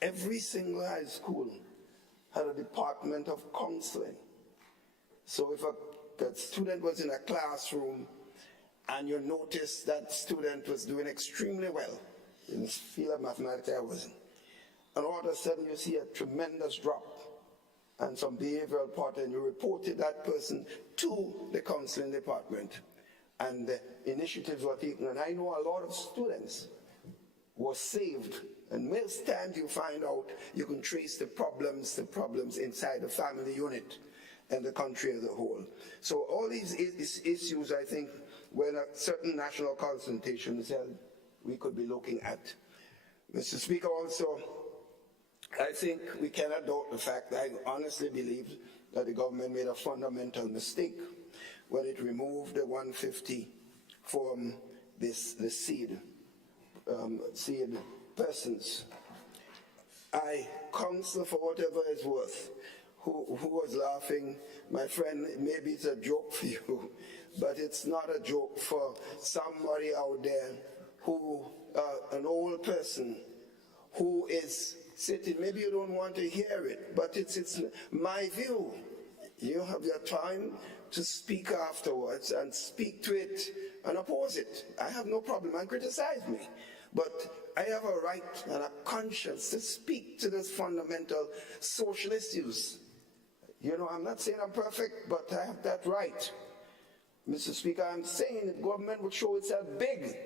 Every single high school had a department of counseling. So if a student was in a classroom and you noticed that student was doing extremely well in the field of mathematics, I wasn't. And all of a sudden you see a tremendous drop and some behavioral pattern, you reported that person to the counseling department. And the initiatives were taken, and I know a lot of students were saved. And most times you find out, you can trace the problems inside the family unit and the country as a whole. So all these issues, I think, when a certain national consultation is held, we could be looking at. Mr. Speaker, also, I think we cannot doubt the fact that I honestly believe that the government made a fundamental mistake when it removed the 150 from the seed persons. I counsel, for whatever it's worth, who was laughing, my friend, maybe it's a joke for you, but it's not a joke for somebody out there who, an old person who is sitting, maybe you don't want to hear it, but it's my view. You have your time to speak afterwards and speak to it and oppose it. I have no problem, and criticize me. But I have a right and a conscience to speak to those fundamental social issues. You know, I'm not saying I'm perfect, but I have that right. Mr. Speaker, I'm saying that government would show itself big,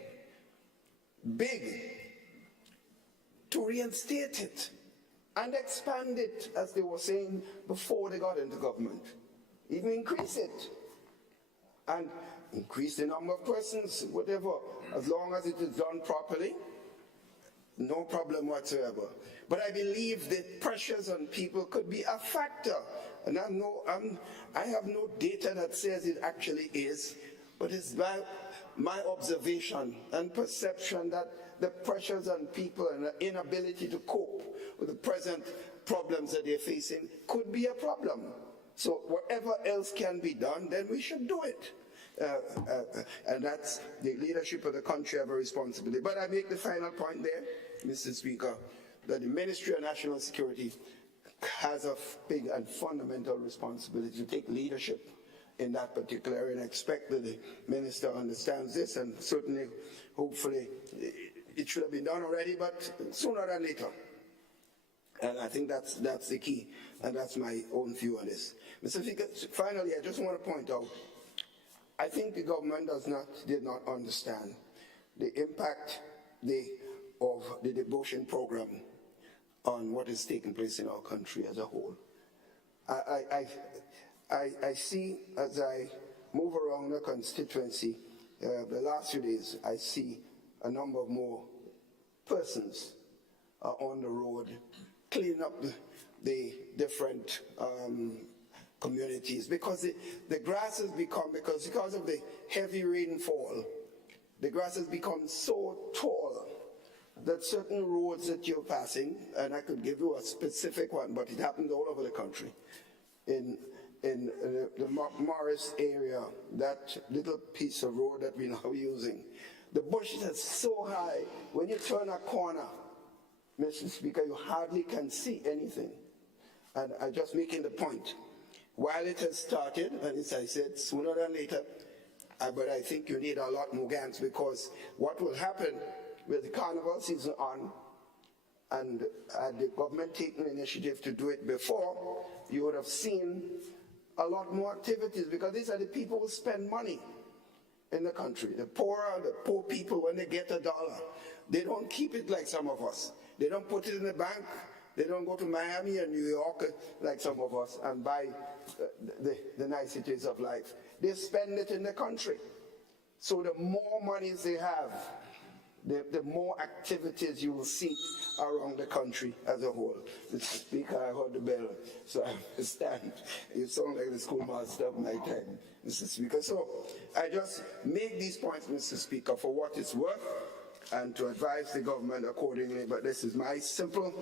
to reinstate it and expand it, as they were saying before they got into government. Even increase it and increase the number of persons, whatever, as long as it is done properly No problem whatsoever. But I believe the pressures on people could be a factor. And I have no data that says it actually is, but it's my observation and perception that the pressures on people and the inability to cope with the present problems that they're facing could be a problem. So whatever else can be done, then we should do it. And that's the leadership of the country have a responsibility. But I make the final point there, Mr. Speaker, that the Ministry of National Security has a big and fundamental responsibility to take leadership in that particular area, and I expect that the minister understands this, and certainly, hopefully, it should have been done already, but sooner than later. And I think that's the key, and that's my own view on this. Mr. Speaker, finally, I just want to point out, I think the government did not understand the impact of the devotion program on what is taking place in our country as a whole. I see, as I move around the constituency, the last few days, I see a number of more persons on the road cleaning up the different communities, because the grass has become, because of the heavy rainfall, the grass has become so tall that certain roads that you're passing, and I could give you a specific one, but it happens all over the country, in the Morris area, that little piece of road that we're now using, the bushes are so high, when you turn a corner, Mr. Speaker, you hardly can see anything. And I'm just making the point. While it has started, and as I said, sooner than later, but I think you need a lot more guns, because what will happen with the carnival season on, and the government taking the initiative to do it before, you would have seen a lot more activities, because these are the people who spend money in the country. The poor people, when they get $1, they don't keep it like some of us. They don't put it in the bank. They don't go to Miami and New York like some of us and buy the niceties of life. They spend it in the country. So the more monies they have, the more activities you will see around the country as a whole. Mr. Speaker, I heard the bell, so I understand. You sound like the schoolmaster of my time, Mr. Speaker. So I just make these points, Mr. Speaker, for what it's worth, and to advise the government accordingly. But this is my simple,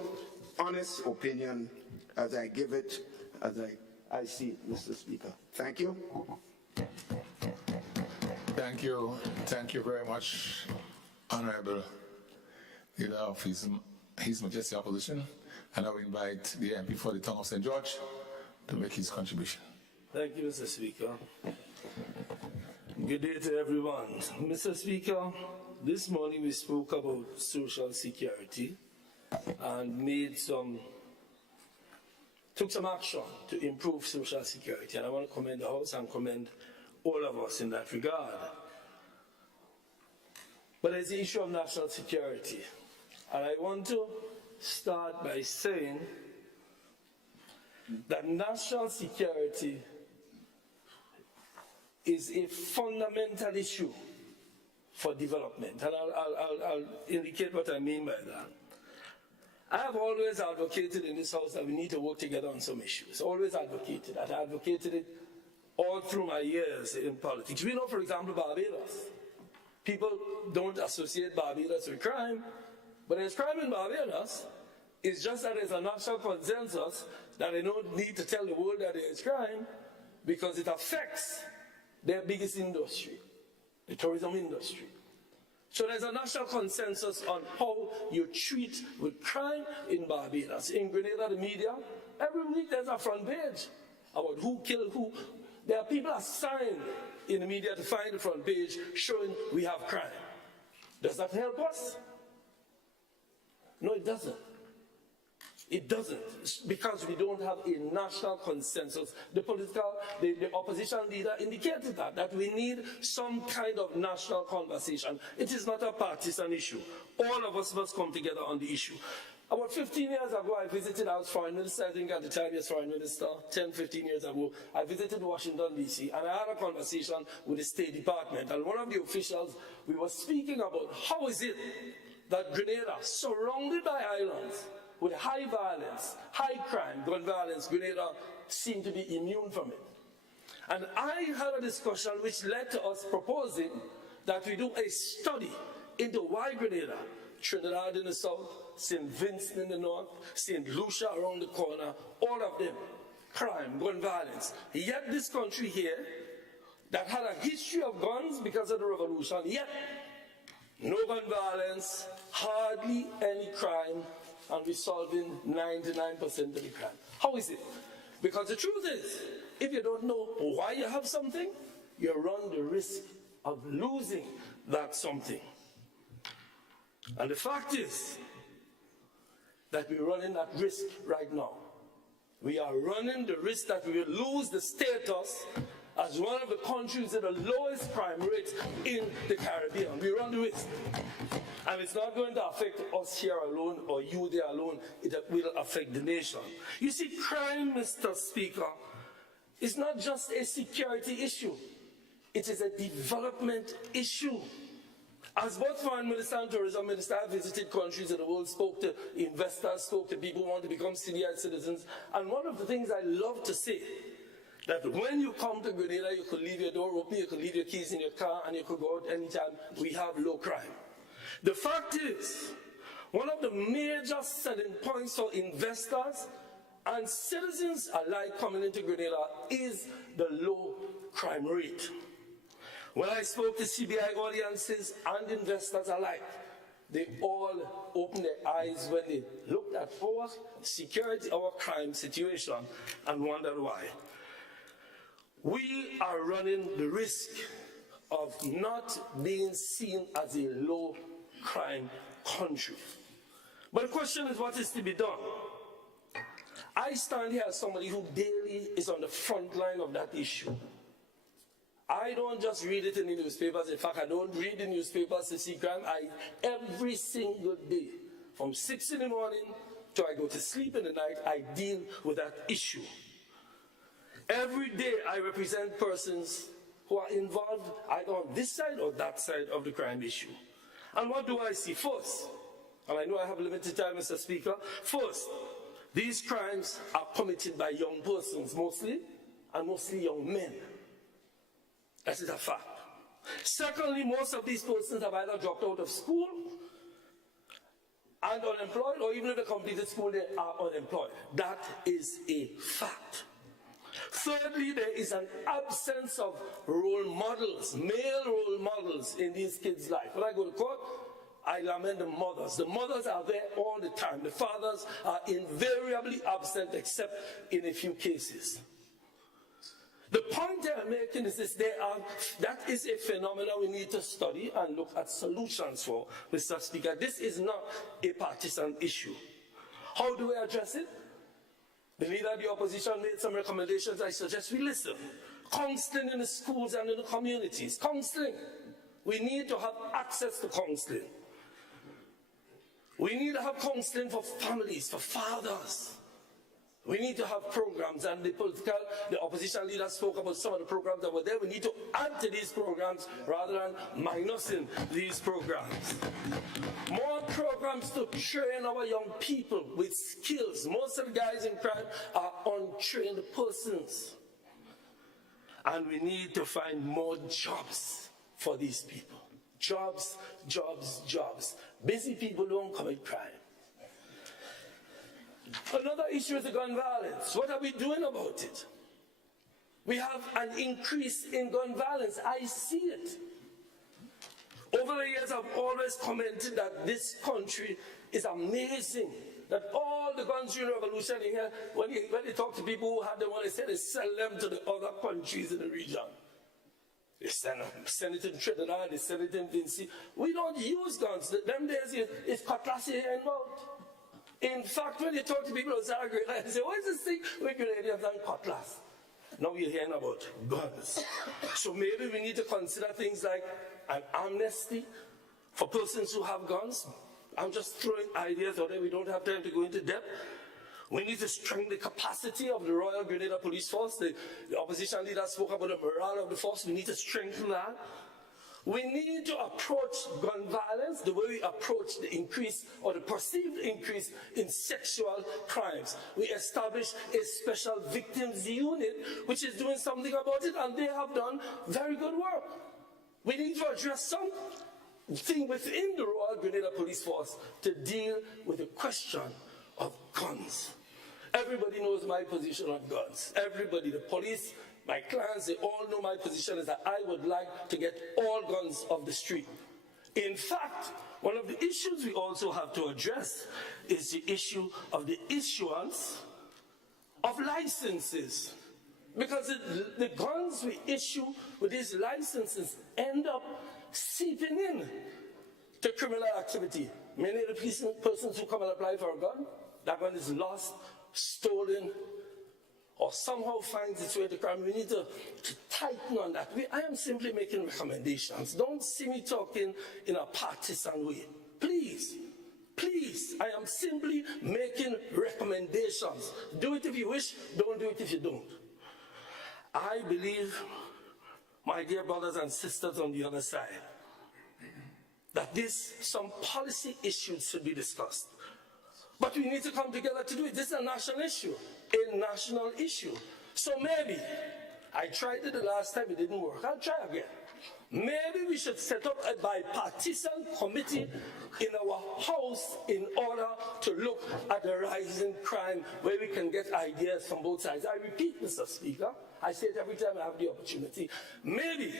honest opinion as I give it, as I see it, Mr. Speaker. Thank you. Thank you. Thank you very much, Honorable Leader of His Majesty Opposition. And I will invite the MP for the Tongue of St. George to make his contribution. Thank you, Mr. Speaker. Good day to everyone. Mr. Speaker, this morning we spoke about social security and took some action to improve social security. And I want to commend the House and commend all of us in that regard. But there's the issue of national security. And I want to start by saying that national security is a fundamental issue for development. And I'll indicate what I mean by that. I have always advocated in this House that we need to work together on some issues. Always advocated. I advocated it all through my years in politics. We know, for example, Barbados. People don't associate Barbados with crime, but there's crime in Barbados. It's just that there's a national consensus that they don't need to tell the world that there is crime, because it affects their biggest industry, the tourism industry. So there's a national consensus on how you treat with crime in Barbados. In Grenada, the media, every week there's a front page about who killed who. There are people assigned in the media to find the front page showing we have crime. Does that help us? No, it doesn't. It doesn't, because we don't have a national consensus. The opposition leader indicated that we need some kind of national conversation. It is not a partisan issue. All of us must come together on the issue. About 15 years ago, I was foreign minister, I think at the time he was foreign minister, 10, 15 years ago, I visited Washington, D.C., and I had a conversation with the State Department. And one of the officials, we were speaking about how is it that Grenada, surrounded by islands, with high violence, high crime, gun violence, Grenada seemed to be immune from it. And I had a discussion which led to us proposing that we do a study into why Grenada, Trinidad in the south, St. Vincent in the north, St. Lucia around the corner, all of them, crime, gun violence. Yet this country here, that had a history of guns because of the revolution, yet no gun violence, hardly any crime, and we're solving 99% of the crime. How is it? Because the truth is, if you don't know why you have something, you run the risk of losing that something. And the fact is that we're running that risk right now. We are running the risk that we will lose the status as one of the countries with the lowest crime rates in the Caribbean. We run the risk. And it's not going to affect us here alone or you there alone. It will affect the nation. You see, crime, Mr. Speaker, is not just a security issue. It is a development issue. As both Foreign Minister and Tourism Minister, I visited countries in the world, spoke to investors, spoke to people who want to become CDI citizens. And one of the things I love to say, that when you come to Grenada, you could leave your door open, you could leave your keys in your car, and you could go out anytime. We have low crime. The fact is, one of the major selling points for investors and citizens alike coming into Grenada is the low crime rate. When I spoke to CBI audiences and investors alike, they all opened their eyes when they looked at our security, our crime situation, and wondered why. We are running the risk of not being seen as a low crime country. But the question is, what is to be done? I stand here as somebody who daily is on the front line of that issue. I don't just read it in the newspapers. In fact, I don't read the newspapers to see crime. Every single day, from 6 in the morning till I go to sleep in the night, I deal with that issue. Every day I represent persons who are involved either on this side or that side of the crime issue. And what do I see? First, and I know I have limited time, Mr. Speaker. First, these crimes are committed by young persons mostly, and mostly young men. That is a fact. Secondly, most of these persons have either dropped out of school and unemployed, or even if they completed school, they are unemployed. That is a fact. Thirdly, there is an absence of role models, male role models in these kids' life. When I go to court, I lament the mothers. The mothers are there all the time. The fathers are invariably absent except in a few cases. The point I'm making is this: that is a phenomenon we need to study and look at solutions for, Mr. Speaker. This is not a partisan issue. How do we address it? The leader of the opposition made some recommendations. I suggest we listen. Counseling in the schools and in the communities. Counseling. We need to have access to counseling. We need to have counseling for families, for fathers. We need to have programs, and the opposition leader spoke about some of the programs that were there. We need to add to these programs rather than minusing these programs. More programs to train our young people with skills. Most of the guys in crime are untrained persons. And we need to find more jobs for these people. Jobs, jobs, jobs. Busy people don't commit crime. Another issue is the gun violence. What are we doing about it? We have an increase in gun violence. I see it. Over the years, I've always commented that this country is amazing. That all the guns during the revolution, when they talk to people who have them, they say they sell them to the other countries in the region. They send it in Trinidad, they send it in Vinci. We don't use guns. Them days, it's cutlass here and out. In fact, when you talk to people outside of Grenada, they say, what is this thing with Grenadians and cutlass? Now we're hearing about guns. So maybe we need to consider things like an amnesty for persons who have guns. I'm just throwing ideas out there. We don't have time to go into depth. We need to strengthen the capacity of the Royal Grenada Police Force. The opposition leader spoke about the morale of the force. We need to strengthen that. We need to approach gun violence the way we approach the increase or the perceived increase in sexual crimes. We established a special victims unit which is doing something about it, and they have done very good work. We need to address something within the Royal Grenada Police Force to deal with the question of guns. Everybody knows my position on guns. Everybody, the police, my clients, they all know my position is that I would like to get all guns off the street. In fact, one of the issues we also have to address is the issue of the issuance of licenses. Because the guns we issue with these licenses end up seeping in to criminal activity. Many of the persons who come and apply for a gun, that gun is lost, stolen, or somehow finds its way to crime. We need to tighten on that. I am simply making recommendations. Don't see me talking in a partisan way. Please, please, I am simply making recommendations. Do it if you wish, don't do it if you don't. I believe, my dear brothers and sisters on the other side, that some policy issues should be discussed. But we need to come together to do it. This is a national issue. So maybe, I tried it the last time, it didn't work. I'll try again. Maybe we should set up a bipartisan committee in our house in order to look at the rising crime, where we can get ideas from both sides. I repeat, Mr. Speaker, I say it every time I have the opportunity. Maybe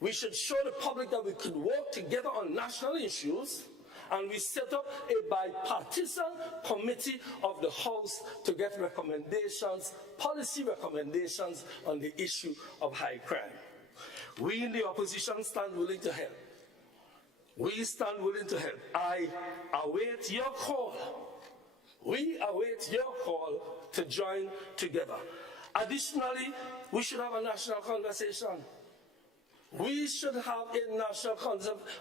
we should show the public that we could work together on national issues, and we set up a bipartisan committee of the House to get recommendations, policy recommendations on the issue of high crime. We in the opposition stand willing to help. We stand willing to help. I await your call. We await your call to join together. Additionally, we should have a national conversation. We should have a national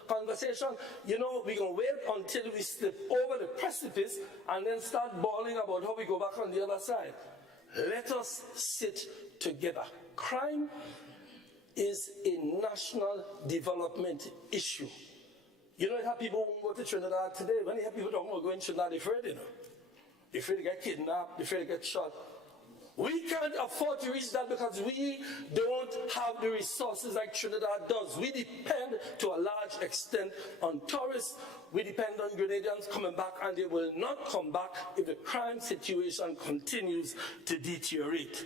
conversation. You know, we can wait until we slip over the precipice and then start bawling about how we go back on the other side. Let us sit together. Crime is a national development issue. You know, you have people who go to Trinidad today. When you have people talking about going to Trinidad, they're afraid, you know. They're afraid to get kidnapped, they're afraid to get shot. We can't afford to reach that because we don't have the resources like Trinidad does. We depend to a large extent on tourists. We depend on Grenadians coming back, and they will not come back if the crime situation continues to deteriorate.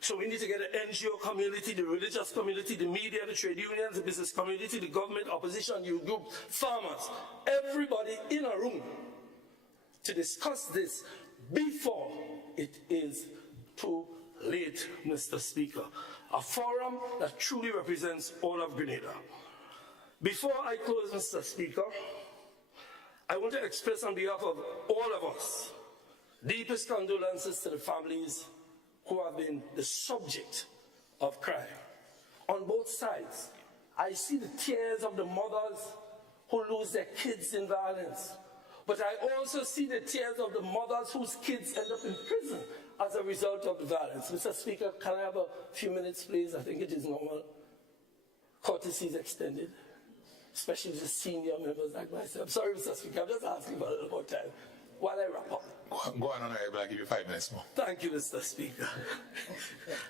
So we need to get the NGO community, the religious community, the media, the trade unions, the business community, the government, opposition, youth group, farmers, everybody in a room to discuss this before it is too late, Mr. Speaker. A forum that truly represents all of Grenada. Before I close, Mr. Speaker, I want to express on behalf of all of us deepest condolences to the families who have been the subject of crime on both sides. I see the tears of the mothers who lose their kids in violence, but I also see the tears of the mothers whose kids end up in prison as a result of the violence. Mr. Speaker, can I have a few minutes, please? I think it is normal. Courtesy is extended, especially to senior members like myself. Sorry, Mr. Speaker, I'm just asking for a little more time while I wrap up. Go on, Honorable. I'll give you 5 minutes more. Thank you, Mr. Speaker.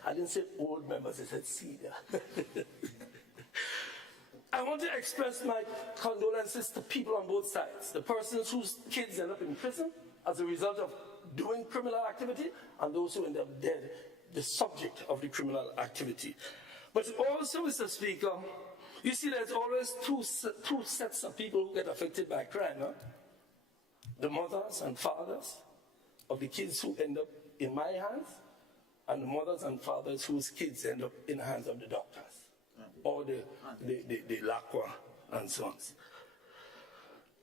I didn't say old members, I said senior. I want to express my condolences to people on both sides. The persons whose kids end up in prison as a result of doing criminal activity, and those who end up dead, the subject of the criminal activity. But also, Mr. Speaker, you see there's always two sets of people who get affected by crime. Huh? The mothers and fathers of the kids who end up in my hands, and the mothers and fathers whose kids end up in the hands of the doctors, or the LACWA and so on.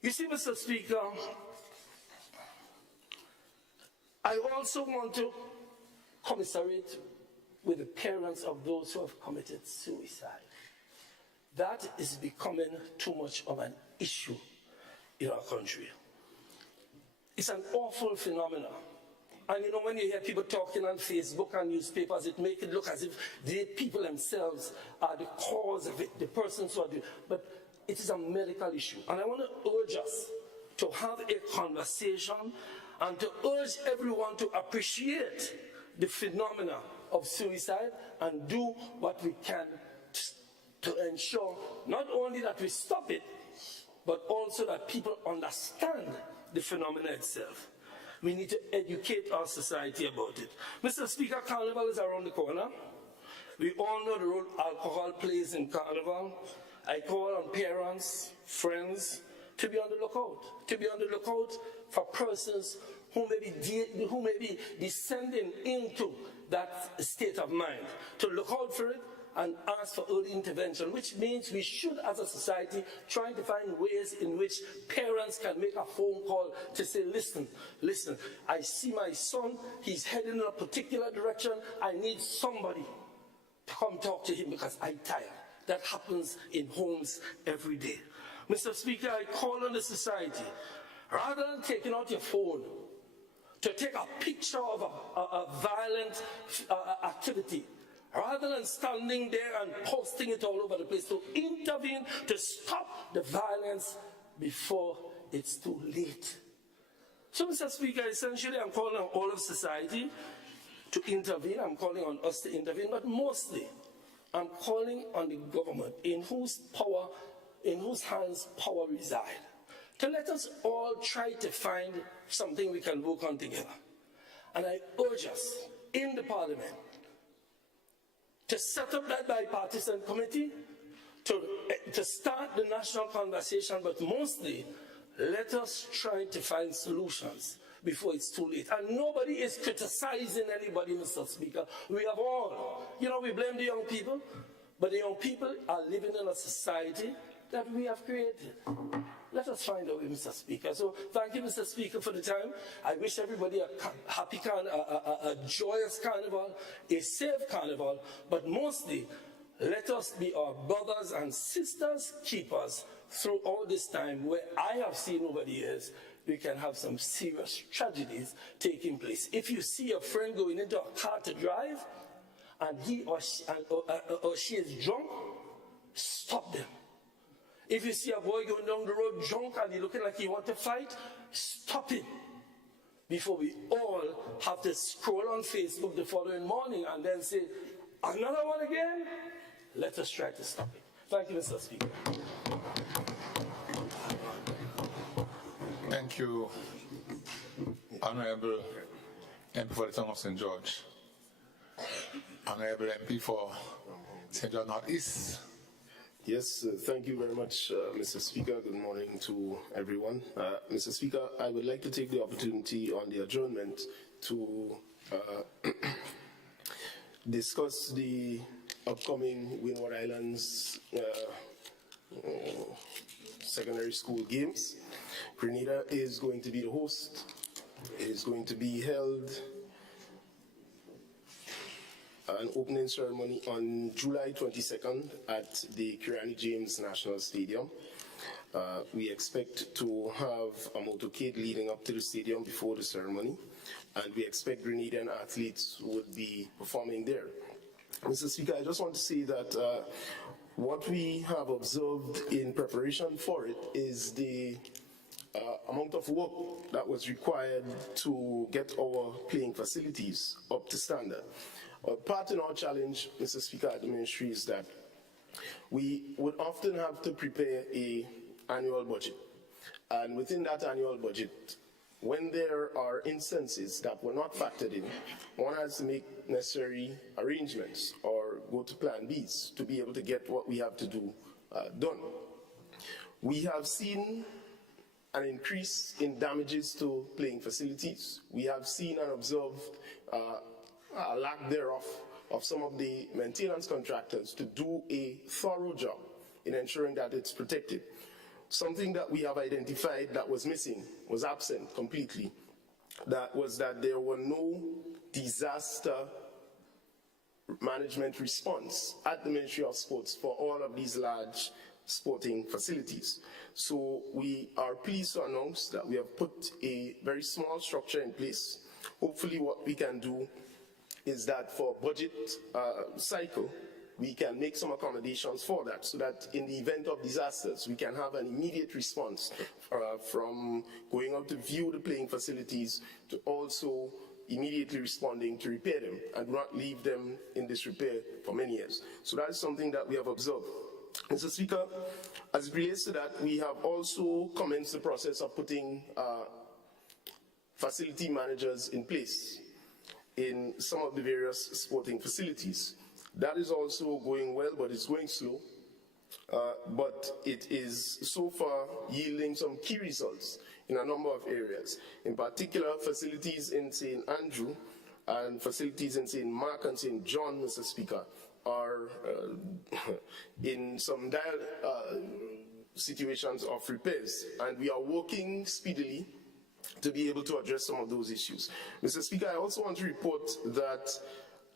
You see, Mr. Speaker, I also want to commiserate with the parents of those who have committed suicide. That is becoming too much of an issue in our country. It's an awful phenomenon. And you know, when you hear people talking on Facebook and newspapers, it makes it look as if the people themselves are the cause of it, the persons who are doing it. But it is a medical issue. And I want to urge us to have a conversation and to urge everyone to appreciate the phenomena of suicide and do what we can to ensure not only that we stop it, but also that people understand the phenomena itself. We need to educate our society about it. Mr. Speaker, Carnival is around the corner. We all know the role alcohol plays in Carnival. I call on parents, friends, to be on the lookout for persons who may be descending into that state of mind, to look out for it and ask for early intervention, which means we should, as a society, try to find ways in which parents can make a phone call to say, listen, I see my son, he's heading in a particular direction, I need somebody to come talk to him because I'm tired. That happens in homes every day. Mr. Speaker, I call on the society, rather than taking out your phone, to take a picture of a violent activity, rather than standing there and posting it all over the place, to intervene, to stop the violence before it's too late. So, Mr. Speaker, essentially I'm calling on all of society to intervene. I'm calling on us to intervene, but mostly I'm calling on the government in whose hands power resides, to let us all try to find something we can work on together. And I urge us in the Parliament to set up that bipartisan committee, to start the national conversation, but mostly let us try to find solutions before it's too late. And nobody is criticizing anybody, Mr. Speaker. We have all, we blame the young people, but the young people are living in a society that we have created. Let us find a way, Mr. Speaker. So thank you, Mr. Speaker, for the time. I wish everybody a happy a joyous carnival, a safe carnival, but mostly let us be our brothers and sisters keepers through all this time where I have seen over the years we can have some serious tragedies taking place. If you see a friend going into a car to drive and he or she is drunk, stop them. If you see a boy going down the road drunk and he's looking like he wants to fight, stop him. Before we all have to scroll on Facebook the following morning and then say, another one again? Let us try to stop it. Thank you, Mr. Speaker. Thank you, Honorable MP for the Town of St. George. Honorable MP for St. George North East. Yes, thank you very much, Mr. Speaker. Good morning to everyone. Mr. Speaker, I would like to take the opportunity on the adjournment to discuss the upcoming Windward Islands secondary school games. Grenada is going to be the host. It is going to be held an opening ceremony on July 22nd at the Kirani James National Stadium. We expect to have a motorcade leading up to the stadium before the ceremony, and we expect Grenadian athletes would be performing there. Mr. Speaker, I just want to say that what we have observed in preparation for it is the amount of work that was required to get our playing facilities up to standard. Part in our challenge, Mr. Speaker, at the ministry is that we would often have to prepare an annual budget. And within that annual budget, when there are instances that were not factored in, one has to make necessary arrangements or go to plan Bs to be able to get what we have to do done. We have seen an increase in damages to playing facilities. We have seen and observed a lack thereof of some of the maintenance contractors to do a thorough job in ensuring that it's protected. Something that we have identified that was missing, was absent completely, that was that there were no disaster management response at the Ministry of Sports for all of these large sporting facilities. So we are pleased to announce that we have put a very small structure in place Hopefully what we can do is that for budget cycle, we can make some accommodations for that, so that in the event of disasters, we can have an immediate response from going out to view the playing facilities to also immediately responding to repair them and not leave them in disrepair for many years. So that is something that we have observed. Mr. Speaker, as it relates to that, we have also commenced the process of putting facility managers in place in some of the various sporting facilities. That is also going well, but it's going slow. But it is so far yielding some key results in a number of areas. In particular, facilities in St. Andrew and facilities in St. Mark and St. John, Mr. Speaker, are in some dire situations of repairs, and we are working speedily to be able to address some of those issues. Mr. Speaker, I also want to report that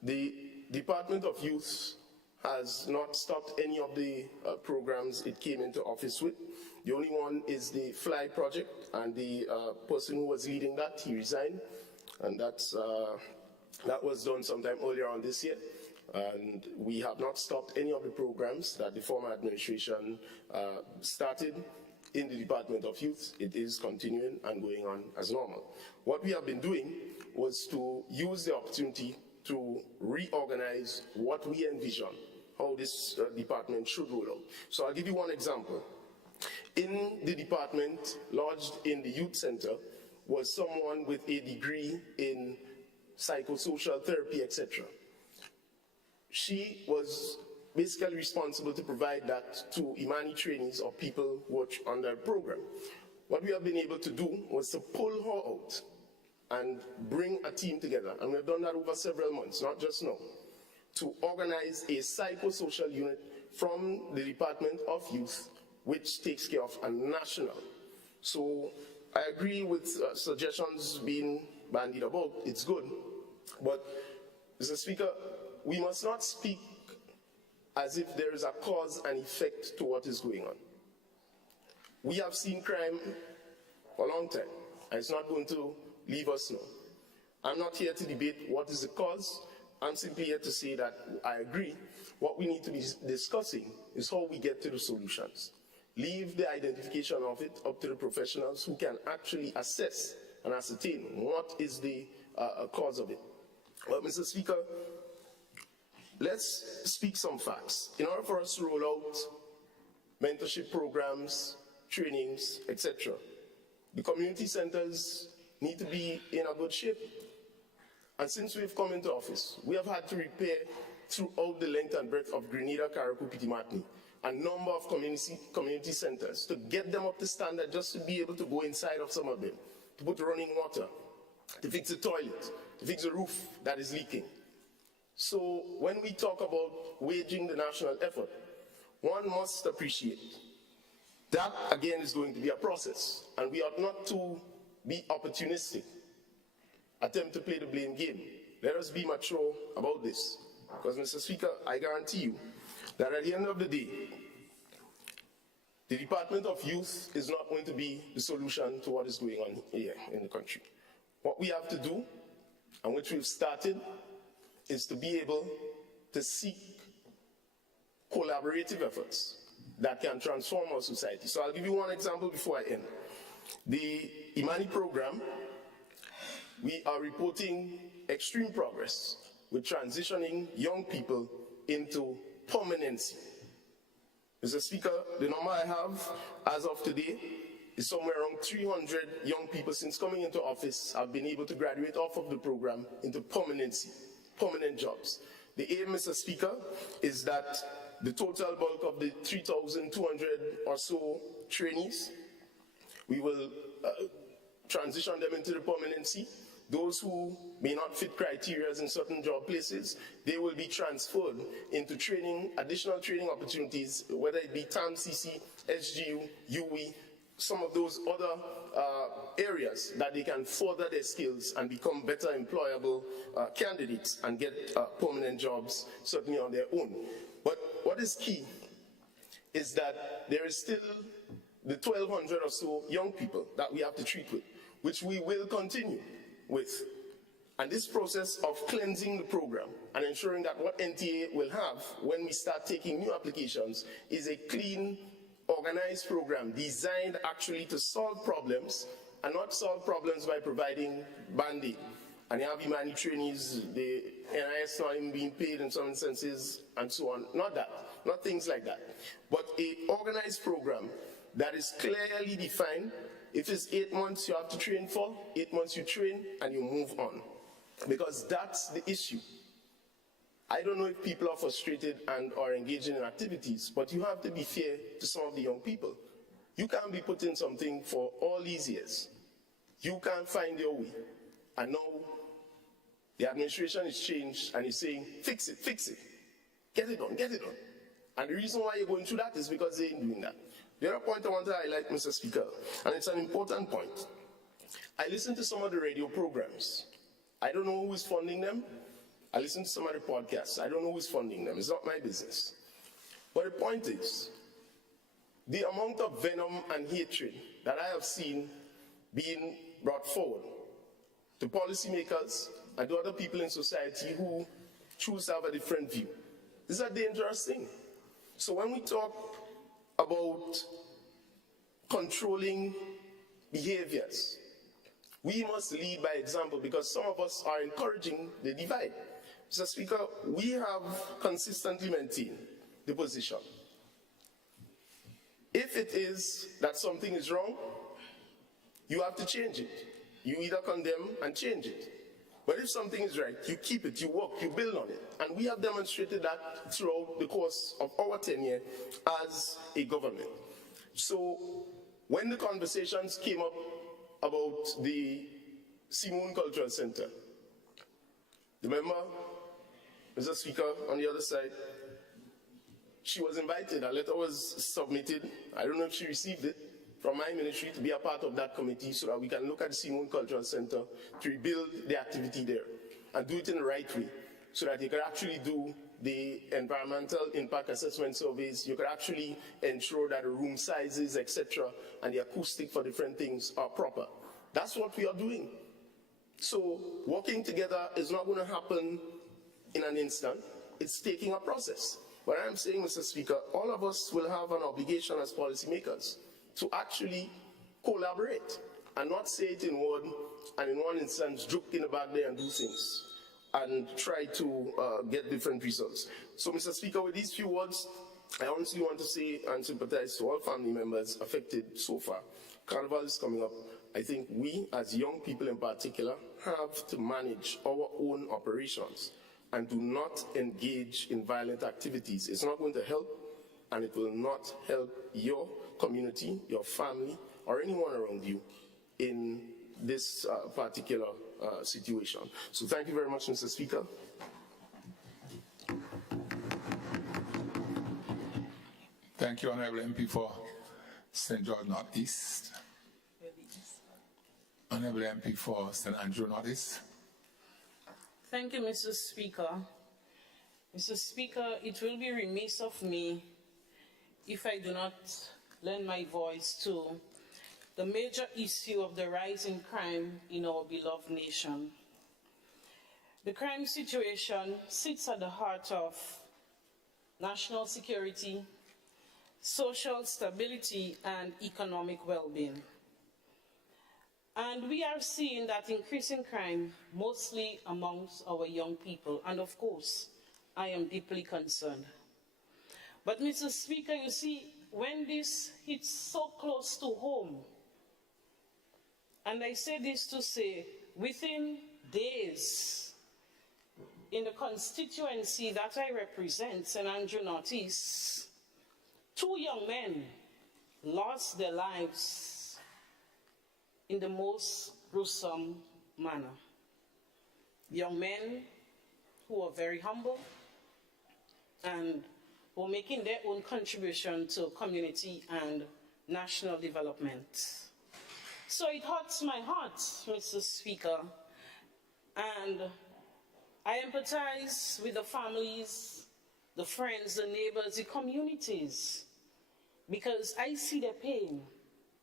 the Department of Youth has not stopped any of the programs it came into office with. The only one is the FLY project, and the person who was leading that, he resigned, and that was done sometime earlier on this year. And we have not stopped any of the programs that the former administration started in the Department of Youth. It is continuing and going on as normal. What we have been doing was to use the opportunity to reorganize what we envision, how this department should roll out. So I'll give you one example. In the department, lodged in the youth center, was someone with a degree in psychosocial therapy, etc. She was basically responsible to provide that to Imani trainees or people who are on that program. What we have been able to do was to pull her out and bring a team together, and we've done that over several months, not just now, to organize a psychosocial unit from the Department of Youth, which takes care of a national. So I agree with suggestions being bandied about. It's good, but Mr. Speaker, we must not speak as if there is a cause and effect to what is going on. We have seen crime for a long time, and it's not going to leave us now. I'm not here to debate what is the cause. I'm simply here to say that I agree. What we need to be discussing is how we get to the solutions. Leave the identification of it up to the professionals who can actually assess and ascertain what is the cause of it. Well, Mr. Speaker, let's speak some facts. In order for us to roll out mentorship programs, trainings, etc., the community centers need to be in a good shape. And since we've come into office, we have had to repair throughout the length and breadth of Grenada, Carriacou, Pitimatni, a number of community centers to get them up to standard, just to be able to go inside of some of them, to put running water, to fix the toilet, to fix the roof that is leaking. So when we talk about waging the national effort, one must appreciate that, again, is going to be a process, and we ought not to be opportunistic, attempt to play the blame game. Let us be mature about this, because, Mr. Speaker, I guarantee you that at the end of the day, the Department of Youth is not going to be the solution to what is going on here in the country. What we have to do, and which we've started, is to be able to seek collaborative efforts that can transform our society. So I'll give you one example before I end. The Imani program, we are reporting extreme progress with transitioning young people into permanency. Mr. Speaker, the number I have as of today is somewhere around 300 young people since coming into office have been able to graduate off of the program into permanency, permanent jobs. The aim, Mr. Speaker, is that the total bulk of the 3,200 or so trainees, we will transition them into the permanency. Those who may not fit criteria in certain job places, they will be transferred into training, additional training opportunities, whether it be TAMCC, SGU, UE, some of those other areas that they can further their skills and become better employable candidates and get permanent jobs, certainly on their own. But what is key is that there is still the 1,200 or so young people that we have to treat with, which we will continue with And this process of cleansing the program and ensuring that what NTA will have when we start taking new applications is a clean, organized program designed actually to solve problems and not solve problems by providing Band-Aid. And you have Imani trainees, the NIS not even being paid in some instances, and so on. Not that, not things like that. But an organized program that is clearly defined. If it's 8 months you have to train for, 8 months you train and you move on. Because that's the issue. I don't know if people are frustrated and are engaging in activities, but you have to be fair to some of the young people. You can't be put in something for all these years. You can't find your way. And now the administration is changed and is saying, fix it, get it on, get it on. And the reason why you're going through that is because they ain't doing that. The other point I want to highlight, Mr. Speaker, and it's an important point. I listen to some of the radio programs. I don't know who is funding them. I listen to some of the podcasts. I don't know who is funding them. It's not my business. But the point is, the amount of venom and hatred that I have seen being brought forward to policymakers and to other people in society who choose to have a different view is a dangerous thing. So when we talk about controlling behaviors, we must lead by example because some of us are encouraging the divide. Mr. Speaker, we have consistently maintained the position. If it is that something is wrong, you have to change it. You either condemn and change it. But if something is right, you keep it, you work, you build on it. And we have demonstrated that throughout the course of our tenure as a government. So when the conversations came up about the Simoon Cultural Center, the member, Mr. Speaker, on the other side, she was invited. A letter was submitted. I don't know if she received it from my ministry to be a part of that committee so that we can look at the Simoon Cultural Center to rebuild the activity there and do it in the right way so that you can actually do the environmental impact assessment surveys. You can actually ensure that the room sizes, etc., and the acoustic for different things are proper. That's what we are doing. So working together is not going to happen in an instant. It's taking a process. But I'm saying, Mr. Speaker, all of us will have an obligation as policymakers to actually collaborate and not say it in word and in one instance joke in the back there and do things and try to get different results. So, Mr. Speaker, with these few words, I honestly want to say and sympathize to all family members affected so far. Carnival is coming up. I think we, as young people in particular, have to manage our own operations and do not engage in violent activities. It's not going to help, and it will not help your community, your family, or anyone around you in this particular situation. So thank you very much, Mr. Speaker. Thank you, Honorable MP for St. George Northeast. Honorable MP for St. Andrew Northeast. Thank you, Mr. Speaker. Mr. Speaker, it will be remiss of me if I do not lend my voice to the major issue of the rise in crime in our beloved nation. The crime situation sits at the heart of national security, social stability, and economic well-being. And we are seeing that increasing crime mostly amongst our young people. And of course, I am deeply concerned. But Mr. Speaker, you see, when this hits so close to home, and I say this to say, within days, in the constituency that I represent, St. Andrew Northeast, 2 young men lost their lives in the most gruesome manner. Young men who are very humble and who are making their own contribution to community and national development. So it hurts my heart, Mr. Speaker, and I empathize with the families, the friends, the neighbors, the communities, because I see their pain.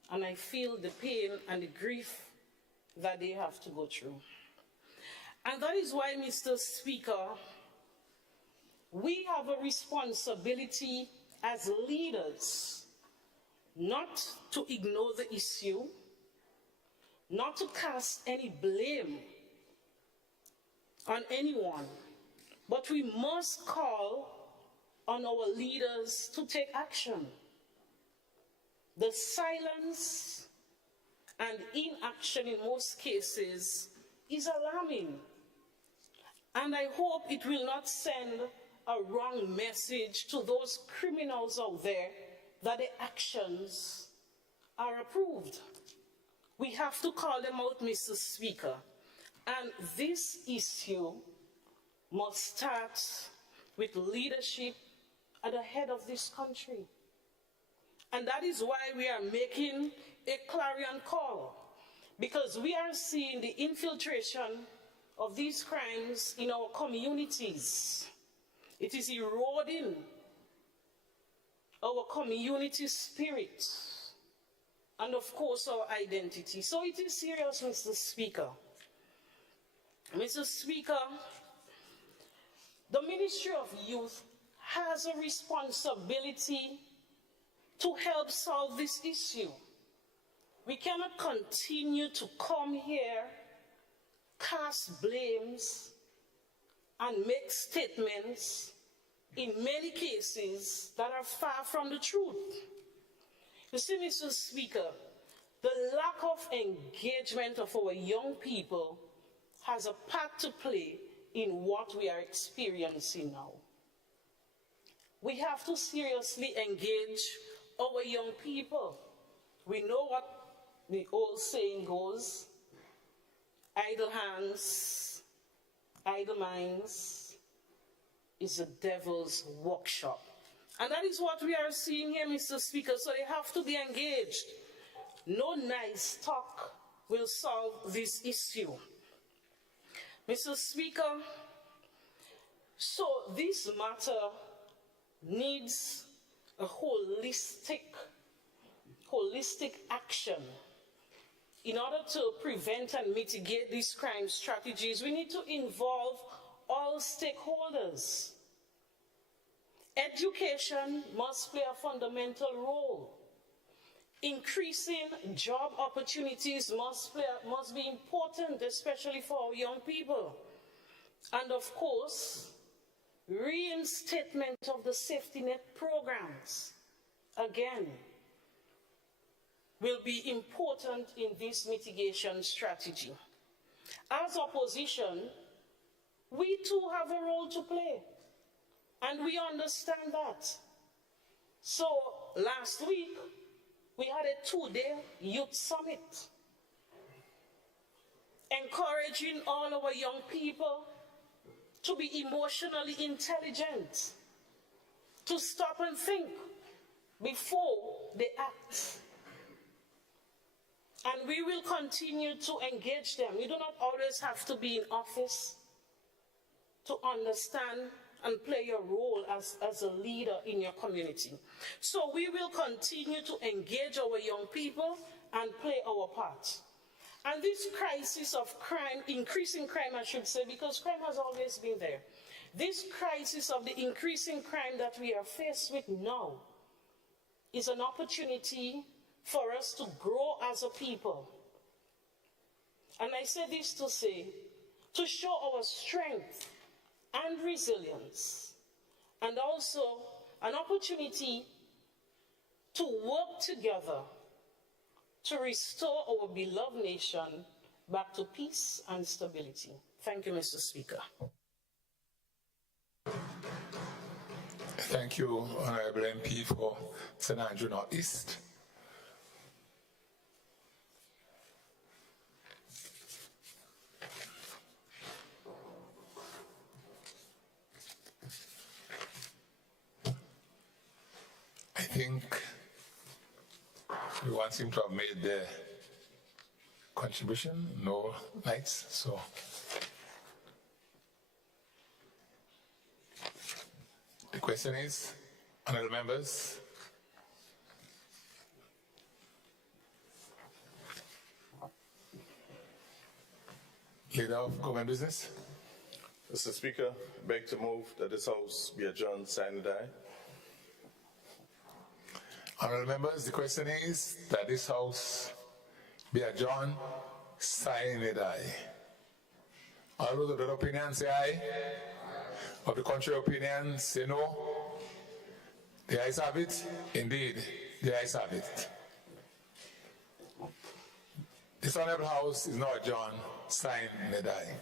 And I feel the pain and the grief that they have to go through. And that is why, Mr. Speaker, we have a responsibility as leaders not to ignore the issue, not to cast any blame on anyone, but we must call on our leaders to take action. The silence and inaction in most cases is alarming, and I hope it will not send a wrong message to those criminals out there that their actions are approved. We have to call them out, Mr. Speaker, and this issue must start with leadership at the head of this country. And that is why we are making a clarion call, because we are seeing the infiltration of these crimes in our communities. It is eroding our community spirit and, of course, our identity. So it is serious, Mr. Speaker. Mr. Speaker, the Ministry of Youth has a responsibility to help solve this issue. We cannot continue to come here, cast blames, and make statements in many cases that are far from the truth. You see, Mr. Speaker, the lack of engagement of our young people has a part to play in what we are experiencing now. We have to seriously engage our young people. We know what the old saying goes: idle hands, idle minds is the devil's workshop. And that is what we are seeing here, Mr. Speaker, so they have to be engaged. No nice talk will solve this issue. Mr. Speaker, so this matter needs a holistic action. In order to prevent and mitigate these crime strategies, we need to involve all stakeholders. Education must play a fundamental role. Increasing job opportunities must be important, especially for our young people. And of course, reinstatement of the safety net programs, again, will be important in this mitigation strategy. As opposition, we too have a role to play, and we understand that. So last week, we had a 2-day youth summit, encouraging all our young people to be emotionally intelligent, to stop and think before they act. And we will continue to engage them. You do not always have to be in office to understand and play your role as a leader in your community. So we will continue to engage our young people and play our part. And this crisis of crime, increasing crime I should say, because crime has always been there. This crisis of the increasing crime that we are faced with now is an opportunity for us to grow as a people. And I say this to say, to show our strength and resilience, and also an opportunity to work together to restore our beloved nation back to peace and stability. Thank you, Mr. Speaker. Thank you, Honorable MP for St. Andrew Northeast. I think everyone seems to have made their contribution, no lights, so the question is, honorable members, Leader of Government Business. Mr. Speaker, I beg to move that this House be adjourned, sine die. Honorable members, the question is that this House be adjourned, sine die. All those of that opinion say aye. Of the contrary opinion say no. The ayes have it. Indeed, the ayes have it. This Honorable House is now adjourned, sine die.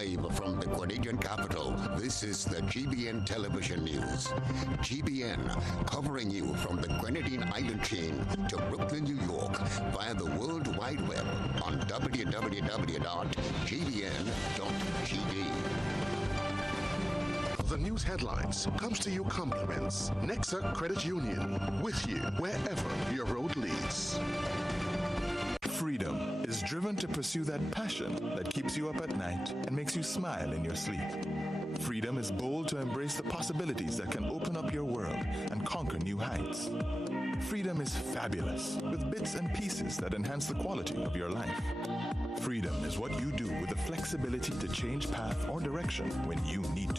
Live from the Grenadian capital, this is the GBN Television News. GBN, covering you from the Grenadine Island chain to Brooklyn, New York, via the World Wide Web on www.gbn.gd. The news headlines comes to you compliments. Nexa Credit Union, with you wherever your road leads. Freedom is driven to pursue that passion that keeps you up at night and makes you smile in your sleep. Freedom is bold to embrace the possibilities that can open up your world and conquer new heights. Freedom is fabulous, with bits and pieces that enhance the quality of your life. Freedom is what you do with the flexibility to change path or direction when you need to.